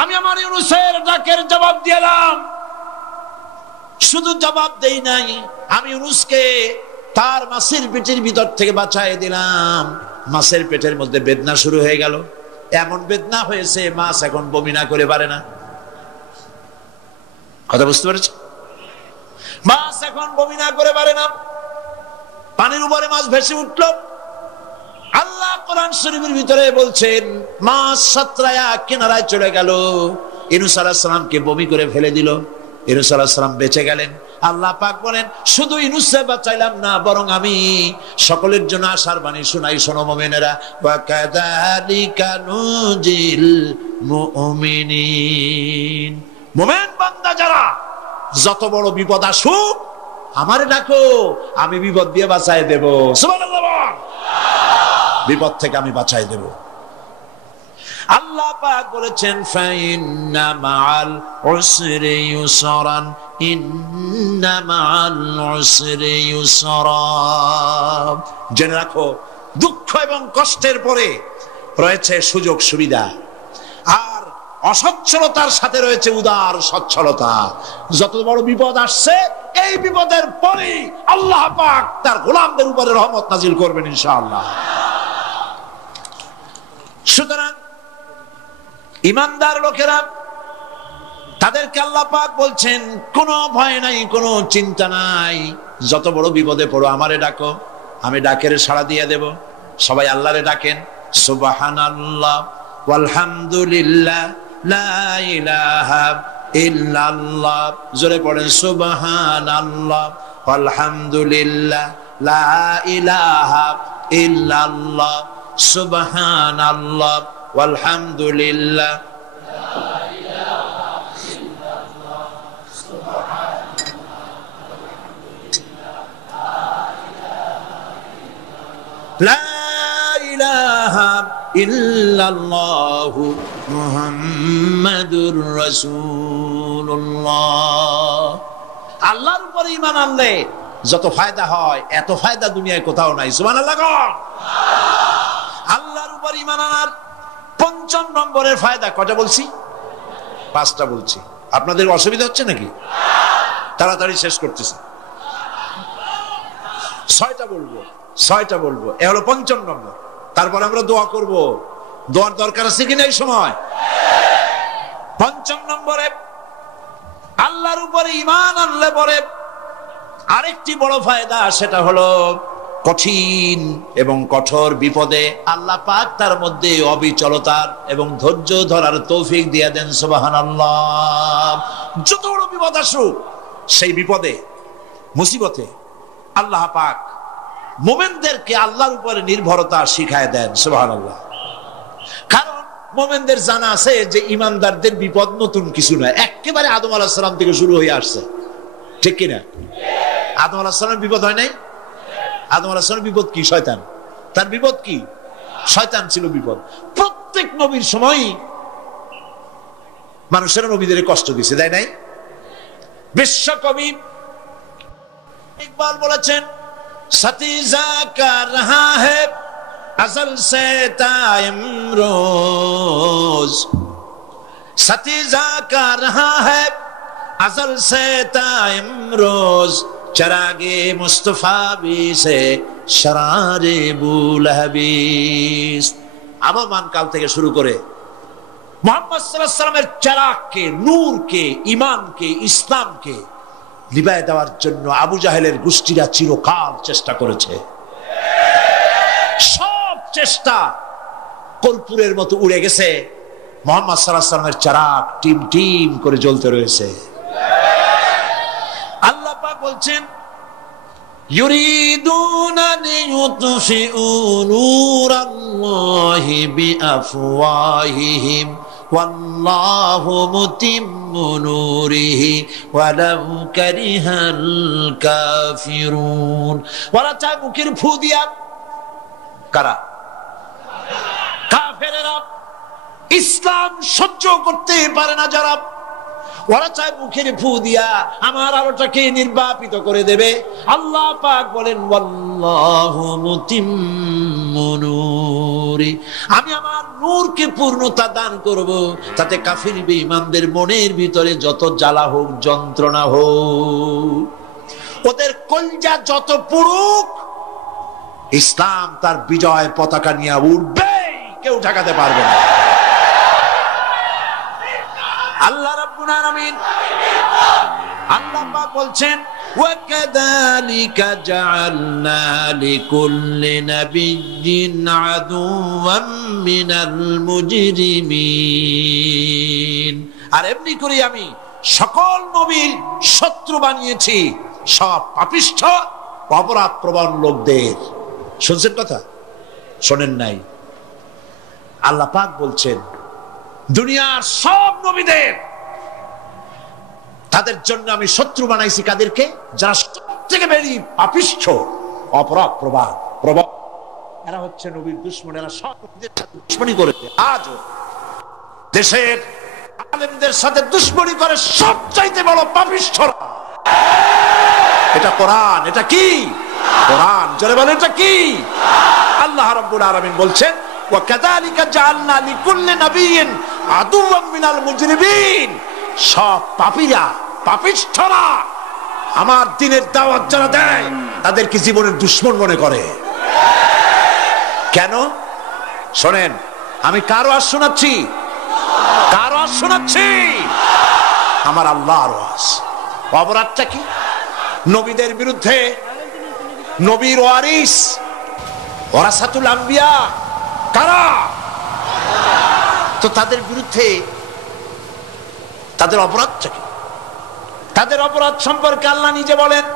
আমি আমার ইউনূসের ডাকের জবাব দিলাম। শুধু জবাব দেই নাই, আমি ইউনূসকে তার মাছের পেটের ভিতর থেকে বাঁচায় দিলাম। মাছের পেটের মধ্যে বেদনা শুরু হয়ে গেল, এমন বেদনা হয়েছে মাছ এখন বমি না করে পারে না। কথা বুঝতে পেরেছ? মাছ এখন বমি না করে পারে না। পানির উপরে মাছ ভেসে উঠল। আল্লাহ কোরআন শরীফের ভিতরে বলছেন, মাছ সাতরায়া কিনারায় চলে গেল, ইউনূস আলাইহিস সালামকে বমি করে ফেলে দিল। ইউনূস আলাইহিস সালাম বেঁচে গেলেন। আল্লাহ পাক বলেন, শুধু ইউনূসকে বাঁচাইলাম না, বরং আমি সকলের জন্য আশার বাণী শোনাই, শোনো মুমিনেরা, ওয়া কাযালিকা নুনজিল মুমিনিন। মুমিন বান্দা যারা, যত বড় বিপদ আসুক আমারে ডাকো, আমি বিপদ দিয়ে বাঁচাই দেব। সুবহানাল্লাহ। বিপদ থেকে আমি বাঁচাই দেব। আল্লাহ পাক বলেছেন, ফাইন্না মাআল উসরি ইউসরান, ইন্না মাআল উসরি ইউসরা। জেনে রাখো, দুঃখ এবং কষ্টের পরে রয়েছে সুযোগ সুবিধা, আর অসচ্ছলতার সাথে রয়েছে উদার সচ্ছলতা। যত বড় বিপদ আসছে, এই বিপদের পরে আল্লাহ পাক তার গোলামদের উপরে রহমত নাজিল করবেন ইনশাআল্লাহ। সুতরাং ইমানদার লোকেরা তাদেরকে আল্লাহ পাক বলছেন কোনো ভয় নাই, কোনো চিন্তা নাই, যত বড় বিপদে পড়ো আমারে ডাকো, আমি ডাকের সাড়া দিয়ে দেব। সবাই আল্লাহরে ডাকেন, সুবহানাল্লাহ ওয়ালহামদুলিল্লাহ লা ইলাহা ইল্লাল্লাহ। জোরে পড়েন সুবহানাল্লাহ ওয়ালহামদুলিল্লাহ লা ইলাহা ইল্লাল্লাহ, সুবহানাল্লাহ ওয়ালহামদুলিল্লাহ লা ইলাহা ইল্লাল্লাহু মুহাম্মাদুর রাসূলুল্লাহ। আল্লাহর উপর ঈমান আনলে যত ফায়দা হয় এত ফায়দা দুনিয়ায় কোথাও নাই। সুবহানাল্লাহ। আল্লাহর উপর ঈমান আনার ৫ম নম্বরের ফায়দা কয়টা বলছি? 5টা বলছি। আপনাদের অসুবিধা হচ্ছে নাকি? তাড়াতাড়ি শেষ করতেছি। 6টা বলবো, 6টা বলবো, এ হলো ৫ম নম্বর। তারপর আমরা দোয়া করব। দোয়ার দরকার আছে কিনা এই সময়? ৫ম নম্বরে আল্লাহর উপরে ঈমান আনলে পরে আরেকটি বড় ফায়দা, সেটা হলো কঠিন এবং কঠোর বিপদে আল্লাহ পাক তার মধ্যে অবিচলতার এবং ধৈর্য ধরার তৌফিক দিয়ে দেন। সুবহানাল্লাহ। যত বড় বিপদ আসুক সেই বিপদে মুসিবতে আল্লাহ পাক মুমিনদেরকে আল্লাহর উপরে নির্ভরতা শিখায় দেন। সুবহানাল্লাহ। কারণ মুমিনদের জানা আছে যে ঈমানদারদের বিপদ নতুন কিছু নয়, একেবারে আদম আলাইহিস সালাম থেকে শুরু হয়ে আসছে, ঠিক কিনা? আদম আলাইহিস সালামের বিপদ হয় নাই? আদম আলাইহিস সালামের বিপদ কি? শয়তান। তার বিপদ কি? শয়তান ছিল বিপদ। প্রত্যেক নবীর সময়ই মানুষেরা নবীদের কষ্ট দিয়েছে, তাই নাই? বিশ্বকবি ইকবাল বলেছেন, সতীজা কা রহা হ্যায় अज़ल से ता इमरोज, सतीजा का रहा है अज़ल से ता इमरोज, चरागे मुस्तफा भी से शरारे बुलहबीस। আবহমান কাল থেকে শুরু করে মুহাম্মদ সাল্লাল্লাহু আলাইহি ওয়াসাল্লামের চিরাগকে, নূরকে, ঈমানকে, ইসলামকে নিভায় দেওয়ার জন্য আবু জাহেলের গোষ্ঠীরা চিরকাল চেষ্টা করেছে। সব চেষ্টা কর্পূরের মতো উড়ে গেছে, মুহাম্মদ সাল্লাল্লাহু আলাইহি ওয়াসাল্লামের চিরাগ টিম টিম করে জ্বলতে রয়েছে। আল্লাহ পাক বলছেন, ইউরিদুনা লিইউতফিউ নূরাল্লাহি বিআফওয়াহিহিম ওয়াল্লাহু মুতিম্মু নূরিহি ওয়ালাউ কারিহাল কাফিরুন। ওরা চায় মুখের ফু দিয়া, কারা? কাফেরেরা, ইসলাম সহ্য করতে পারে না যারা, ওরা চায় মুখের ফু দিয়া আমার আলোটাকে নির্বাপিত করে দেবে। আল্লাহ পাক বলেন, ওয়াল্লাহু মুতিম্মু নূরি, আমি আমার নূরকে পূর্ণতা দান করব, তাতে কাফির বেঈমানদের মনের ভিতরে যত জ্বালা হোক, যন্ত্রণা হোক, ওদের কলজা যত পুরুক, ইসলাম তার বিজয় পতাকা নিয়ে উঠবে, কেউ ঠেকাতে পারবে না। আল্লাহ রাব্বুল আলামিন, আল্লাহ পাক বলছেন, ওয়া কাযালিকা জাআলনা লিকুল্লি নাবিয়্যিন আদুওয়াম মিনাল মুজরিমিন। আর এমনি করে আমি সকল নবীর শত্রু বানিয়েছি সব পাপিষ্ঠ অপরাধ প্রবণ লোকদের। শুনছেন কথা? শোনেন নাই? আল্লাহ পাক বলছেন, দুনিয়ার সব নবীদের তাদের জন্য আমি শত্রু বানাইছি। কাদেরকে? যারা সবথেকে বেশি পাপিষ্ঠ, অপরাধ প্রবণ, এরা হচ্ছে নবীর দুশমন। এরা সব নবীদের সাথে দুশমনি করেছে। আজও দেশের আলেমদের সাথে দুশমনি করে সবচাইতে বড় পাপিষ্ঠরা। এটা কোরআন। এটা কি? কোরআন। জোরে বলেন, এটা কি? আল্লাহ রাব্বুল আলামিন বলছেন, ওয়া কাযালিকা জাআলনা লিকুল্লি নাবিয়্যিন আদুওয়াম মিনাল মুজরিমিন। সব পাপীরা, পাপিষ্ঠরা আমার দ্বীনের দাওয়াত যারা দেয় তাদেরকে জীবনের দুশমন মনে করে। কেন? শোনেন, আমি কার ওয়াজ শোনাচ্ছি? কার ওয়াজ শোনাচ্ছি? আমার আল্লাহর ওয়াজ। অপরাধটা কি? নবীদের বিরুদ্ধে, নবীর ওয়ারিস ওয়ারাসাতুল আম্বিয়া কারা, তো তাদের বিরুদ্ধে তাদের অপরাধটা কি? তাদের অপরাধ সম্পর্কে আল্লাহ নিজে বলেন,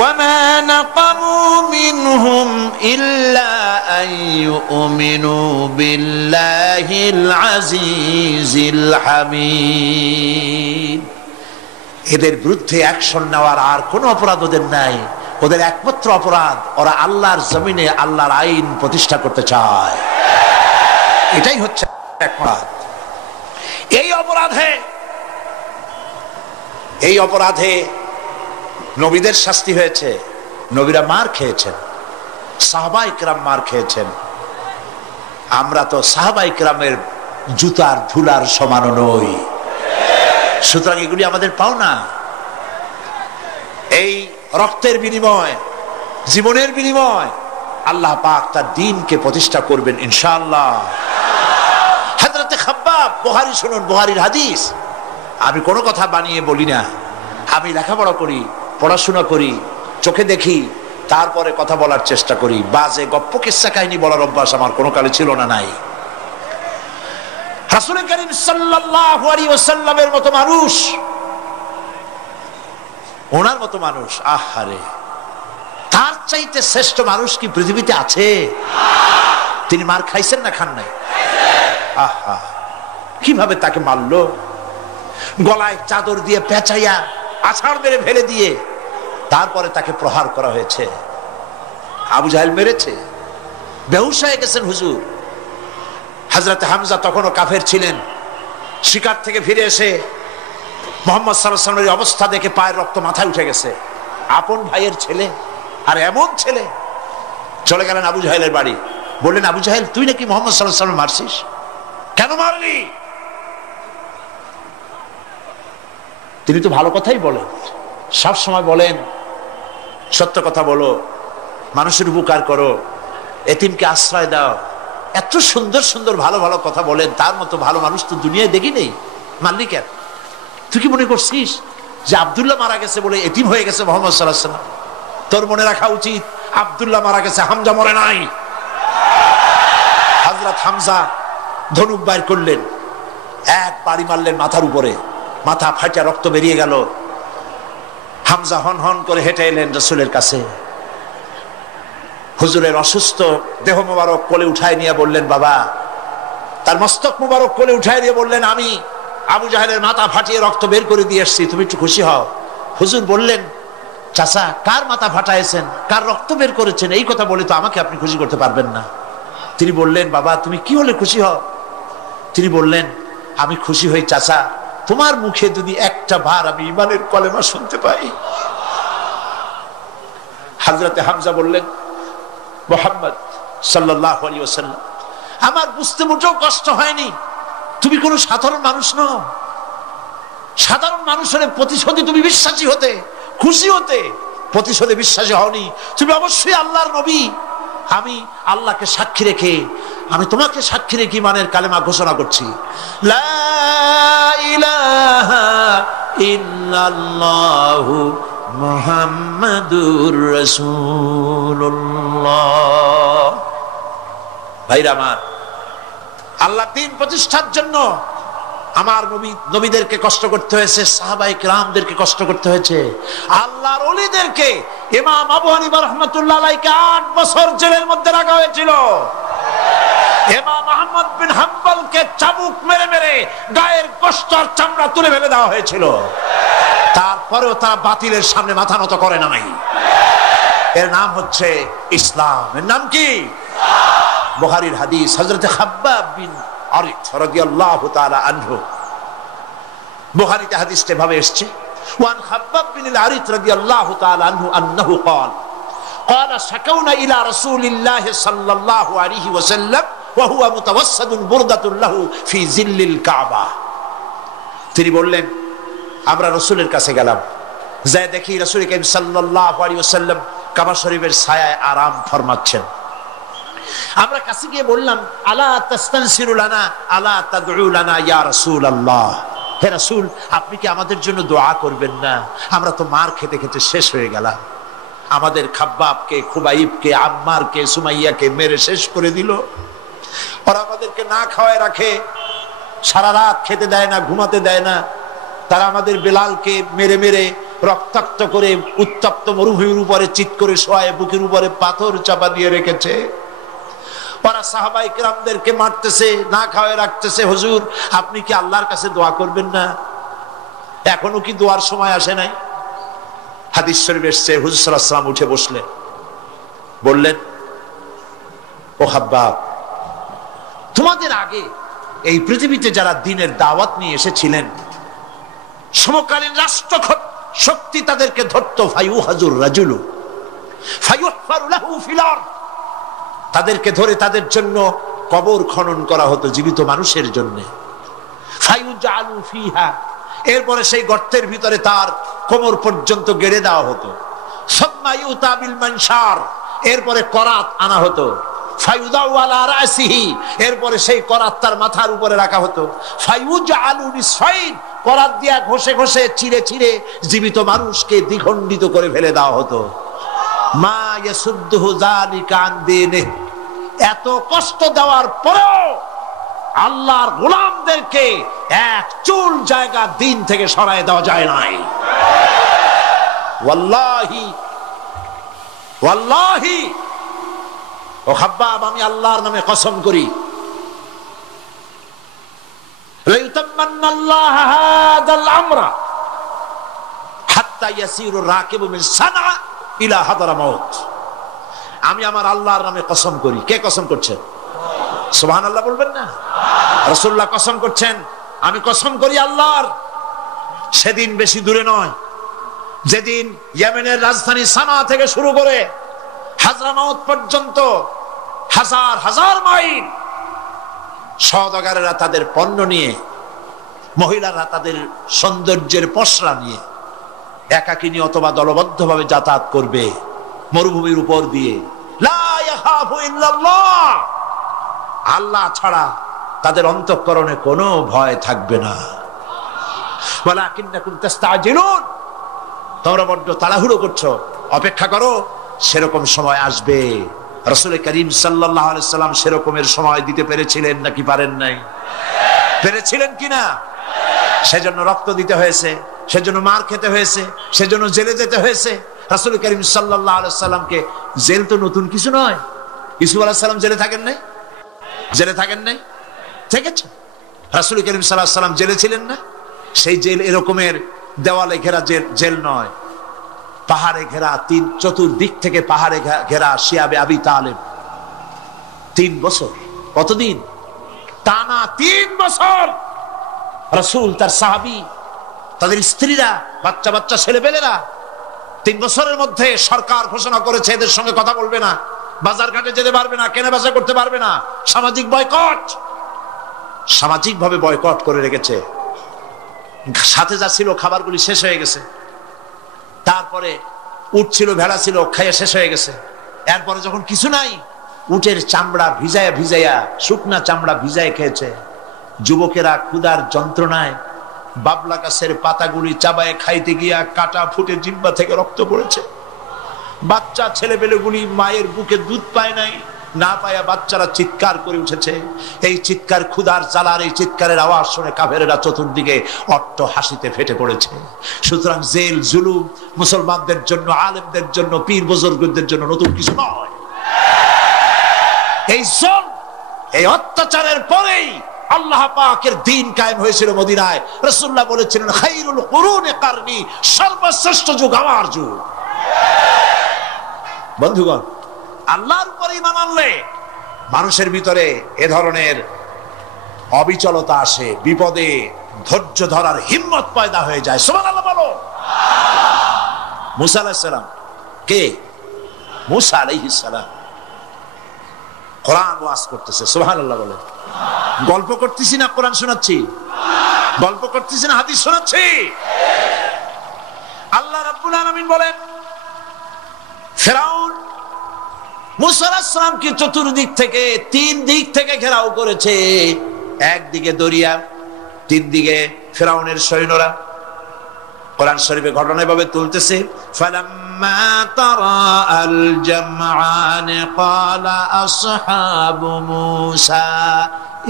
وَمَا نَقَمُوا مِنْهُمْ إِلَّا أَن يُؤْمِنُوا بِاللَّهِ الْعَزِيزِ الْحَمِيدِ। এদের বিরুদ্ধে অ্যাকশন নেওয়ার আর কোনো অপরাধ ওদের নাই। ওদের একমাত্র অপরাধ, ওরা আল্লাহর জমিনে আল্লাহর আইন প্রতিষ্ঠা করতে চায়। এটাই হচ্ছে অপরাধ। এই অপরাধে নবীদের শাস্তি হয়েছে, নবীরা মার খেয়েছেন, সাহাবায়ে কেরাম মার খেয়েছেন। আমরা তো সাহাবায়ে কেরামের জুতার ধুলার সমানও নই, সুতরাং এগুলি আমাদের পাওনা। এই রক্তের বিনিময়, জীবনের বিনিময় আল্লাহ পাক তার দ্বীনকে প্রতিষ্ঠা করবেন ইনশাআল্লাহ। হযরতে খাব্বাব, বুখারী শুনুন, বুখারীর হাদিস। আমি কোনো কথা বানিয়ে বলি না, আমি লেখাপড়া করি, পড়াশোনা করি, চোখে দেখি, তারপরে কথা বলার চেষ্টা করি। বাজে গপ্প কিস্সা কাহিনী বলার অভ্যাস আমার কোনো কালে ছিল না, নাই। রাসূল করিম সাল্লাল্লাহু আলাইহি ওয়াসাল্লামের মতো মানুষ, ওনার মতো মানুষ, আহারে, তার চাইতে শ্রেষ্ঠ মানুষ কি পৃথিবীতে আছে? তিনি মার খাইছেন না খান নাই? আহা, কিভাবে তাকে মারলো! গলায় চাদর দিয়ে পেঁচাইয়া আছাড় মেরে ফেলে দিয়ে তারপরে তাকে প্রহার করা হয়েছে। আবু জাহেল মেরেছে, বেহুশ হয়ে গেছেন হুজুর। হযরতে হামজা তখনও কাফের ছিলেন। শিকার থেকে ফিরে এসে মুহাম্মদ সাল্লাল্লাহু আলাইহি ওয়াসাল্লামের অবস্থা দেখে পায়ের রক্ত মাথায় উঠে গেছে। আপন ভাইয়ের ছেলে, আর এমন ছেলে। চলে গেলেন আবু জাহেলের বাড়ি, বললেন, আবু জাহেল, তুই নাকি মুহাম্মদ সাল্লাল্লাহু আলাইহি ওয়াসাল্লাম মারছিস, কেন মারলি? তিনি তো ভালো কথাই বলেন, সব সময় বলেন সত্য কথা বলো, মানুষের উপকার করো, এতিমকে আশ্রয় দাও। এত সুন্দর সুন্দর ভালো ভালো কথা বলেন, তার মতো ভালো মানুষ তো দুনিয়ায় দেখি নেই। মারলি কেন? তুই কি মনে করছিস যে আব্দুল্লাহ মারা গেছে বলে এতিম হয়ে গেছে মুহাম্মদ সাল্লাল্লাহু আলাইহি ওয়াসাল্লাম? তোর মনে রাখা উচিত, আব্দুল্লাহ মারা গেছে, হামজা মরে নাই। হযরত হামজা ধনুক বাইর করলেন, এক বাড়ি মারলেন মাথার উপরে, মাথা ফাটা রক্ত বেরিয়ে গেল। হামজা হন হন করে হেঁটে এলেন রাসূলের কাছে। হুজুরের অসুস্থ দেহ মোবারক কোলে উঠায় নিয়ে বললেন, বাবা, তার মস্তক মোবারক কোলে উঠায় নিয়ে বললেন, আমি আবু জাহেলের মাথা ফাটিয়ে রক্ত বের করে দিয়ে এসেছি, তুমি একটু খুশি হও। হুজুর বললেন, চাচা, কার মাথা ফাটাইছেন, কার রক্ত বের করেছেন, এই কথা বলে তো আমাকে আপনি খুশি করতে পারবেন না। তিনি বললেন, বাবা, তুমি কি হলে খুশি হও? তিনি বললেন, আমি খুশি হই চাচা, তোমার মুখে যদি একটা বার আমি ঈমানের কলেমা শুনতে পাই। হযরতে হামজা বললেন, মুহাম্মদ সাল্লাল্লাহু আলাইহি ওয়াসাল্লাম, আমার বুঝতে মোটেও কষ্ট হয়নি, তুমি কোনো সাধারণ মানুষ নও। সাধারণ মানুষের প্রতিশোধে তুমি বিশ্বাসী হতে, খুশি হতে, প্রতিশোধে বিশ্বাসী হওনি। তুমি অবশ্যই আল্লাহর নবী। আমি আল্লাহকে সাক্ষী রেখে, আমি তোমাকে সাক্ষী রেখে ঈমানের কালেমা ঘোষণা করছি, লা ইলাহা ইল্লাল্লাহু মুহাম্মাদুর রাসূলুল্লাহ। ভাইরা আমার, আল্লাহ দ্বীন প্রতিষ্ঠার জন্য আমার নবীদেরকে কষ্ট করতে হয়েছে, সাহাবায়ে কেরামদেরকে কষ্ট করতে হয়েছে, আল্লাহর ওলিদেরকে। ইমাম আবু হানিফা রাহমাতুল্লাহ আলাইহি 8 বছর জেলের মধ্যে রাখা হয়েছিল। ইমাম আহমদ বিন হাম্বলকে চাবুক মেরে মেরে গায়ের গোশত আর চামড়া তুলে ফেলে দেওয়া হয়েছিল। তারপরেও তারা বাতিলের সামনে মাথা নত করে নাই। এর নাম হচ্ছে ইসলাম। এর নাম কি? বুখারীর হাদিস, হযরত খাব্বাব বিন আরিত রাদিয়াল্লাহু তাআলা আনহু। বুখারীতে হাদিসটা ভাবে এসেছে, ওয়ান খাব্বাব বিন আরিত রাদিয়াল্লাহু তাআলা আনহু আন্নাহু قال قال شكونا الى رسول الله صلى الله عليه وسلم وهو متوسد بردة له في ظل الكعبة। তিনি বললেন, আমরা রাসূলের কাছে গেলাম, যাই দেখি রাসূল করিম সাল্লাল্লাহু আলাইহি ওয়াসাল্লাম কাবা শরীফের ছায়ায় আরাম ফরমাচ্ছেন। আমরা কাছে গিয়ে বললাম, আলা তাস্তানসিরু লানা আলা তাদউ লানা ইয়া রাসূলুল্লাহ, হে রাসূল, আপনি কি আমাদের জন্য দোয়া করবেন না? আমরা তো মার খেতে খেতে শেষ হয়ে গেলাম। আমাদের খাব্বাবকে, খুবাইবকে, আম্মারকে, সুমাইয়াকে মেরে শেষ করে দিল। ওরা আমাদেরকে না খাওয়ায় রাখে, সারা রাত খেতে দেয় না, ঘুমাতে দেয় না। তারা আমাদের বেলালকে মেরে মেরে রক্তাক্ত করে উত্তপ্ত মরুভূমির উপরে চিৎ করে শোয়ায়, বুকের উপরে পাথর চাপা দিয়ে রেখেছে। ওরা সাহাবায়ে কেরামদেরকে মারতেছে, না খাওয়ায় রাখতেছে। হুজুর, আপনি কি আল্লাহর কাছে দোয়া করবেন না? এখনো কি দোয়ার সময় আসে নাই? হাদিস শরীফে এসেছে, হুজুর সাল্লাল্লাহু আলাইহি ওয়াসাল্লাম উঠে বসলেন, বললেন, ও খাব্বাব, তোমাদের আগে এই পৃথিবীতে যারা দ্বীনের দাওয়াত নিয়ে এসেছিলেন, সমকালীন রাষ্ট্র শক্তি তাদেরকে ধরত, ফায়ুহাজুর রাজুলু ফায়ুহফারু লাহু ফিল আরদ, তাদেরকে ধরে তাদের জন্য কবর খনন করা হতো জীবিত মানুষের জন্য। ফায়ুজালু ফিহা, এরপরে সেই গর্তের ভিতরে তার কোমর পর্যন্ত গেড়ে দেওয়া হতো। সুম্মা ইউতা বিল মানশার, এরপরে করাত আনা হতো। ফায়ুদাউ আলা রাসিহি, এরপরে সেই করাত তার মাথার উপরে রাখা হতো। ফায়ুজালু নিসফাইন, করাত দিয়া ঘষে ঘষে চিরে চিরে জীবিত মানুষকে দ্বিখণ্ডিত করে ফেলে দেওয়া হতো। মা ইয়াসুদ্দুহু যালিকা আন দীনিহি, এত কষ্ট দেওয়ার পরেও আল্লাহর গোলামদেরকে এক চুল জায়গা দিন থেকে সরায় দেওয়া যায় নাই। ওয়াল্লাহি ওয়াল্লাহি, ও খাব্বাব, আমি আল্লাহর নামে কসম করি, লাইউতাম্মান্নাল্লাহু হাদাল আমরা হাত্তা ইয়াসিরু রাকিবু মিন সানআ ইলা হাদরামাউত। আমি আমার আল্লাহর নামে কসম করি। কে কসম করছে? সুবহানাল্লাহ বলবেন না? রাসূলুল্লাহ কসম করছেন, আমি কসম করি আল্লাহর, সেদিন বেশি দূরে নয় যেদিন ইয়েমেনের রাজধানী সানা থেকে শুরু করে হাজরামাউত পর্যন্ত হাজার হাজার মাইল সওদাগরেরা তাদের পণ্য নিয়ে, মহিলারা তাদের সৌন্দর্যের পসরা নিয়ে একাকিনী অথবা দলবদ্ধভাবে যাতায়াত করবে মরুভূমির উপর দিয়ে। লা ইয়াখাফু ইল্লাল্লাহ, আল্লাহ ছাড়া তাদের অন্তঃকরণে কোনো ভয় থাকবে না। ওয়ালাকিন্নাকুম তাস্তাজিলুন, তোমরা বড্ড তাড়াহুড়ো করছো, অপেক্ষা করো, সেরকম সময় আসবে। রাসূল করিম সাল্লাল্লাহু আলাইহি সাল্লাম সেরকমের সময় দিতে পেরেছিলেন নাকি পারেন নাই? পেরেছিলেন কিনা? সেজন্য রক্ত দিতে হয়েছে, সেজন্য মার খেতে হয়েছে, সেজন্য জেলে যেতে হয়েছে। রাসূল করিম সাল্লাল্লাহু আলাইহি সাল্লামকে, জেল তো নতুন কিছু নয়। ইউসুফ আলাইহিস সালাম জেলে থাকেন নাই? জেলে থাকেন নাই? থেকেছে। রাসূল করিম সাল্লাল্লাহু আলাইহি সাল্লাম জেলে ছিলেন না? সেই জেল এরকমের দেওয়ালে ঘেরা জেল নয়, পাহাড়ে ঘেরা, চতুর্দিক থেকে পাহাড়ে ঘেরা শিয়াবে আবি তালেব। 3 বছর, কতদিন? টানা 3 বছর রাসূল, তার সাহাবী, তাদের স্ত্রীরা, বাচ্চা বাচ্চা ছেলেপেলেরা 3 বছরের মধ্যে সরকার ঘোষণা করেছে এদের সঙ্গে কথা বলবে না, বাজার ঘাটে যেতে পারবে না, কেনা বেচা করতে পারবে না, সামাজিক বয়কট। সামাজিক ভাবে বয়কট করে রেখেছে। সাথে যা ছিল খাবারগুলি শেষ হয়ে গেছে। তারপরে উট ছিল, ভেড়া ছিল, খাইয়ে শেষ হয়ে গেছে। এরপরে যখন কিছু নাই, উটের চামড়া ভিজায়া ভিজায়া, শুকনা চামড়া ভিজায় খেয়েছে। যুবকেরা ক্ষুধার যন্ত্রণায় বাবলা গাছের পাতাগুলি চাবায় খাইতে গিয়া কাটা ফুটে জিহ্বা থেকে রক্ত পড়েছে। বাচ্চা ছেলেপেলেগুলি মায়ের বুকে দুধ পায় নাই, না পায়া বাচ্চারা চিৎকার করে উঠেছে। এই চিৎকার, ক্ষুধার জ্বালার এই চিৎকারের আওয়াজ শুনে কাফেরেরা চতুর্দিকে অট্ট হাসিতে ফেটে পড়েছে। সুতরাং জেল জুলুম মুসলমানদের জন্য, আলেমদের জন্য, পীর বুজুর্গদের জন্য নতুন কিছু নয়। এই জুলম, এই অত্যাচারের পরেই আল্লাহ পাকের দ্বীন কায়েম হয়েছিল মদিনায়। রাসূলুল্লাহ বলেছিলেন, খায়রুল কুরুনি কারনি, সর্বশ্রেষ্ঠ যুগ আমার যুগ। বন্ধুগণ, আল্লাহর উপরে ঈমান আনলে মানুষের ভিতরে এ ধরনের অবিচলতা আসে, বিপদে ধৈর্য ধরার হিম্মত পয়দা হয়ে যায়। সুবহানাল্লাহ বলো। মুসা আলাইহিস সালাম কে? মুসা আলাইহিস সালাম কোরআন ওয়াজ করতেছে। সুবহানাল্লাহ বলে। গল্প করতেছি না কোরআন শোনাচ্ছি? গল্প করতেছি না হাদিস শোনাচ্ছি? আল্লাহ রাব্বুল আলামিন বলেন, ফিরআউন মুসা আলাইহিস সালামকে চতুর্দিক থেকে, 3 দিক থেকে ঘেরাও করেছে। একদিকে দরিয়া, 3 দিকে ফেরাউনের সৈন্যরা কোরআন শরীফে ঘটনা এভাবে তুলতেছে, ফালাম্মা তারাআল জামআন ক্বালা আসহাবু মূসা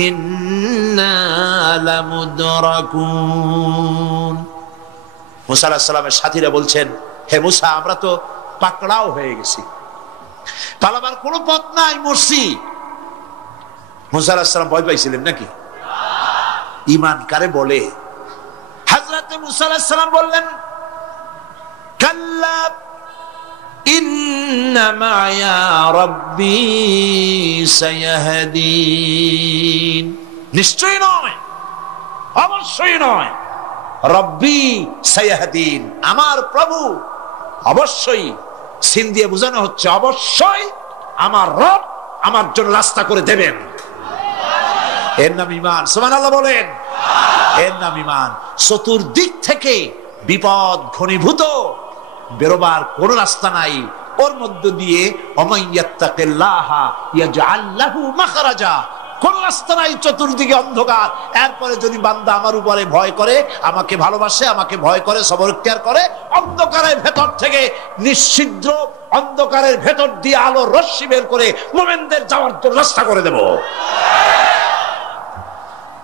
ইন্না লামুদরাকুন। মূসা আলাইহিস সালামের সাথীরা বলছেন, হে মূসা, আমরা তো পাকড়াও হয়ে গেছি, পালাবার কোনো পথ নাই, মরছি। মূসা আলাইহিস সালাম ভয় পাইছিলেন নাকি? ঈমান কারে বলে? হযরত মূসা আলাইহিস সালাম বললেন, কাল্লা ইন্না মা'য়া রাব্বী সায়াহদিন। নিশ্চয়ই নয়, অবশ্যই নয়, রব্বী সায়াহদিন, আমার প্রভু অবশ্যই, সিন দিয়ে বোঝানো হচ্ছে অবশ্যই আমার রব আমার জন্য রাস্তা করে দেবেন। এর নাম ঈমান। সুবহানাল্লাহ বলেন। এর নাম ঈমান। চতুর্দিক থেকে বিপদ ঘনীভূত, বেরোবার কোন রাস্তা নাই, ওর মধ্য দিয়ে ওমাইয়াত্তাকিল্লাহা ইয়াজআল লাহু মাখরাজা, কোন রাস্তা নাই, চতুর্দিকে অন্ধকার। এরপরে যদি বান্দা আমার উপরে ভয় করে, আমাকে ভালোবাসে, আমাকে ভয় করে, সবর ইখতিয়ার করে, অন্ধকারের ভেতর থেকে নিশ্ছিদ্র অন্ধকারের ভেতর দিয়ে আলোর রশ্মি বের করে মুমিনদের যাওয়ার জন্য রাস্তা করে দেব।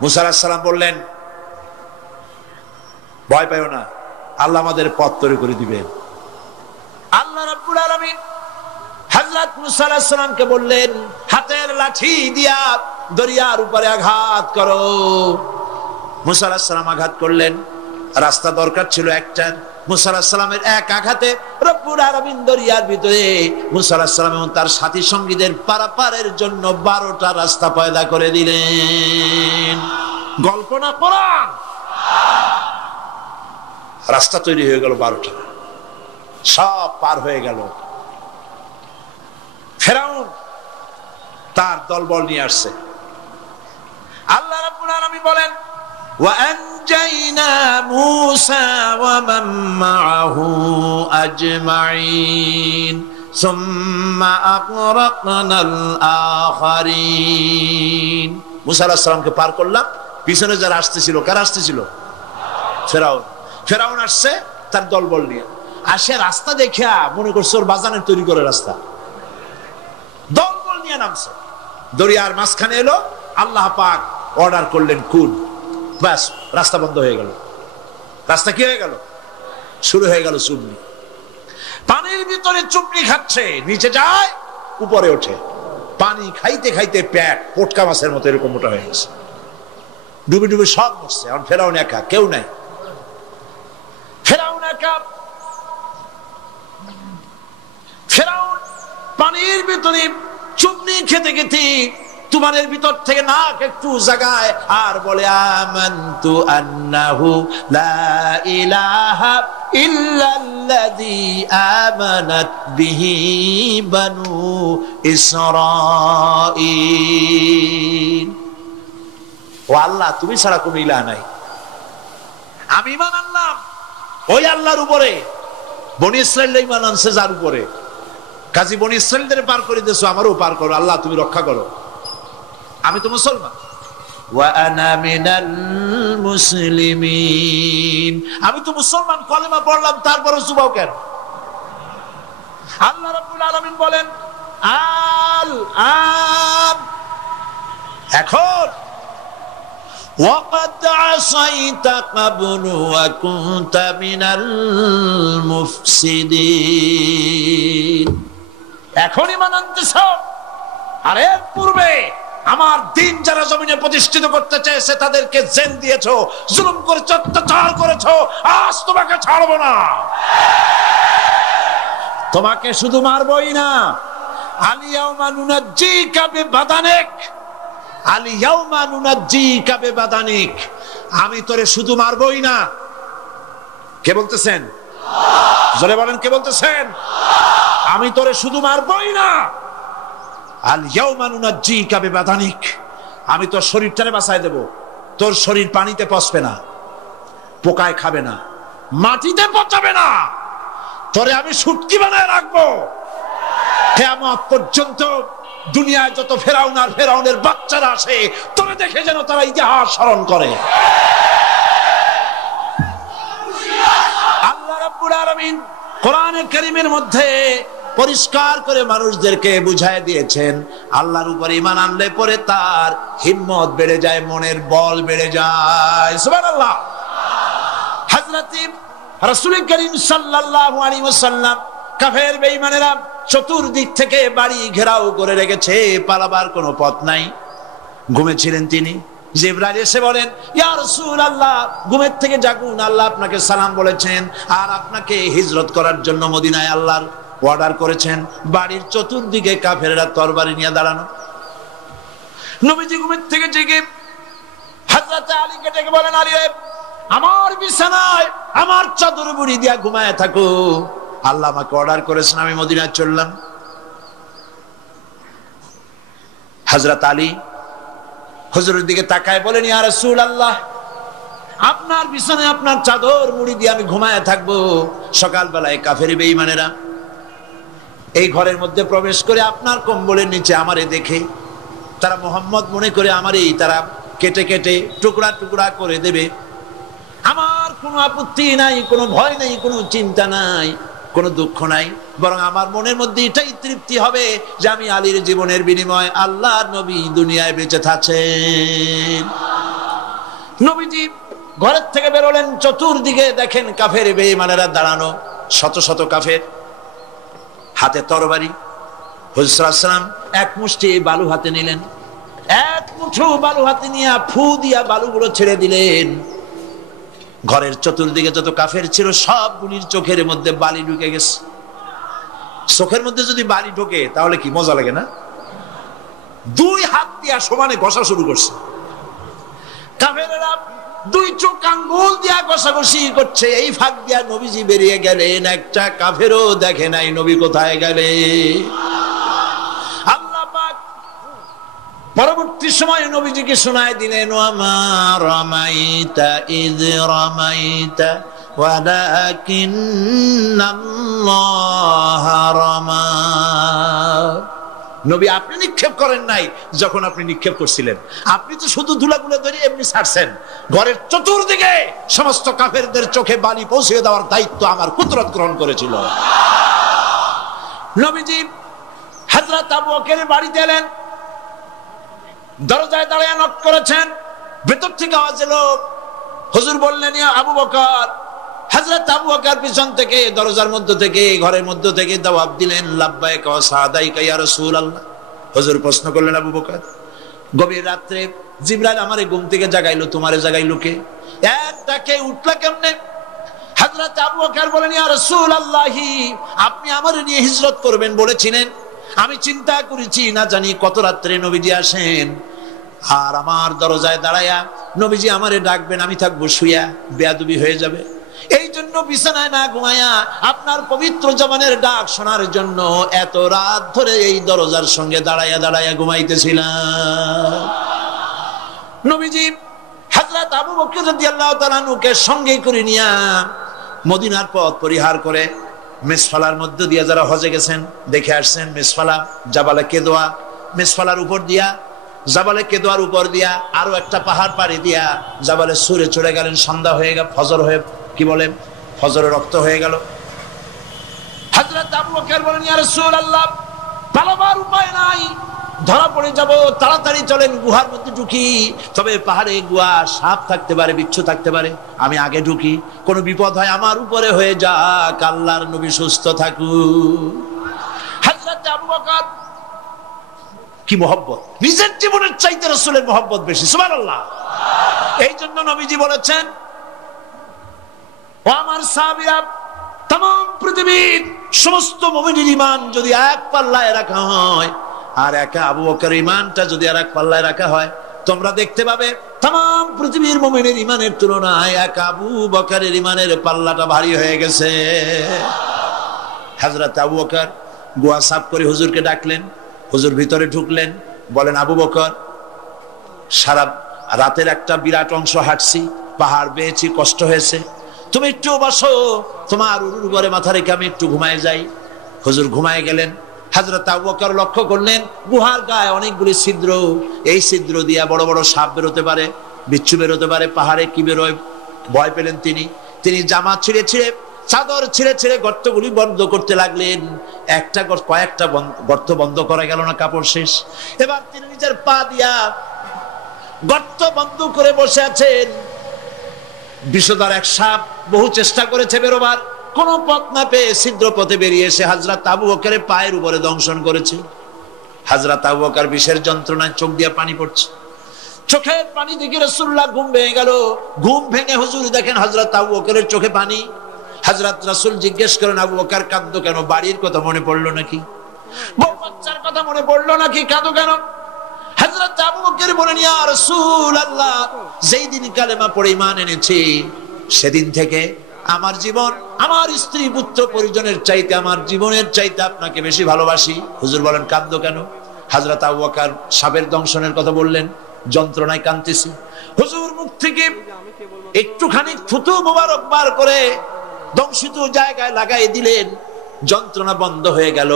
মূসা আলাইহিস সালাম বললেন, ভয় পাইও না, আল্লাহ আমাদের পথ তৈরি করে দিবেন। আল্লাহ রাব্বুল আলামিন হযরত মূসা আলাইহিস সালামকে বললেন, হাতের লাঠি দিয়া দরিয়ার উপরে আঘাত করো। মূসা আলাইহিস সালাম আঘাত করলেন। রাস্তা দরকার ছিল একটা, মূসা আলাইহিস সালামের এক আঘাতে রব্বুল আলামিন দরিয়ার ভিতরে মূসা আলাইহিস সালাম এবং তার সাথী সঙ্গীদের পারাপারের জন্য 12টা রাস্তা পয়দা করে দিলেন। গল্প না কোরআন। রাস্তা তৈরি হয়ে গেল 12টা, সব পার হয়ে গেল। ফেরাউন তার দলবল নিয়ে আসছে। আল্লাহ রাব্বুল আলামিন বলেন, ওয়া আনজাইনা মূসা ওয়া মান মাআহু আজমাইন সুম্মা আগরাকনাল আখারিন। মূসা আলাইহিস সালামকে পার করলাম, পিছনে যারা আসতেছিল, কারা আসতেছিল? ফেরাউন। ফেরাউন আসছে তার দলবল নিয়ে। আসে রাস্তা দেখিয়া মনে করছে ওর বাজানের তৈরি করে রাস্তা, দলবল নিয়ে নামছে। দরিয়ার মাঝখানে এলো, আল্লাহ পাক অর্ডার করলেন কুন, ব্যাস রাস্তা বন্ধ হয়ে গেল। রাস্তা কি হয়ে গেল? শুরু হয়ে গেল চুবনি। পানির ভিতরে চুবনি খাচ্ছে, নিচে যায়, উপরে ওঠে। পানি খাইতে খাইতে পেট পটকা মাছের মতো এরকম মোটা হয়ে গেছে। ডুবে ডুবে সব মরছে। এখন ফেরাউন একা, কেউ নাই। ফেরাউন একা। ফেরাউন পানির ভিতরে চুবনি খেতে খেতে তুমানের ভিতর থেকে নাক একটু জাগায় আর বলে, আমানতু আন্নাহু লা ইলাহা ইল্লাল্লাযী আমানাত বিহি বানু ইসরাঈল। ও আল্লাহ, তুমি ছাড়া কোনো ইলাহ নাই, আমি ঈমান আনলাম ওই আল্লাহর উপরে। বনি ইসরাঈল ঈমান আনছে যার উপরে, কাজী বনি ইসরাঈলদের পার করে দিয়েছো, আমারও পার করো। আল্লাহ তুমি রক্ষা করো, আমি তো মুসলমান। ওয়া আনা মিনাল মুসলিমিন, আমি তো মুসলমান, কলেমা পড়লাম, তারপরও চুবাও কেন? আল্লাহ রাব্বুল আলামিন বলেন, আল আন, এখন ওয়াকাদ আসাইতা ক্বাবলু ওয়া কুনতা মিনাল মুফসিদিন, এখন ঈমান আনতেছ, আর এর পূর্বে আমার দিন যারা জমিনে প্রতিষ্ঠিত করতে চেয়েছে তাদেরকে জেল দিয়েছো, জুলুম করেছো, অত্যাচার করেছো। আজ তোমাকে ছাড়বো না, তোমাকে শুধু মারবই না, আলিয়াউমা নুনাজ্জিকা বিবাদানিক, আলিয়াউমা নুনাজ্জিকা বিবাদানিক, আমি তোরে শুধু মারবই না। কে বলতেছেন? জোরে বলেন, কে বলতেছেন? আমি তোরে শুধু মারবই না, আল ইয়াউমা নুনাজ্জিকা বিবাদানিক, আমি তোর শরীরটারে বাঁচায় দেব। তোর শরীর পানিতে পচবে না, পোকায় খাবে না, মাটিতে পচাবে না, তোরে আমি শুটকি বানায় রাখবো। কিয়ামত পর্যন্ত দুনিয়ায় যত ফেরাউন আর ফেরাউনের বাচ্চারা আসে, তোরে দেখে যেন তারা ইতিহাস স্মরণ করে। আলামিন কোরআনে কারীমের মধ্যে পরিষ্কার করে মানুষদেরকে বুঝায় দিয়েছেন, আল্লাহর উপর ঈমান আনলে পরে তার হিম্মত বেড়ে যায়, মনের বল বেড়ে যায়। সুবহানাল্লাহ। হযরত রাসূল করিম সাল্লাল্লাহু আলাইহি ওয়াসাল্লাম কাফের বেঈমানেরা চতুর্দিক থেকে বাড়ি ঘেরাও করে রেখেছে, পালাবার কোনো পথ নাই। ঘুমেছিলেন তিনি, জিবরাইল এসে বলেন, ইয়া রাসূলুল্লাহ, ঘুমের থেকে জাগুন, আল্লাহ আপনাকে সালাম বলেছেন আর আপনাকে হিজরত করার জন্য মদিনায় আল্লাহর অর্ডার করেছেন। বাড়ির চতুর্দিকে কাফেররা তরবারি নিয়ে দাঁড়ানো। নবীজি ঘুমের থেকে জেগে হযরত আলীকে ডেকে বলেন, আলী রে, আমার বিছানায় আমার চাদর মুড়ি দিয়া ঘুমায় থাকো, আল্লাহ আমাকে অর্ডার করেছেন, আমি মদিনায় চললাম। হযরত আলী হুজুরের দিকে তাকায় বলেন, ইয়া রাসূলুল্লাহ, আপনার বিছানায় আপনার চাদর মুড়ি দিয়ে আমি ঘুমায় থাকবো, সকালবেলায় কাফের বেঈমানেরা এই ঘরের মধ্যে প্রবেশ করে আপনার কম্বলের নিচে আমারে দেখে তারা মুহাম্মদ মনে করে আমারই তারা কেটে কেটে টুকরা টুকরা করে দেবে। আমার কোনো আপত্তি নাই, কোনো ভয় নাই, কোনো চিন্তা নাই, কোনো দুঃখ নাই, বরং আমার মনের মধ্যে এটাই তৃপ্তি হবে যে আমি আলীর জীবনের বিনিময় আল্লাহর নবী দুনিয়ায় বেঁচে থাকেন। নবীজি ঘরের থেকে বেরোলেন, চতুর্দিকে দেখেন কাফের বেঈমানেরা দাঁড়ানো, শত শত কাফের, হাতে তরবারি। হুজুর সাল্লাল্লাহু আলাইহি ওয়াসাল্লাম এক মুষ্টি বালু হাতে নিলেন, এক মুঠো বালু হাতে নিয়ে ফু দিয়া বালুগুলো ছেড়ে দিলেন। ঘরের চতুর্দিকে যত কাফের ছিল সবগুলির চোখের মধ্যে বালি ঢুকে গেছে। চোখের মধ্যে যদি বালি ঢোকে তাহলে কি মজা লাগে না? দুই হাত দিয়া সমানে ঘষা শুরু করছে কাফেরেরা, দুই চোখ আঙ্গুল দিয়া ঘষাঘষি করছে। এই ফাঁক দিয়া নবীজি বেরিয়ে গেলেন, একটা কাফেরও দেখে নাই নবী কোথায় গেলে। আল্লাহ পাক পরবর্তী সময়ে নবীজিকে শোনায় দিলেন, ওয়ামা রামাইতা ইয রামাইতা ওয়ালাকিন্নাল্লাহ রামা। নবী, আপনি নিক্ষেপ করেন নাই যখন আপনি নিক্ষেপ করছিলেন, আপনি তো শুধু ধুলাগুলো ধরে এমনি ছাড়ছেন। ঘরের চতুর্দিকে সমস্ত কাফেরদের চোখে বালি পৌঁছে দেওয়ার দায়িত্ব আমার কুদরত গ্রহণ করেছিল। নবীজি হযরত আবু বকরের বাড়িতে এলেন, দরজায় দাঁড়িয়ে নক করেছেন, ভেতর থেকে আওয়াজ এলো। হুজুর বললেন, ইয়া আবু বকর। হযরত আবু বকর পিছন থেকে দরজার মধ্য থেকে ঘরের মধ্য থেকে জবাব দিলেন, লাব্বাইকা ওয়া সাদাইকা ইয়া রাসূলুল্লাহ। হুজুর প্রশ্ন করলেন, আবু বকর, গভীর রাত্রে জিবরাইল আমারে ঘুম থেকে জাগাইলো, তোমারে জাগাইলো কে? এক ডাকে উঠলা কেমনে? হযরত আবু বকর বলেন, ইয়া রাসূলুল্লাহ, আপনি আমারে নিয়ে হিজরত করবেন বলেছিলেন, আমি চিন্তা করেছি না জানি কত রাত্রে নবীজি আসেন, আর আমার দরজায় দাঁড়ায়া নবীজি আমারে ডাকবেন, আমি থাকবো শুয়া, বেয়াদবি হয়ে যাবে। এই জন্য বিছানায় না ঘুমায়া আপনার পবিত্র জবানের ডাক শোনার জন্য এত রাত ধরে এই দরজার সঙ্গে দাঁড়ায়া দাঁড়ায়া ঘুমাইতেছিলাম। নবীজি হযরত আবু বকর রাদিয়াল্লাহু তাআলা আনহুকে সঙ্গে করে নিয়া মদিনার পথ পরিহার করে মিসফালার মধ্য দিয়ে যারা হজে গেছেন দেখে আসছেন, মিসফালা জাবালে কেদোয়া, মিসফালার উপর দিয়া জাবালে কেদোয়ার উপর দিয়া আরো একটা পাহাড় পাড়ি দিয়া জাবালে সুরে চড়ে গেলেন। সন্ধ্যা হয়ে গেল, ফজর হয়ে কি বলে ফজরের রক্ত হয়ে গেল। হযরত আবু বকর বলেন, ইয়া রাসূলুল্লাহ, পালাবার উপায় নাই, ধরা পড়ে যাব, তাড়াতাড়ি চলেন গুহার মধ্যে ঢুকি। তবে পাহাড়ে গুহা, সাপ থাকতে পারে, বিচ্ছু থাকতে পারে, আমি আগে ঢুকি, কোনো বিপদ হয় আমার উপরে হয়ে যাক, আল্লাহর নবী সুস্থ থাকুক। হযরত আবু বকর কি মহব্বত, নিজের জীবনের চাইতে রাসূলের মহব্বত বেশি। সুবহানাল্লাহ। এই জন্য নবীজি বলেছেন, ও আমার সাহাবীরা, तमाम পৃথিবীর সমস্ত মুমিনের ঈমান যদি এক পাল্লায় রাখা হয় আর একা আবু বকরের ঈমানটা যদি আর এক পাল্লায় রাখা হয়, তোমরা দেখতে পাবে तमाम পৃথিবীর মুমিনের ঈমানের তুলনায় এক আবু বকরের ঈমানের পাল্লাটা ভারী হয়ে গেছে। হযরত আবু বকর গুহা সাফ করে হুজুরকে ডাকলেন, হুজুর ভিতরে ঢুকলেন, বলেন, আবু বকর, সারা রাতের একটা বিরাট অংশ হাঁটছি, পাহাড় বেয়েছি, কষ্ট হয়েছে, তুমি একটু বসো, তোমার উরুর ঘরে মাথা রেখে আমি একটু ঘুমায় যাই। হুজুর ঘুমায় গেলেন। হযরত আবু বকর লক্ষ্য করলেন গুহার গায়ে অনেকগুলি ছিদ্র, এই ছিদ্র দিয়া বড় বড় সাপ বেরোতে পারে, বিচ্ছু বেরোতে পারে, পাহাড়ে কি বেরোয় ভয় পেলেন তিনি। তিনি জামা ছিঁড়ে ছিঁড়ে চাদর ছিঁড়ে ছিঁড়ে গর্তগুলি বন্ধ করতে লাগলেন। কয়েকটা গর্ত বন্ধ করা গেল না, কাপড় শেষ। এবার তিনি নিজের পা দিয়া গর্ত বন্ধ করে বসে আছেন। বিষধর এক সাপ বহু চেষ্টা করেছে বেরোবার, কোনো পথ না পেয়ে ছিদ্র পথে বেরিয়ে এসে হযরত আবু বকরের পায়ের উপরে দংশন করেছে। হযরত আবু বকর বিষের যন্ত্রণায় চোখ দিয়ে পানি পড়ছে। চোখের পানি দেখে রাসূলুল্লাহ ঘুম ভেঙে গেল। ঘুম ভেঙে হুজুর দেখেন হযরত আবু বকরের চোখে পানি। হযরত রাসূল জিজ্ঞেস করেন, আবু বকর কাঁদো কেন? বাড়ির কথা মনে পড়লো নাকি? বউ বাচ্চার কথা মনে পড়লো নাকি? কাঁদো কেন? হযরত আবু বকর বলেন, ইয়া রাসূলুল্লাহ, যেই দিন কালেমা পড়ে ঈমান এনেছি সেদিন থেকে আমার জীবন, আমার স্ত্রী পুত্র পরিজনের চাইতে, আমার জীবনের চাইতে আপনাকে বেশি ভালোবাসি। হুজুর বলেন, কাঁদো কেন? হযরত আবু বকর সাপের দংশনের কথা বললেন, যন্ত্রণায় কাঁদতেছি। হুজুর মুখ থেকে একটুখানি থুতু মোবারক বার করে দংশিত জায়গায় লাগাই দিলেন, যন্ত্রণা বন্ধ হয়ে গেল।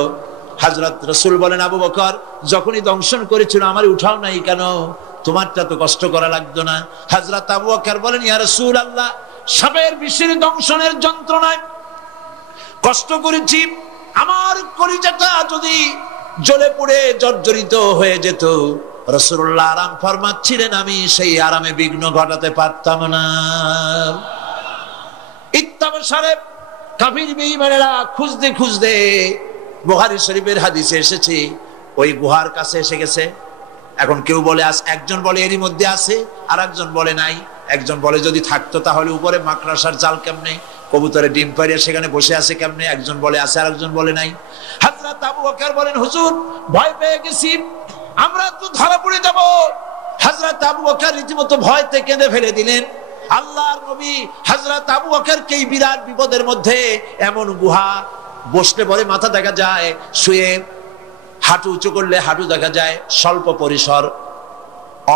হযরত রাসূল বলেন, আবু বকর, যখনই দংশন করেছিল আমার উঠাও নাই কেন? তোমারটা তো কষ্ট করা লাগতো না। হযরত আবু বকর বলেন, ইয়া রাসূলুল্লাহ, সাপের বিষের দংশনের যন্ত্রণায় কষ্ট করেছি। আমার কলিজাটা যদি জ্বলে পুড়ে জর্জরিত হয়ে যেত, রাসূলুল্লাহ আরাম ফরমাচ্ছিলেন, আমি সেই আরামে বিঘ্ন ঘটাতে পারতাম না। ইত্তাবসারে কাফির বেঈমানেরা খুঁজতে খুঁজতে বুখারী শরীফের হাদিসে এসেছে, ওই গুহার কাছে এসে গেছে। এখন কেউ বলে একজন বলে এরই মধ্যে আছে, আর একজন বলে নাই। একজন বলে যদি থাকতো তাহলে উপরে মাকড়াসার জাল কেমনে, কবুতরের ডিম পাড়িয়ে সেখানে বসে আছে কেমনে? একজন বলে আছে, আর একজন বলে নাই। হযরত আবু বকর বলেন, হুজুর ভয় পেয়ে গেছি, আমরা তো ধরা পড়ে যাব। হযরত আবু বকর রীতিমতো ভয়তে কেঁদে ফেলে দিলেন। আল্লাহর নবী হযরত আবু বকরকে বিরাট বিপদের মধ্যে, এমন গুহা, বসলে পরে মাথা দেখা যায়, শুয়ে হাঁটু উঁচু করলে হাঁটু দেখা যায়, স্বল্প পরিসর,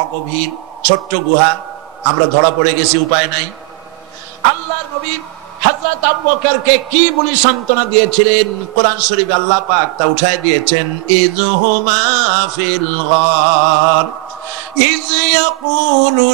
অগভীর ছোট্ট গুহা, আমরা ধরা পড়ে গেছি, উপায় নাই। আল্লাহর নবী হযরত আবু বকরকে কি বলি সান্ত্বনা দিয়েছিলেন, কোরআন শরীফে আল্লাহ পাক তা উঠায় দিয়েছেন। ইযহুমা ফিল গার ইয ইয়াকুলু